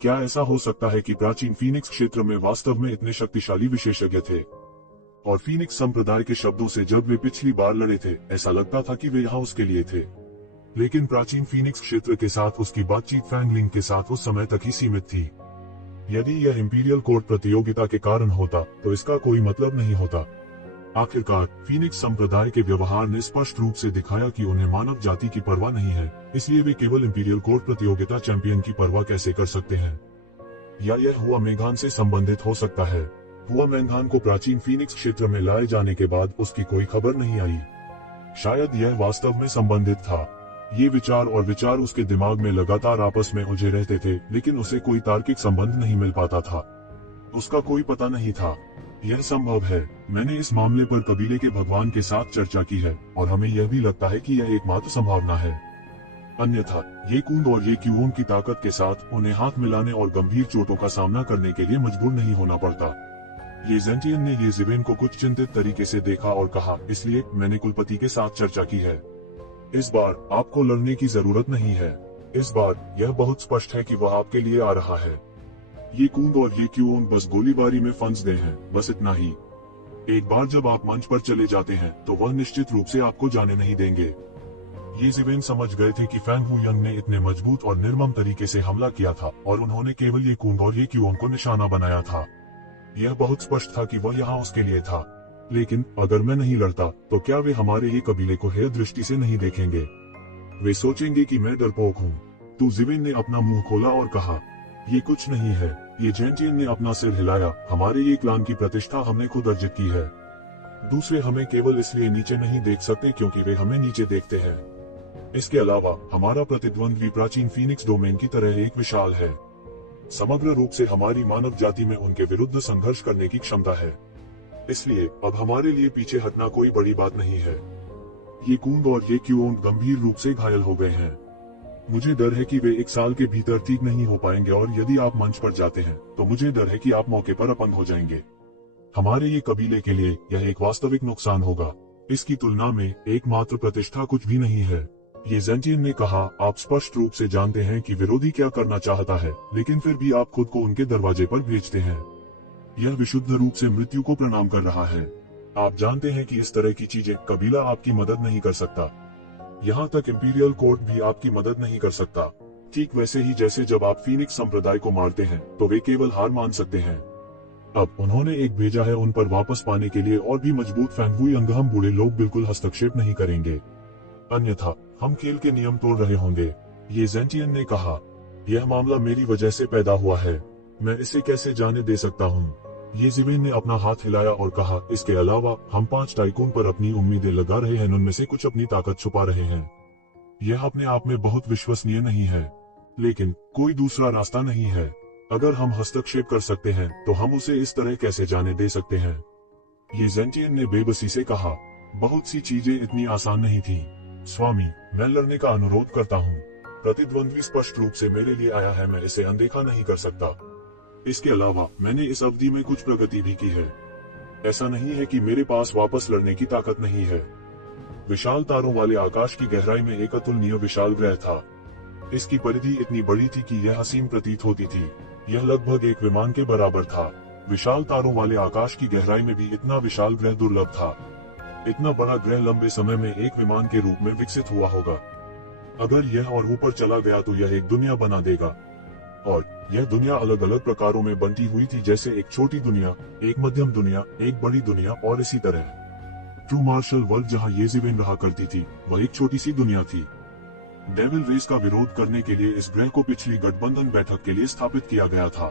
क्या ऐसा हो सकता है कि प्राचीन फीनिक्स क्षेत्र में वास्तव में इतने शक्तिशाली विशेषज्ञ थे? और फीनिक्स संप्रदाय के शब्दों से जब वे पिछली बार लड़े थे, ऐसा लगता था कि वे यहाँ उसके लिए थे। लेकिन प्राचीन फीनिक्स क्षेत्र के साथ उसकी बातचीत फैंगलिंग के साथ उस समय तक ही सीमित थी। यदि यह इंपीरियल कोर्ट प्रतियोगिता के कारण होता तो इसका कोई मतलब नहीं होता। आखिरकार फीनिक्स संप्रदाय के व्यवहार ने स्पष्ट रूप से दिखाया कि उन्हें मानव जाति की परवाह नहीं है, इसलिए वे केवल इंपीरियल कोर्ट प्रतियोगिता चैंपियन की परवाह कैसे कर सकते हैं? या यह हुआ मेघान से संबंधित हो सकता है? हुआ मेघान को प्राचीन फीनिक्स क्षेत्र में लाए जाने के बाद उसकी कोई खबर नहीं आई। शायद यह वास्तव में संबंधित था। ये विचार और विचार उसके दिमाग में लगातार आपस में उलझे रहते थे, लेकिन उसे कोई तार्किक संबंध नहीं मिल पाता था। उसका कोई पता नहीं था। यह संभव है। मैंने इस मामले पर कबीले के भगवान के साथ चर्चा की है और हमें यह भी लगता है कि यह एकमात्र संभावना है। अन्यथा ये कूंद और ये क्यूओन की ताकत के साथ उन्हें हाथ मिलाने और गंभीर चोटों का सामना करने के लिए मजबूर नहीं होना पड़ता। ये जेंटियन ने ये ज़िवेन को कुछ चिंतित तरीके से देखा और कहा, इसलिए मैंने कुलपति के साथ चर्चा की है। इस बार आपको लड़ने की जरूरत नहीं है। इस बार यह बहुत स्पष्ट है कि वह आपके लिए आ रहा है। ये कूंद और ये क्यूओन बस गोलीबारी में फंसदे हैं, बस इतना ही। एक बार जब आप मंच पर चले जाते हैं तो वह निश्चित रूप से आपको जाने नहीं देंगे। ये ज़िवेन समझ गए थे कि फैंग वुयंग ने इतने मजबूत और निर्मम तरीके से हमला किया था और उन्होंने केवल ये कूंद और ये क्यूओन को निशाना बनाया था। यह बहुत स्पष्ट था कि वह यहाँ उसके लिए था। लेकिन अगर मैं नहीं लड़ता तो क्या वे हमारे ये कबीले को हेय दृष्टि से नहीं देखेंगे? वे सोचेंगे कि मैं डरपोक हूँ। तो ज़िवेन ने अपना मुंह खोला और कहा, ये कुछ नहीं है। ये जेंटियन ने अपना सिर हिलाया। हमारे ये क्लान की प्रतिष्ठा हमने खुद अर्जित की है। दूसरे हमें केवल इसलिए नीचे नहीं देख सकते क्योंकि वे हमें नीचे देखते हैं। इसके अलावा हमारा प्रतिद्वंद्वी प्राचीन फीनिक्स डोमेन की तरह एक विशाल है। समग्र रूप से हमारी मानव जाति में उनके विरुद्ध संघर्ष करने की क्षमता है। इसलिए अब हमारे लिए पीछे हटना कोई बड़ी बात नहीं है। ये कूंद और ये क्यूओन गंभीर रूप से घायल हो गए हैं। मुझे डर है कि वे 1 साल के भीतर ठीक नहीं हो पाएंगे और यदि आप मंच पर जाते हैं तो मुझे डर है कि आप मौके पर अपंग हो जाएंगे। हमारे ये कबीले के लिए यह एक वास्तविक नुकसान होगा। इसकी तुलना में एकमात्र प्रतिष्ठा कुछ भी नहीं है। ये जेंटियन ने कहा, आप स्पष्ट रूप से जानते हैं कि विरोधी क्या करना चाहता है, लेकिन फिर भी आप खुद को उनके दरवाजे पर भेजते हैं। यह विशुद्ध रूप से मृत्यु को प्रणाम कर रहा है। आप जानते हैं कि इस तरह की चीजें कबीला आपकी मदद नहीं कर सकता। यहाँ तक इंपीरियल कोर्ट भी आपकी मदद नहीं कर सकता। ठीक वैसे ही जैसे जब आप फीनिक्स संप्रदाय को मारते हैं तो वे केवल हार मान सकते हैं। अब उन्होंने एक भेजा है उन पर वापस पाने के लिए और भी मजबूत फैंग वुयंग। हम बूढ़े लोग बिल्कुल हस्तक्षेप नहीं करेंगे, अन्यथा हम खेल के नियम तोड़ रहे होंगे। ये जेंटियन ने कहा, यह मामला मेरी वजह से पैदा हुआ है। मैं इसे कैसे जाने दे सकता हूँ? ये ज़िवेन ने अपना हाथ हिलाया और कहा, इसके अलावा हम 5 टाइकून पर अपनी उम्मीदें लगा रहे हैं। उनमें से कुछ अपनी ताकत छुपा रहे हैं। यह अपने आप में बहुत विश्वसनीय नहीं है, लेकिन कोई दूसरा रास्ता नहीं है। अगर हम हस्तक्षेप कर सकते हैं तो हम उसे इस तरह कैसे जाने दे सकते हैं? ये जेंटियन ने बेबसी से कहा, बहुत सी चीजें इतनी आसान नहीं थी। स्वामी, मैं लड़ने का अनुरोध करता हूँ। प्रतिद्वंद्वी स्पष्ट रूप से मेरे लिए आया है, मैं इसे अनदेखा नहीं कर सकता। इसके अलावा मैंने इस अवधि में कुछ प्रगति भी की है। ऐसा नहीं है कि मेरे पास वापस लड़ने की ताकत नहीं है। विशाल तारों वाले आकाश की गहराई में एक अतुलनीय विशाल ग्रह था। इसकी परिधि इतनी बड़ी थी कि यह असीम प्रतीत होती थी। यह लगभग एक विमान के बराबर था। विशाल तारों वाले आकाश की गहराई में भी इतना विशाल ग्रह दुर्लभ था। इतना बड़ा ग्रह लंबे समय में एक विमान के रूप में विकसित हुआ होगा। अगर यह और ऊपर चला गया तो यह एक दुनिया बना देगा, और यह दुनिया अलग अलग प्रकारों में बनती हुई थी, जैसे एक छोटी दुनिया, एक मध्यम दुनिया, एक बड़ी दुनिया और इसी तरह। ट्रू मार्शल वर्ल्ड जहां ये ज़िवेन रहा करती थी, वह एक छोटी सी दुनिया थी। डेविल रेस का विरोध करने के लिए इस ग्रह को पिछली गठबंधन बैठक के लिए स्थापित किया गया था।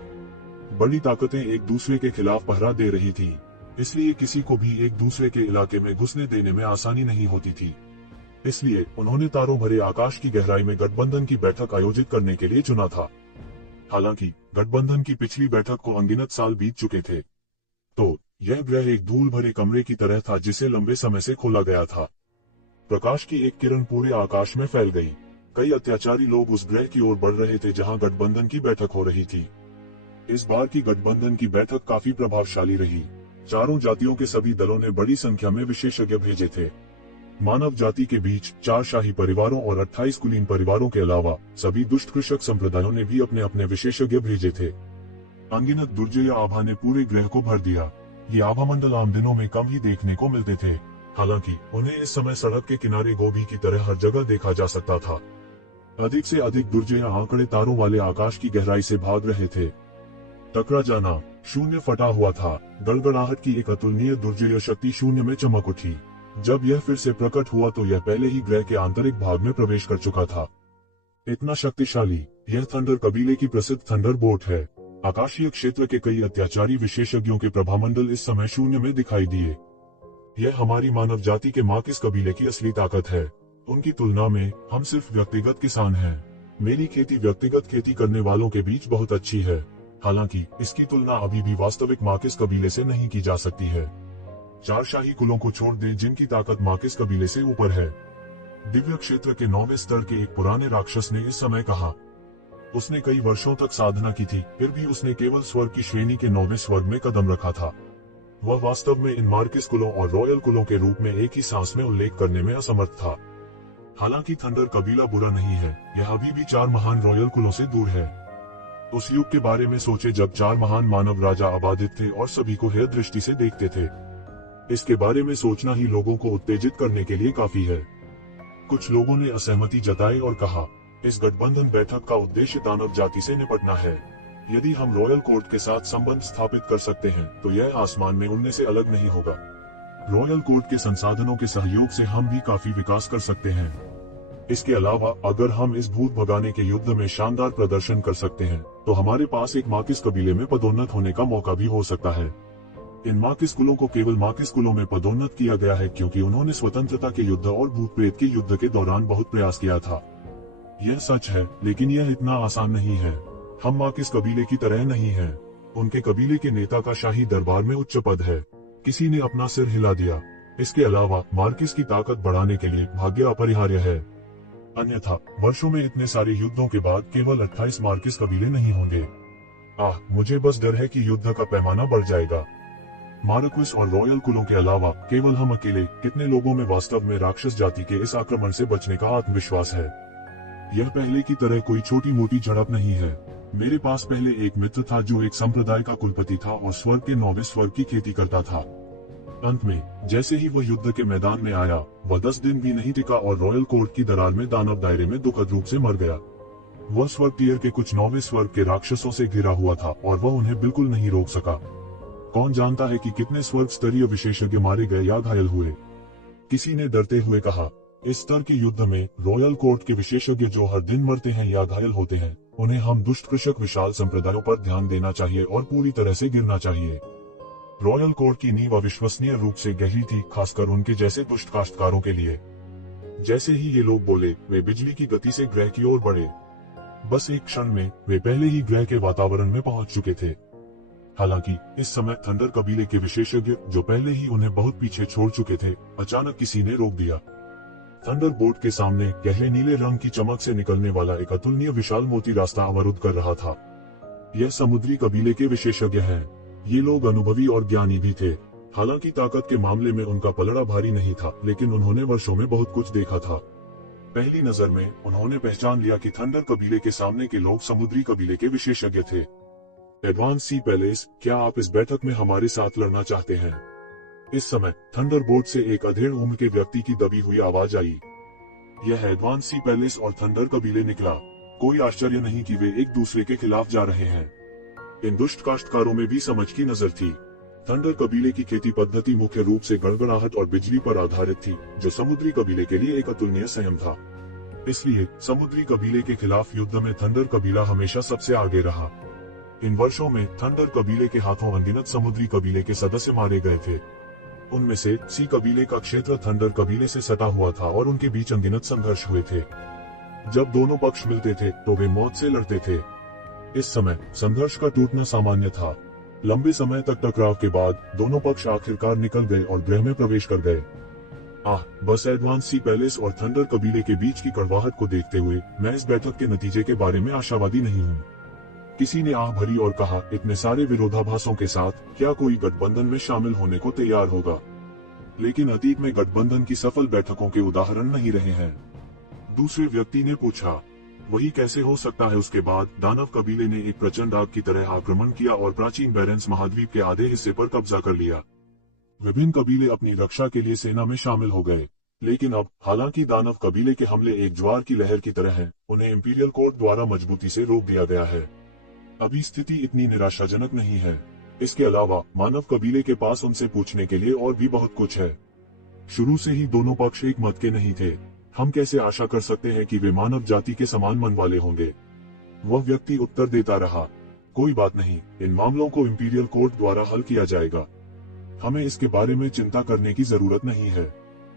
बड़ी ताकतें एक दूसरे के खिलाफ पहरा दे रही थीं, इसलिए किसी को भी एक दूसरे के इलाके में घुसने देने में आसानी नहीं होती थी। इसलिए उन्होंने तारों भरे आकाश की गहराई में गठबंधन की बैठक आयोजित करने के लिए चुना था। हालांकि गठबंधन की पिछली बैठक को अनगिनत साल बीत चुके थे, तो यह ग्रह एक धूल भरे कमरे की तरह था जिसे लंबे समय से खोला गया था। प्रकाश की एक किरण पूरे आकाश में फैल गई। कई अत्याचारी लोग उस ग्रह की ओर बढ़ रहे थे जहां गठबंधन की बैठक हो रही थी। इस बार की गठबंधन की बैठक काफी प्रभावशाली रही। चारों जातियों के सभी दलों ने बड़ी संख्या में विशेषज्ञ भेजे थे। मानव जाति के बीच 4 शाही परिवारों और 28 कुलीन परिवारों के अलावा सभी दुष्ट कृषक संप्रदायों ने भी अपने अपने विशेषज्ञ भेजे थे। अनगिनत दुर्जय आभा ने पूरे ग्रह को भर दिया। ये आभा मंडल आम दिनों में कम ही देखने को मिलते थे। हालांकि उन्हें इस समय सड़क के किनारे गोभी की तरह हर जगह देखा जा सकता था। अधिक से अधिक दुर्जय आंकड़े तारों वाले आकाश की गहराई से भाग रहे थे। टकरा जाना, शून्य फटा हुआ था। गड़गड़ाहट की एक अतुलनीय दुर्जय शक्ति शून्य में चमक उठी। जब यह फिर से प्रकट हुआ तो यह पहले ही ग्रह के आंतरिक भाग में प्रवेश कर चुका था। इतना शक्तिशाली, यह थंडर कबीले की प्रसिद्ध थंडर बोट है। आकाशीय क्षेत्र के कई अत्याचारी विशेषज्ञों के प्रभामंडल इस समय शून्य में दिखाई दिए। यह हमारी मानव जाति के मार्किस कबीले की असली ताकत है। उनकी तुलना में हम सिर्फ व्यक्तिगत किसान हैं। मेरी खेती व्यक्तिगत खेती करने वालों के बीच बहुत अच्छी है, हालांकि इसकी तुलना अभी भी वास्तविक मार्किस कबीले से नहीं की जा सकती है। 4 शाही कुलों को छोड़ दें जिनकी ताकत मार्किस कबीले से ऊपर है। दिव्य क्षेत्र के 9वें स्तर के एक पुराने राक्षस ने इस समय कहा। उसने कई वर्षों तक साधना की थी, फिर भी उसने केवल स्वर्ग की श्रेणी के 9वें स्वर्ग में कदम रखा था। वह वास्तव में इन मार्किस कुलों और रॉयल कुलों के रूप में एक ही सांस में उल्लेख करने में असमर्थ था। हालांकि थंडर कबीला बुरा नहीं है, यह अभी भी 4 महान रॉयल कुलों से दूर है। उस युग के बारे में सोचे जब 4 महान मानव राजा आबादित थे और सभी को हेय दृष्टि से देखते थे। इसके बारे में सोचना ही लोगों को उत्तेजित करने के लिए काफी है। कुछ लोगों ने असहमति जताई और कहा, इस गठबंधन बैठक का उद्देश्य दानव जाति से निपटना है। यदि हम रॉयल कोर्ट के साथ संबंध स्थापित कर सकते हैं तो यह आसमान में उड़ने से अलग नहीं होगा। रॉयल कोर्ट के संसाधनों के सहयोग से हम भी काफी विकास कर सकते हैं। इसके अलावा अगर हम इस भूत भगाने के युद्ध में शानदार प्रदर्शन कर सकते हैं तो हमारे पास एक मार्किस कबीले में पदोन्नत होने का मौका भी हो सकता है। इन मार्किस कुलों को केवल मार्किस कुलों में पदोन्नत किया गया है क्योंकि उन्होंने स्वतंत्रता के युद्ध और भूत प्रेत के युद्ध के दौरान बहुत प्रयास किया था। यह सच है, लेकिन यह इतना आसान नहीं है। हम मार्किस कबीले की तरह नहीं हैं। उनके कबीले के नेता का शाही दरबार में उच्च पद है। किसी ने अपना सिर हिला दिया। इसके अलावा मार्किस की ताकत बढ़ाने के लिए भाग्य अपरिहार्य है, अन्यथा वर्षों में इतने सारे युद्धों के बाद केवल 28 मार्किस कबीले नहीं होंगे। मुझे बस डर है कि युद्ध का पैमाना बढ़ जाएगा। मार्किस और रॉयल कुलों के अलावा केवल हम अकेले कितने लोगों में वास्तव में राक्षस जाति के इस आक्रमण से बचने का आत्मविश्वास है। यह पहले की तरह कोई छोटी मोटी झड़प नहीं है। मेरे पास पहले एक मित्र था जो एक संप्रदाय का कुलपति था और स्वर्ग के 9वें स्वर्ग की खेती करता था। अंत में जैसे ही वह युद्ध के मैदान में आया, वह 10 दिन भी नहीं टिका और रॉयल कोर्ट की दरार में दानव दायरे में दुखद रूप से मर गया। वह स्वर्ग टीयर के कुछ 9वें स्वर्ग के राक्षसों से घिरा हुआ था और वह उन्हें बिल्कुल नहीं रोक सका। कौन जानता है कि कितने स्वर्ग स्तरीय विशेषज्ञ मारे गए या घायल हुए। किसी ने डरते हुए कहा, इस स्तर के युद्ध में रॉयल कोर्ट के विशेषज्ञ जो हर दिन मरते हैं या घायल होते हैं, उन्हें हम दुष्ट कृषक विशाल संप्रदायों पर ध्यान देना चाहिए और पूरी तरह से गिरना चाहिए। रॉयल कोर्ट की नींव अविश्वसनीय रूप से गहरी थी, खासकर उनके जैसे दुष्ट काश्तकारों के लिए। जैसे ही ये लोग बोले, वे बिजली की गति से ग्रह की ओर बढ़े। बस एक क्षण में वे पहले ही ग्रह के वातावरण में पहुंच चुके थे। हालांकि इस समय थंडर कबीले के विशेषज्ञ जो पहले ही उन्हें बहुत पीछे छोड़ चुके थे, अचानक किसी ने रोक दिया। थंडर बोर्ड के सामने गहरे नीले रंग की चमक से निकलने वाला एक अतुलनीय विशाल मोती रास्ता अवरुद्ध कर रहा था। यह समुद्री कबीले के विशेषज्ञ हैं। ये लोग अनुभवी और ज्ञानी भी थे। हालांकि ताकत के मामले में उनका पलड़ा भारी नहीं था, लेकिन उन्होंने वर्षों में बहुत कुछ देखा था। पहली नजर में उन्होंने पहचान लिया कि थंडर कबीले के सामने के लोग समुद्री कबीले के विशेषज्ञ थे। एडवांस सी पैलेस, क्या आप इस बैठक में हमारे साथ लड़ना चाहते हैं? इस समय थंडर बोर्ड से एक अधेड़ उम्र के व्यक्ति की दबी हुई आवाज आई। यह एडवांस सी पैलेस और थंडर कबीले निकला। कोई आश्चर्य नहीं कि वे एक दूसरे के खिलाफ जा रहे हैं। इन दुष्ट काश्तकारों में भी समझ की नजर थी। थंडर कबीले की खेती पद्धति मुख्य रूप से गड़गड़ाहट और बिजली पर आधारित थी, जो समुद्री कबीले के लिए एक अतुलनीय संयम था। इसलिए समुद्री कबीले के खिलाफ युद्ध में थंडर कबीला हमेशा सबसे आगे रहा। इन वर्षों में थंडर कबीले के हाथों अनगिनत समुद्री कबीले के सदस्य मारे गए थे। उनमें से सी कबीले का क्षेत्र थंडर कबीले से सटा हुआ था और उनके बीच अनगिनत संघर्ष हुए थे। जब दोनों पक्ष मिलते थे तो वे मौत से लड़ते थे। इस समय संघर्ष का टूटना सामान्य था। लंबे समय तक टकराव के बाद दोनों पक्ष आखिरकार निकल गए और ग्रह में प्रवेश कर गए। बस एडवांस सी पैलेस और थंडर कबीले के बीच की कड़वाहट को देखते हुए मैं इस बैठक के नतीजे के बारे में आशावादी नहीं हूँ। किसी ने आह भरी और कहा, इतने सारे विरोधाभासों के साथ क्या कोई गठबंधन में शामिल होने को तैयार होगा? लेकिन अतीत में गठबंधन की सफल बैठकों के उदाहरण नहीं रहे हैं। दूसरे व्यक्ति ने पूछा, वही कैसे हो सकता है? उसके बाद दानव कबीले ने एक प्रचंड आग की तरह आक्रमण किया और प्राचीन बैरेंस महाद्वीप के आधे हिस्से पर कब्जा कर लिया। विभिन्न कबीले अपनी रक्षा के लिए सेना में शामिल हो गए, लेकिन अब हालांकि दानव कबीले के हमले एक ज्वार की लहर की तरह हैं, उन्हें इंपीरियल कोर्ट द्वारा मजबूती से रोक दिया गया है। अभी स्थिति इतनी निराशाजनक नहीं है। इसके अलावा मानव कबीले के पास उनसे पूछने के लिए और भी बहुत कुछ है। शुरू से ही दोनों पक्ष एक मत के नहीं थे। हम कैसे आशा कर सकते हैं कि वे मानव जाति के समान मन वाले होंगे? वह व्यक्ति उत्तर देता रहा, कोई बात नहीं, इन मामलों को इंपीरियल कोर्ट द्वारा हल किया जाएगा। हमें इसके बारे में चिंता करने की जरूरत नहीं है।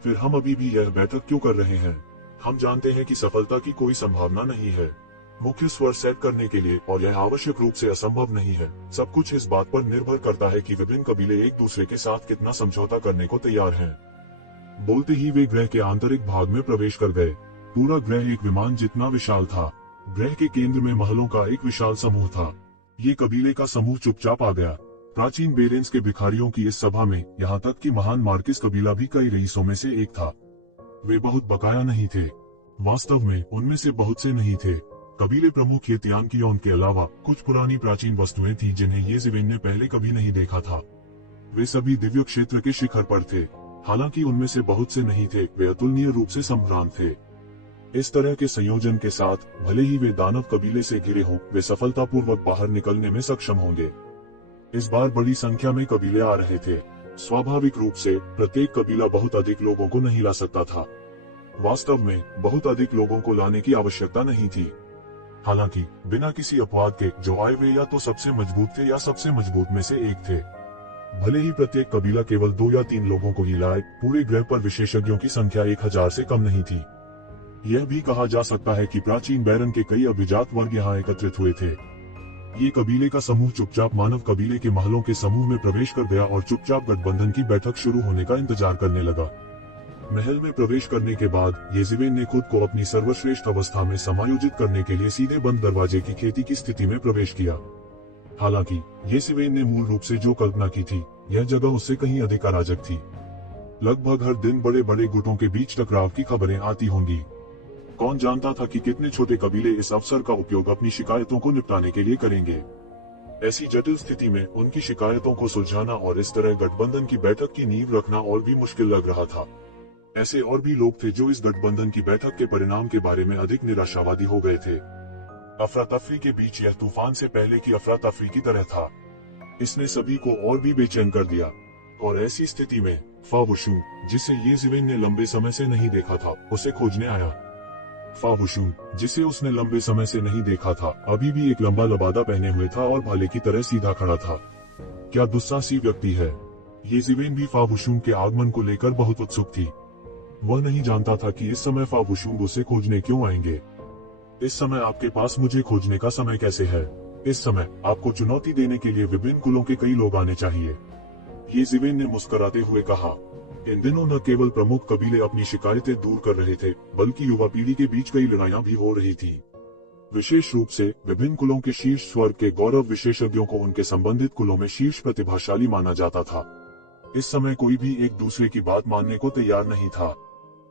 फिर हम अभी भी यह बैठक क्यों कर रहे हैं? हम जानते हैं कि सफलता की कोई संभावना नहीं है मुख्य स्वर सेट करने के लिए, और यह आवश्यक रूप से असंभव नहीं है। सब कुछ इस बात पर निर्भर करता है कि विभिन्न कबीले एक दूसरे के साथ कितना समझौता करने को तैयार हैं। बोलते ही वे ग्रह के आंतरिक भाग में प्रवेश कर गए। पूरा ग्रह एक विमान जितना विशाल था। ग्रह के केंद्र में महलों का एक विशाल समूह था। ये कबीले का समूह चुपचाप आ गया। प्राचीन बेरेंस के भिखारियों की इस सभा में यहाँ तक कि महान मार्किस कबीला भी कई रईसों में से एक था। वे बहुत बकाया नहीं थे। वास्तव में उनमें से बहुत से नहीं थे। कबीले प्रमुख ये तियांकियों के अलावा कुछ पुरानी प्राचीन वस्तुएं थी जिन्हें ये ज़िवेन ने पहले कभी नहीं देखा था। वे सभी दिव्य क्षेत्र के शिखर पर थे। हालांकि उनमें से बहुत से नहीं थे, वे अतुलनीय रूप से संभ्रांत थे। इस तरह के संयोजन के साथ भले ही वे दानव कबीले से घिरे हों, वे सफलतापूर्वक बाहर निकलने में सक्षम होंगे। इस बार बड़ी संख्या में कबीले आ रहे थे। स्वाभाविक रूप से प्रत्येक कबीला बहुत अधिक लोगों को नहीं ला सकता था। वास्तव में बहुत अधिक लोगों को लाने की आवश्यकता नहीं थी। हालांकि बिना किसी अपवाद के जो आए वे या तो सबसे मजबूत थे या सबसे मजबूत में से एक थे। भले ही प्रत्येक कबीला केवल 2 या 3 लोगों को ही लाए, पूरे ग्रह पर विशेषज्ञों की संख्या 1000 से कम नहीं थी। यह भी कहा जा सकता है कि प्राचीन बैरन के कई अभिजात वर्ग यहाँ एकत्रित हुए थे। ये कबीले का समूह चुपचाप मानव कबीले के महलों के समूह में प्रवेश कर गया और चुपचाप गठबंधन की बैठक शुरू होने का इंतजार करने लगा। महल में प्रवेश करने के बाद ये ज़िवेन ने खुद को अपनी सर्वश्रेष्ठ अवस्था में समायोजित करने के लिए सीधे बंद दरवाजे की खेती की स्थिति में प्रवेश किया। हालांकि ये ज़िवेन ने मूल रूप से जो कल्पना की थी, यह जगह उससे कहीं अधिक अराजक थी। लगभग हर दिन बड़े बड़े गुटों के बीच टकराव की खबरें आती होंगी। कौन जानता था कि कितने छोटे कबीले इस अवसर का उपयोग अपनी शिकायतों को निपटाने के लिए करेंगे। ऐसी जटिल स्थिति में उनकी शिकायतों को सुलझाना और इस तरह गठबंधन की बैठक की नींव रखना और भी मुश्किल लग रहा था। ऐसे और भी लोग थे जो इस गठबंधन की बैठक के परिणाम के बारे में अधिक निराशावादी हो गए थे। अफरा तफरी के बीच यह तूफान से पहले की अफरा तफरी की तरह था। इसने सभी को और भी बेचैन कर दिया। और ऐसी स्थिति में फावुशू, जिसे ये ज़िवेन ने लंबे समय से नहीं देखा था, उसे खोजने आया। फावुशू, जिसे उसने लंबे समय से नहीं देखा था, अभी भी एक लंबा लबादा पहने हुए था और भाले की तरह सीधा खड़ा था। क्या दुस्साहसी व्यक्ति है। ये ज़िवेन भी फावुशू के आगमन को लेकर बहुत उत्सुक थी। वह नहीं जानता था कि इस समय फावुशू उसे खोजने क्यों आएंगे। इस समय आपके पास मुझे खोजने का समय कैसे है? इस समय आपको चुनौती देने के लिए विभिन्न कुलों के कई लोग आने चाहिए, ये ज़िवेन ने मुस्कुराते हुए कहा। इन दिनों न केवल प्रमुख कबीले अपनी शिकायतें दूर कर रहे थे, बल्कि युवा पीढ़ी के बीच कई लड़ाइयां भी हो रही थी। विशेष रूप से विभिन्न कुलों के शीर्ष स्वर्ग के गौरव विशेषज्ञों को उनके संबंधित कुलों में शीर्ष प्रतिभाशाली माना जाता था। इस समय कोई भी एक दूसरे की बात मानने को तैयार नहीं था।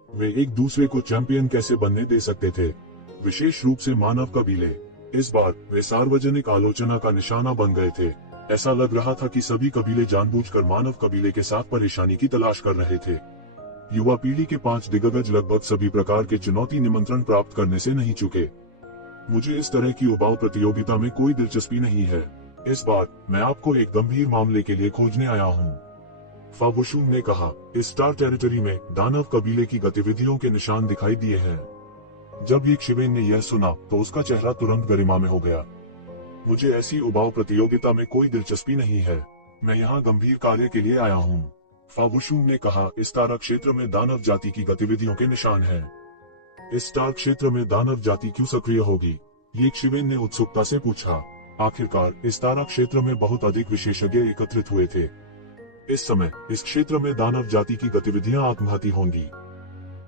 वे एक दूसरे को चैंपियन कैसे बनने दे सकते थे, विशेष रूप से मानव कबीले। इस बार वे सार्वजनिक आलोचना का निशाना बन गए थे। ऐसा लग रहा था कि सभी कबीले जानबूझकर मानव कबीले के साथ परेशानी की तलाश कर रहे थे। युवा पीढ़ी के 5 दिग्गज लगभग सभी प्रकार के चुनौती निमंत्रण प्राप्त करने से नहीं चुके। मुझे इस तरह की उबाऊ प्रतियोगिता में कोई दिलचस्पी नहीं है। इस बार मैं आपको एक गंभीर मामले के लिए खोजने आया हूँ, फावुशू ने कहा। इस स्टार टेरिटरी में दानव कबीले की गतिविधियों के निशान दिखाई दिए हैं। जब यक्षिवेन ने यह सुना तो उसका चेहरा तुरंत गरिमा में हो गया। मुझे ऐसी उबाऊ प्रतियोगिता में कोई दिलचस्पी नहीं है। मैं यहाँ गंभीर कार्य के लिए आया हूँ, फावुशू ने कहा। इस तारा क्षेत्र में दानव जाति की गतिविधियों के निशान हैं। इस स्टार क्षेत्र में दानव जाति क्यों सक्रिय होगी? यक्षिवेन ने उत्सुकता से पूछा। आखिरकार इस तारा क्षेत्र में बहुत अधिक विशेषज्ञ एकत्रित हुए थे। इस समय इस क्षेत्र में दानव जाति की गतिविधियां आत्मघाती होंगी।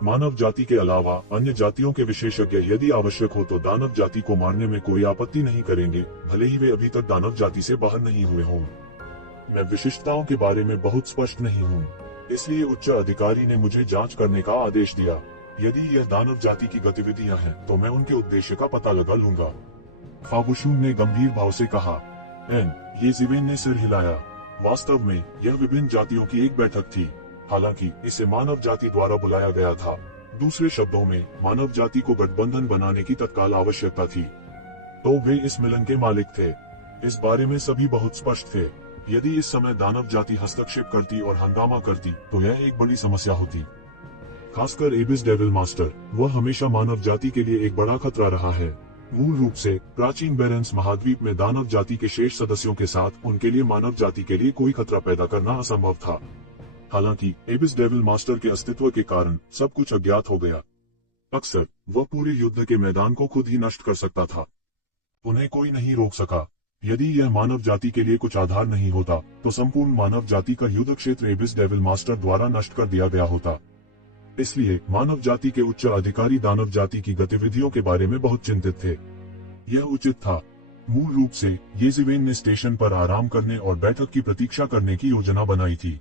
मानव जाति के अलावा अन्य जातियों के विशेषज्ञ यदि आवश्यक हो तो दानव जाति को मारने में कोई आपत्ति नहीं करेंगे, भले ही वे अभी तक दानव जाति से बाहर नहीं हुए हों। मैं विशिष्टताओं के बारे में बहुत स्पष्ट नहीं हूँ, इसलिए उच्च अधिकारी ने मुझे जांच करने का आदेश दिया। यदि यह दानव जाति की गतिविधियां हैं तो मैं उनके उद्देश्य का पता लगा लूंगा, फावुशू ने गंभीर भाव से कहा। ये ज़िवेन ने सिर हिलाया। वास्तव में यह विभिन्न जातियों की एक बैठक थी, हालांकि इसे मानव जाति द्वारा बुलाया गया था। दूसरे शब्दों में मानव जाति को गठबंधन बनाने की तत्काल आवश्यकता थी, तो वे इस मिलन के मालिक थे। इस बारे में सभी बहुत स्पष्ट थे। यदि इस समय दानव जाति हस्तक्षेप करती और हंगामा करती तो यह एक बड़ी समस्या होती, खासकर एबिस डेविल मास्टर। वह हमेशा मानव जाति के लिए एक बड़ा खतरा रहा है। मूल रूप से प्राचीन बेरेंस महाद्वीप में दानव जाति के शेष सदस्यों के साथ उनके लिए मानव जाति के लिए कोई खतरा पैदा करना असंभव था। हालांकि एबिस डेविल मास्टर के अस्तित्व के कारण सब कुछ अज्ञात हो गया। अक्सर वह पूरे युद्ध के मैदान को खुद ही नष्ट कर सकता था। उन्हें कोई नहीं रोक सका। यदि यह मानव जाति के लिए कुछ आधार नहीं होता तो संपूर्ण मानव जाति का युद्ध क्षेत्र एबिस डेविल मास्टर द्वारा नष्ट कर दिया गया होता। इसलिए मानव जाति के उच्च अधिकारी दानव जाति की गतिविधियों के बारे में बहुत चिंतित थे। यह उचित था। मूल रूप से येज़िवेन ने स्टेशन पर आराम करने और बैठक की प्रतीक्षा करने की योजना बनाई थी।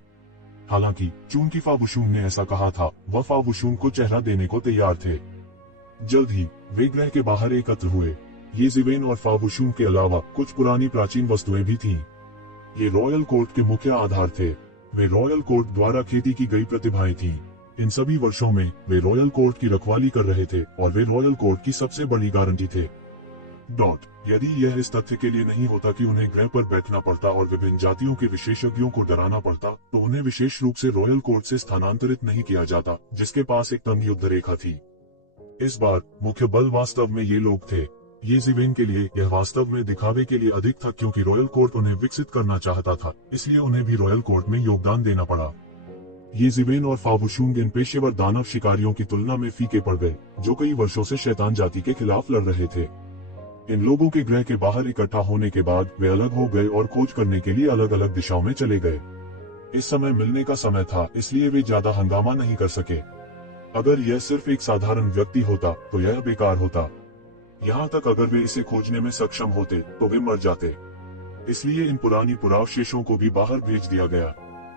हालांकि चूंकि फावुशून ने ऐसा कहा था, वह फावुशून को चेहरा देने को तैयार थे। जल्द ही वे ग्रह के बाहर एकत्र हुए। येज़िवेन और फावुशून के अलावा कुछ पुरानी प्राचीन वस्तुएं भी थीं। ये रॉयल कोर्ट के मुख्य आधार थे। वे रॉयल कोर्ट द्वारा खेती की गई प्रतिभाएं थीं। इन सभी वर्षों में वे रॉयल कोर्ट की रखवाली कर रहे थे और वे रॉयल कोर्ट की सबसे बड़ी गारंटी थे। यदि यह इस तथ्य के लिए नहीं होता कि उन्हें ग्रह पर बैठना पड़ता और विभिन्न जातियों के विशेषज्ञों को डराना पड़ता, तो उन्हें विशेष रूप से रॉयल कोर्ट से स्थानांतरित नहीं किया जाता, जिसके पास एक तंग युद्ध रेखा थी। इस बार मुख्य बल वास्तव में ये लोग थे। येज़िवेन के लिए यह वास्तव में दिखावे के लिए अधिक था, क्योंकि रॉयल कोर्ट उन्हें विकसित करना चाहता था, इसलिए उन्हें भी रॉयल कोर्ट में योगदान देना पड़ा। येज़िवेन और फावुशून इन पेशेवर दानव शिकारियों की तुलना में फीके पड़ गए, जो कई वर्षों से शैतान जाति के खिलाफ लड़ रहे थे। इन लोगों के ग्रह के बाहर इकट्ठा होने के बाद वे अलग हो गए और खोज करने के लिए अलग अलग दिशाओं में चले गए। इस समय मिलने का समय था, इसलिए वे ज्यादा हंगामा नहीं कर सके। अगर यह सिर्फ एक साधारण व्यक्ति होता तो यह बेकार होता। यहाँ तक अगर वे इसे खोजने में सक्षम होते तो वे मर जाते। इसलिए इन पुरानी पुरावशेषों को भी बाहर भेज दिया गया।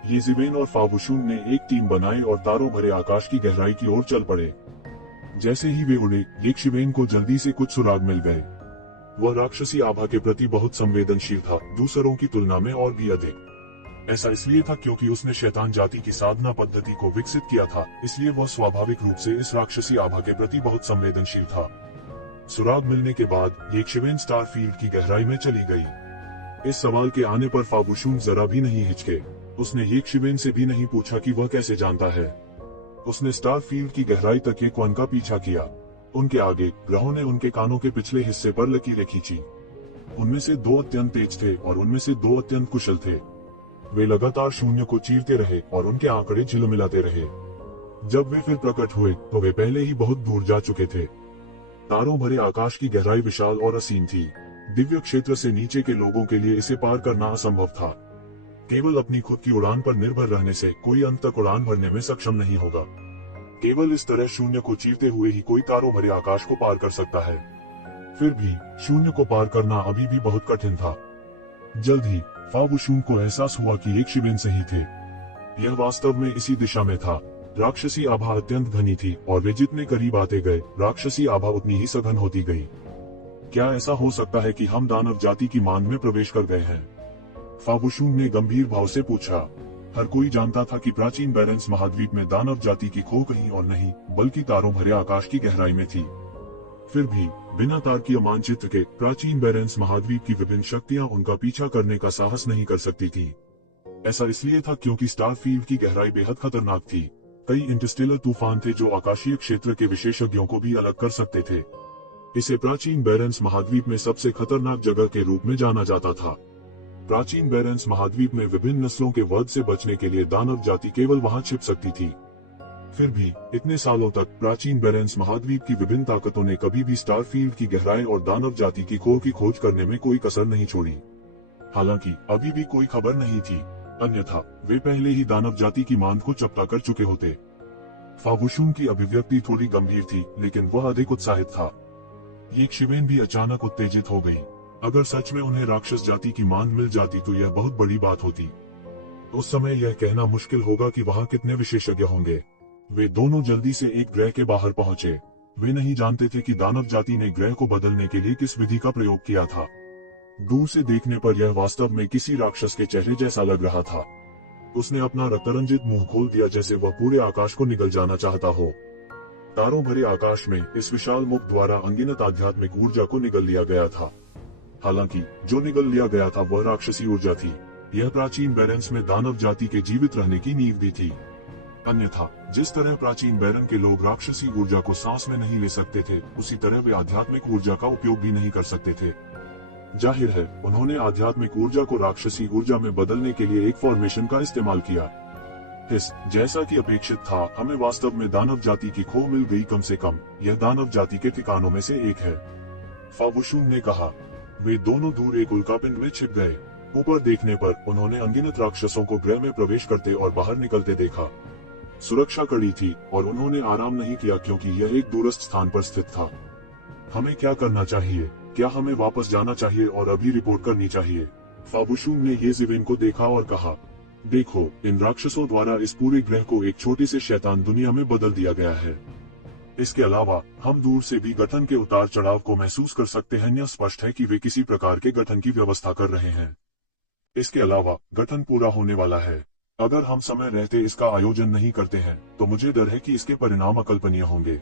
येज़िवेन और फावुशून ने एक टीम बनाई और तारों भरे आकाश की गहराई की ओर चल पड़े। जैसे ही वे उड़े, येज़िवेन को जल्दी से कुछ सुराग मिल गए। वह राक्षसी आभा के प्रति बहुत संवेदनशील था, दूसरों की तुलना में और भी अधिक। ऐसा इसलिए था क्योंकि उसने शैतान जाति की साधना पद्धति को विकसित किया था, इसलिए वह स्वाभाविक रूप से इस राक्षसी आभा के प्रति बहुत संवेदनशील था। सुराग मिलने के बाद येज़िवेन स्टार फील्ड की गहराई में चली गई। इस सवाल के आने पर फावुशून जरा भी नहीं हिचके। उसने येज़िवेन से भी नहीं पूछा कि वह कैसे जानता है। उसने स्टार फील्ड की गहराई तक एक वन का पीछा किया। उनके आगे ग्रहों ने उनके कानों के पिछले हिस्से पर लकीरें खींची। उनमें से 2 अत्यंत तेज थे और उनमें से 2 अत्यंत कुशल थे। वे लगातार शून्य को चीरते रहे और उनके आंकड़े झिलमिलाते रहे। जब वे फिर प्रकट हुए तो वे पहले ही बहुत दूर जा चुके थे। तारों भरे आकाश की गहराई विशाल और असीम थी। दिव्य क्षेत्र से नीचे के लोगों के लिए इसे पार करना असंभव था। केवल अपनी खुद की उड़ान पर निर्भर रहने से कोई अंत तक उड़ान भरने में सक्षम नहीं होगा। केवल इस तरह शून्य को चीरते हुए ही कोई तारों भरे आकाश को पार कर सकता है। फिर भी शून्य को पार करना अभी भी बहुत कठिन था। जल्द ही फावुशून को एहसास हुआ कि येज़िवेन सही थे। यह वास्तव में इसी दिशा में था। राक्षसी आभा अत्यंत घनी थी और वे जितने करीब आते गए, राक्षसी आभा उतनी ही सघन होती गई। क्या ऐसा हो सकता है कि हम दानव जाति की मान में प्रवेश कर गए हैं? फावुशून ने गंभीर भाव से पूछा। हर कोई जानता था कि प्राचीन बैरेंस महाद्वीप में दानव जाति की खो कहीं और नहीं बल्कि तारों भरे आकाश की गहराई में थी। फिर भी बिना तारकीय मानचित्र के प्राचीन बैरेंस महाद्वीप की विभिन्न शक्तियां उनका पीछा करने का साहस नहीं कर सकती थी। ऐसा इसलिए था क्योंकि स्टार फील्ड की गहराई बेहद खतरनाक थी। कई इंटरस्टेलर तूफान थे जो आकाशीय क्षेत्र के विशेषज्ञों को भी अलग कर सकते थे। इसे प्राचीन बैरेंस महाद्वीप में सबसे खतरनाक जगह के रूप में जाना जाता था। प्राचीन बैरेंस महाद्वीप में विभिन्न नस्लों के वध से बचने के लिए दानव जाति केवल वहां छिप सकती थी। फिर भी इतने सालों तक प्राचीन बैरेंस महाद्वीप की विभिन्न ताकतों ने कभी भी स्टार फील्ड की गहराई और दानव जाति की खोज की खोज करने में कोई कसर नहीं छोड़ी। हालांकि अभी भी कोई खबर नहीं थी, अन्यथा वे पहले ही दानव जाति की मान को चपटा कर चुके होते। फावुशून की अभिव्यक्ति थोड़ी गंभीर थी, लेकिन वह अधिक उत्साहित था। येज़िवेन भी अचानक उत्तेजित हो गई। अगर सच में उन्हें राक्षस जाति की मान मिल जाती तो यह बहुत बड़ी बात होती। उस समय यह कहना मुश्किल होगा कि वहां कितने विशेषज्ञ होंगे। वे दोनों जल्दी से एक ग्रह के बाहर पहुंचे। वे नहीं जानते थे कि दानव जाति ने ग्रह को बदलने के लिए किस विधि का प्रयोग किया था। दूर से देखने पर यह वास्तव में किसी राक्षस के चेहरे जैसा लग रहा था। उसने अपना रक्तरंजित मुंह खोल दिया जैसे वह पूरे आकाश को निगल जाना चाहता हो। तारों भरे आकाश में इस विशाल मुख द्वारा अनगिनत आध्यात्मिक ऊर्जा को निगल लिया गया था। हालांकि जो निगल लिया गया था वह राक्षसी ऊर्जा थी। यह प्राचीन बैरेंस में दानव जाति के जीवित रहने की नींव भी थी। अन्यथा जिस तरह प्राचीन बैरन के लोग राक्षसी ऊर्जा को सांस में नहीं ले सकते थे, उसी तरह वे आध्यात्मिक ऊर्जा का उपयोग भी नहीं कर सकते थे। जाहिर है उन्होंने आध्यात्मिक ऊर्जा को राक्षसी ऊर्जा में बदलने के लिए एक फॉर्मेशन का इस्तेमाल किया। जैसा कि अपेक्षित था, हमें वास्तव में दानव जाति की खो मिल गई। कम से कम यह दानव जाति के ठिकानों में से एक है, फावुशुंग ने कहा। वे दोनों दूर एक उल्कापिंड में छिप गए। ऊपर देखने पर उन्होंने अनगिनत राक्षसों को गृह में प्रवेश करते और बाहर निकलते देखा। सुरक्षा कड़ी थी और उन्होंने आराम नहीं किया क्योंकि यह एक दूरस्थ स्थान पर स्थित था। हमें क्या करना चाहिए? क्या हमें वापस जाना चाहिए और अभी रिपोर्ट करनी चाहिए? फावुशुंग ने येजिवेन को देखा और कहा, देखो, इन राक्षसों द्वारा इस पूरे ग्रह को एक छोटी से शैतान दुनिया में बदल दिया गया है। इसके अलावा हम दूर से भी गठन के उतार चढ़ाव को महसूस कर सकते हैं। यह स्पष्ट है कि वे किसी प्रकार के गठन की व्यवस्था कर रहे हैं। इसके अलावा गठन पूरा होने वाला है। अगर हम समय रहते इसका आयोजन नहीं करते हैं तो मुझे डर है कि इसके परिणाम अकल्पनीय होंगे।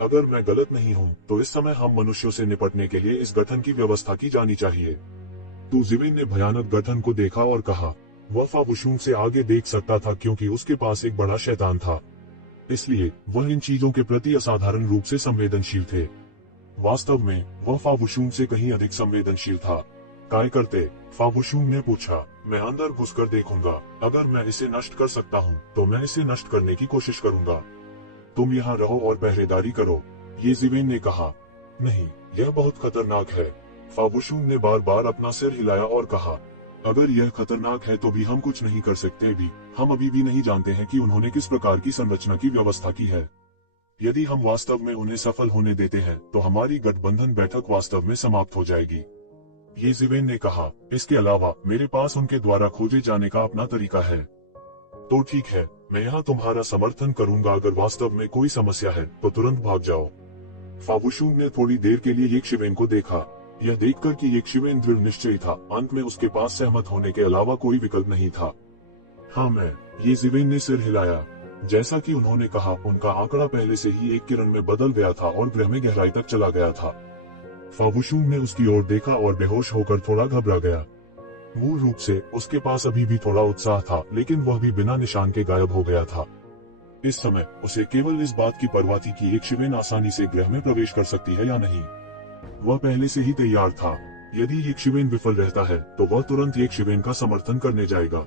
अगर मैं गलत नहीं हूँ तो इस समय हम मनुष्यों से निपटने के लिए इस गठन की व्यवस्था की जानी चाहिए। तू जिविन ने भयानक गठन को देखा और कहा। वह फावुशुंग से आगे देख सकता था क्योंकि उसके पास एक बड़ा शैतान था, इसलिए वह इन चीजों के प्रति असाधारण रूप से संवेदनशील थे। वास्तव में वह फावुशुंग से कहीं अधिक संवेदनशील था। काय करते? फावुशुंग ने पूछा। मैं अंदर घुसकर देखूंगा। अगर मैं इसे नष्ट कर सकता हूँ तो मैं इसे नष्ट करने की कोशिश करूंगा। तुम यहाँ रहो और पहरेदारी करो, येजिवेन ने कहा। नहीं, यह बहुत खतरनाक है। फावुशुंग ने बार बार अपना सिर हिलाया और कहा, अगर यह खतरनाक है तो भी हम कुछ नहीं कर सकते। भी हम अभी भी नहीं जानते हैं कि उन्होंने किस प्रकार की संरचना की व्यवस्था की है। यदि हम वास्तव में उन्हें सफल होने देते हैं तो हमारी गठबंधन बैठक वास्तव में समाप्त हो जाएगी, येजिवेन ने कहा। इसके अलावा मेरे पास उनके द्वारा खोजे जाने का अपना तरीका है। तो ठीक है, मैं यहाँ तुम्हारा समर्थन करूंगा। अगर वास्तव में कोई समस्या है तो तुरंत भाग जाओ। फावुशुंग ने थोड़ी देर के लिए येशिवेन को देखा। यह देखकर कि येशिवेन दृढ़ निश्चयी था, अंत में उसके पास सहमत होने के अलावा कोई विकल्प नहीं था। हाँ मैं, येजिवेन ने सिर हिलाया। जैसा कि उन्होंने कहा, उनका आंकड़ा पहले से ही एक किरण में बदल गया था और ग्रह में गहराई तक चला गया था। फावुशुंग ने उसकी ओर देखा और बेहोश होकर थोड़ा घबरा गया। मूल रूप से उसके पास अभी भी थोड़ा उत्साह था, लेकिन वह भी बिना निशान के गायब हो गया था। इस समय उसे केवल इस बात की परवाह थी कि येशिवेन आसानी से ग्रह में प्रवेश कर सकती है या नहीं। वह पहले से ही तैयार था। यदि येशिवेन विफल रहता है तो वह तुरंत येशिवेन का समर्थन करने जाएगा।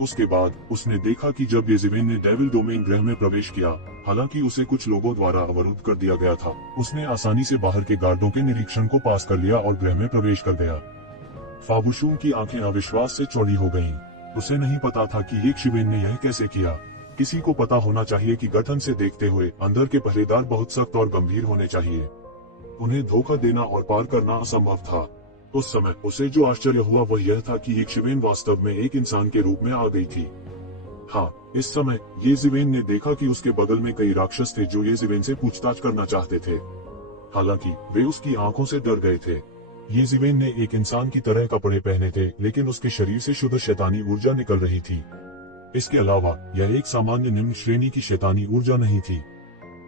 उसके बाद उसने देखा कि जब येजिवेन ने डेविल डोमेन ग्रह में प्रवेश किया, हालांकि उसे कुछ लोगों द्वारा अवरुद्ध कर दिया गया था, उसने आसानी से बाहर के गार्डों के निरीक्षण को पास कर लिया और ग्रह में प्रवेश कर गया। फावुशुंग की आंखें अविश्वास से चौड़ी हो गईं। उसे नहीं पता था कि येशिवेन ने यह कैसे किया। किसी को पता होना चाहिए कि गठन से देखते हुए अंदर के पहरेदार बहुत सख्त और गंभीर होने चाहिए। उन्हें धोखा देना और पार करना असंभव था। उस समय उसे जो आश्चर्य हुआ वह यह था कि येशिवेन वास्तव में एक इंसान के रूप में आ गई थी। हाँ, इस समय येजिवेन ने देखा कि उसके बगल में कई राक्षस थे जो येजिवेन से पूछताछ करना चाहते थे। हालांकि वे उसकी आंखों से डर गए थे। येजिवेन ने एक इंसान की तरह कपड़े पहने थे, लेकिन उसके शरीर से शुद्ध शैतानी ऊर्जा निकल रही थी। इसके अलावा यह एक सामान्य निम्न श्रेणी की शैतानी ऊर्जा नहीं थी।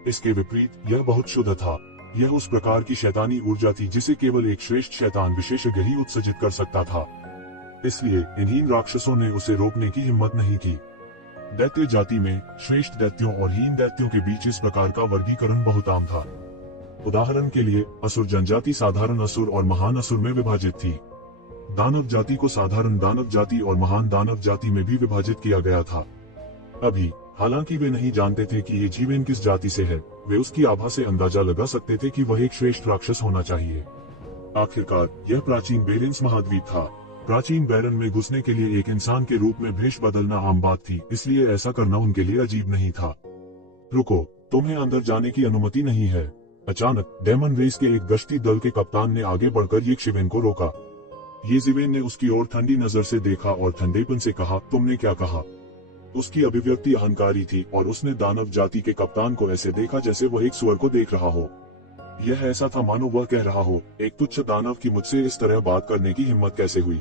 इसके विपरीत यह बहुत शुद्ध था। यह उस प्रकार की शैतानी ऊर्जा थी जिसे केवल एक श्रेष्ठ शैतान विशेषज्ञ ही उत्सर्जित कर सकता था। इसलिए इन राक्षसों ने उसे रोकने की हिम्मत नहीं की। दैत्य जाति में श्रेष्ठ दैत्यों और हीन दैत्यों के बीच इस प्रकार का वर्गीकरण बहुत आम था। उदाहरण के लिए असुर जनजाति साधारण असुर और महान असुर में विभाजित थी। दानव जाति को साधारण दानव जाति और महान दानव जाति में भी विभाजित किया गया था। अभी हालांकि वे नहीं जानते थे कि येजिवेन किस जाति से है, वे उसकी आभा से अंदाजा लगा सकते थे कि वह एक श्रेष्ठ राक्षस होना चाहिए। आखिरकार यह प्राचीन बेरेंस महाद्वीप था। प्राचीन बैरन में घुसने के लिए एक इंसान के रूप में भेष बदलना आम बात थी, इसलिए ऐसा करना उनके लिए अजीब नहीं था। रुको, तुम्हें अंदर जाने की अनुमति नहीं है। अचानक डेमन रेस के एक गश्ती दल के कप्तान ने आगे बढ़कर येशिवेन को रोका। येजिवेन ने उसकी ओर ठंडी नजर से देखा और ठंडेपन से कहा, तुमने क्या कहा? उसकी अभिव्यक्ति अहंकारी थी और उसने दानव जाति के कप्तान को ऐसे देखा जैसे वह एक सुअर को देख रहा हो। यह ऐसा था मानो वह कह रहा हो, एक तुच्छ दानव की मुझसे इस तरह बात करने की हिम्मत कैसे हुई।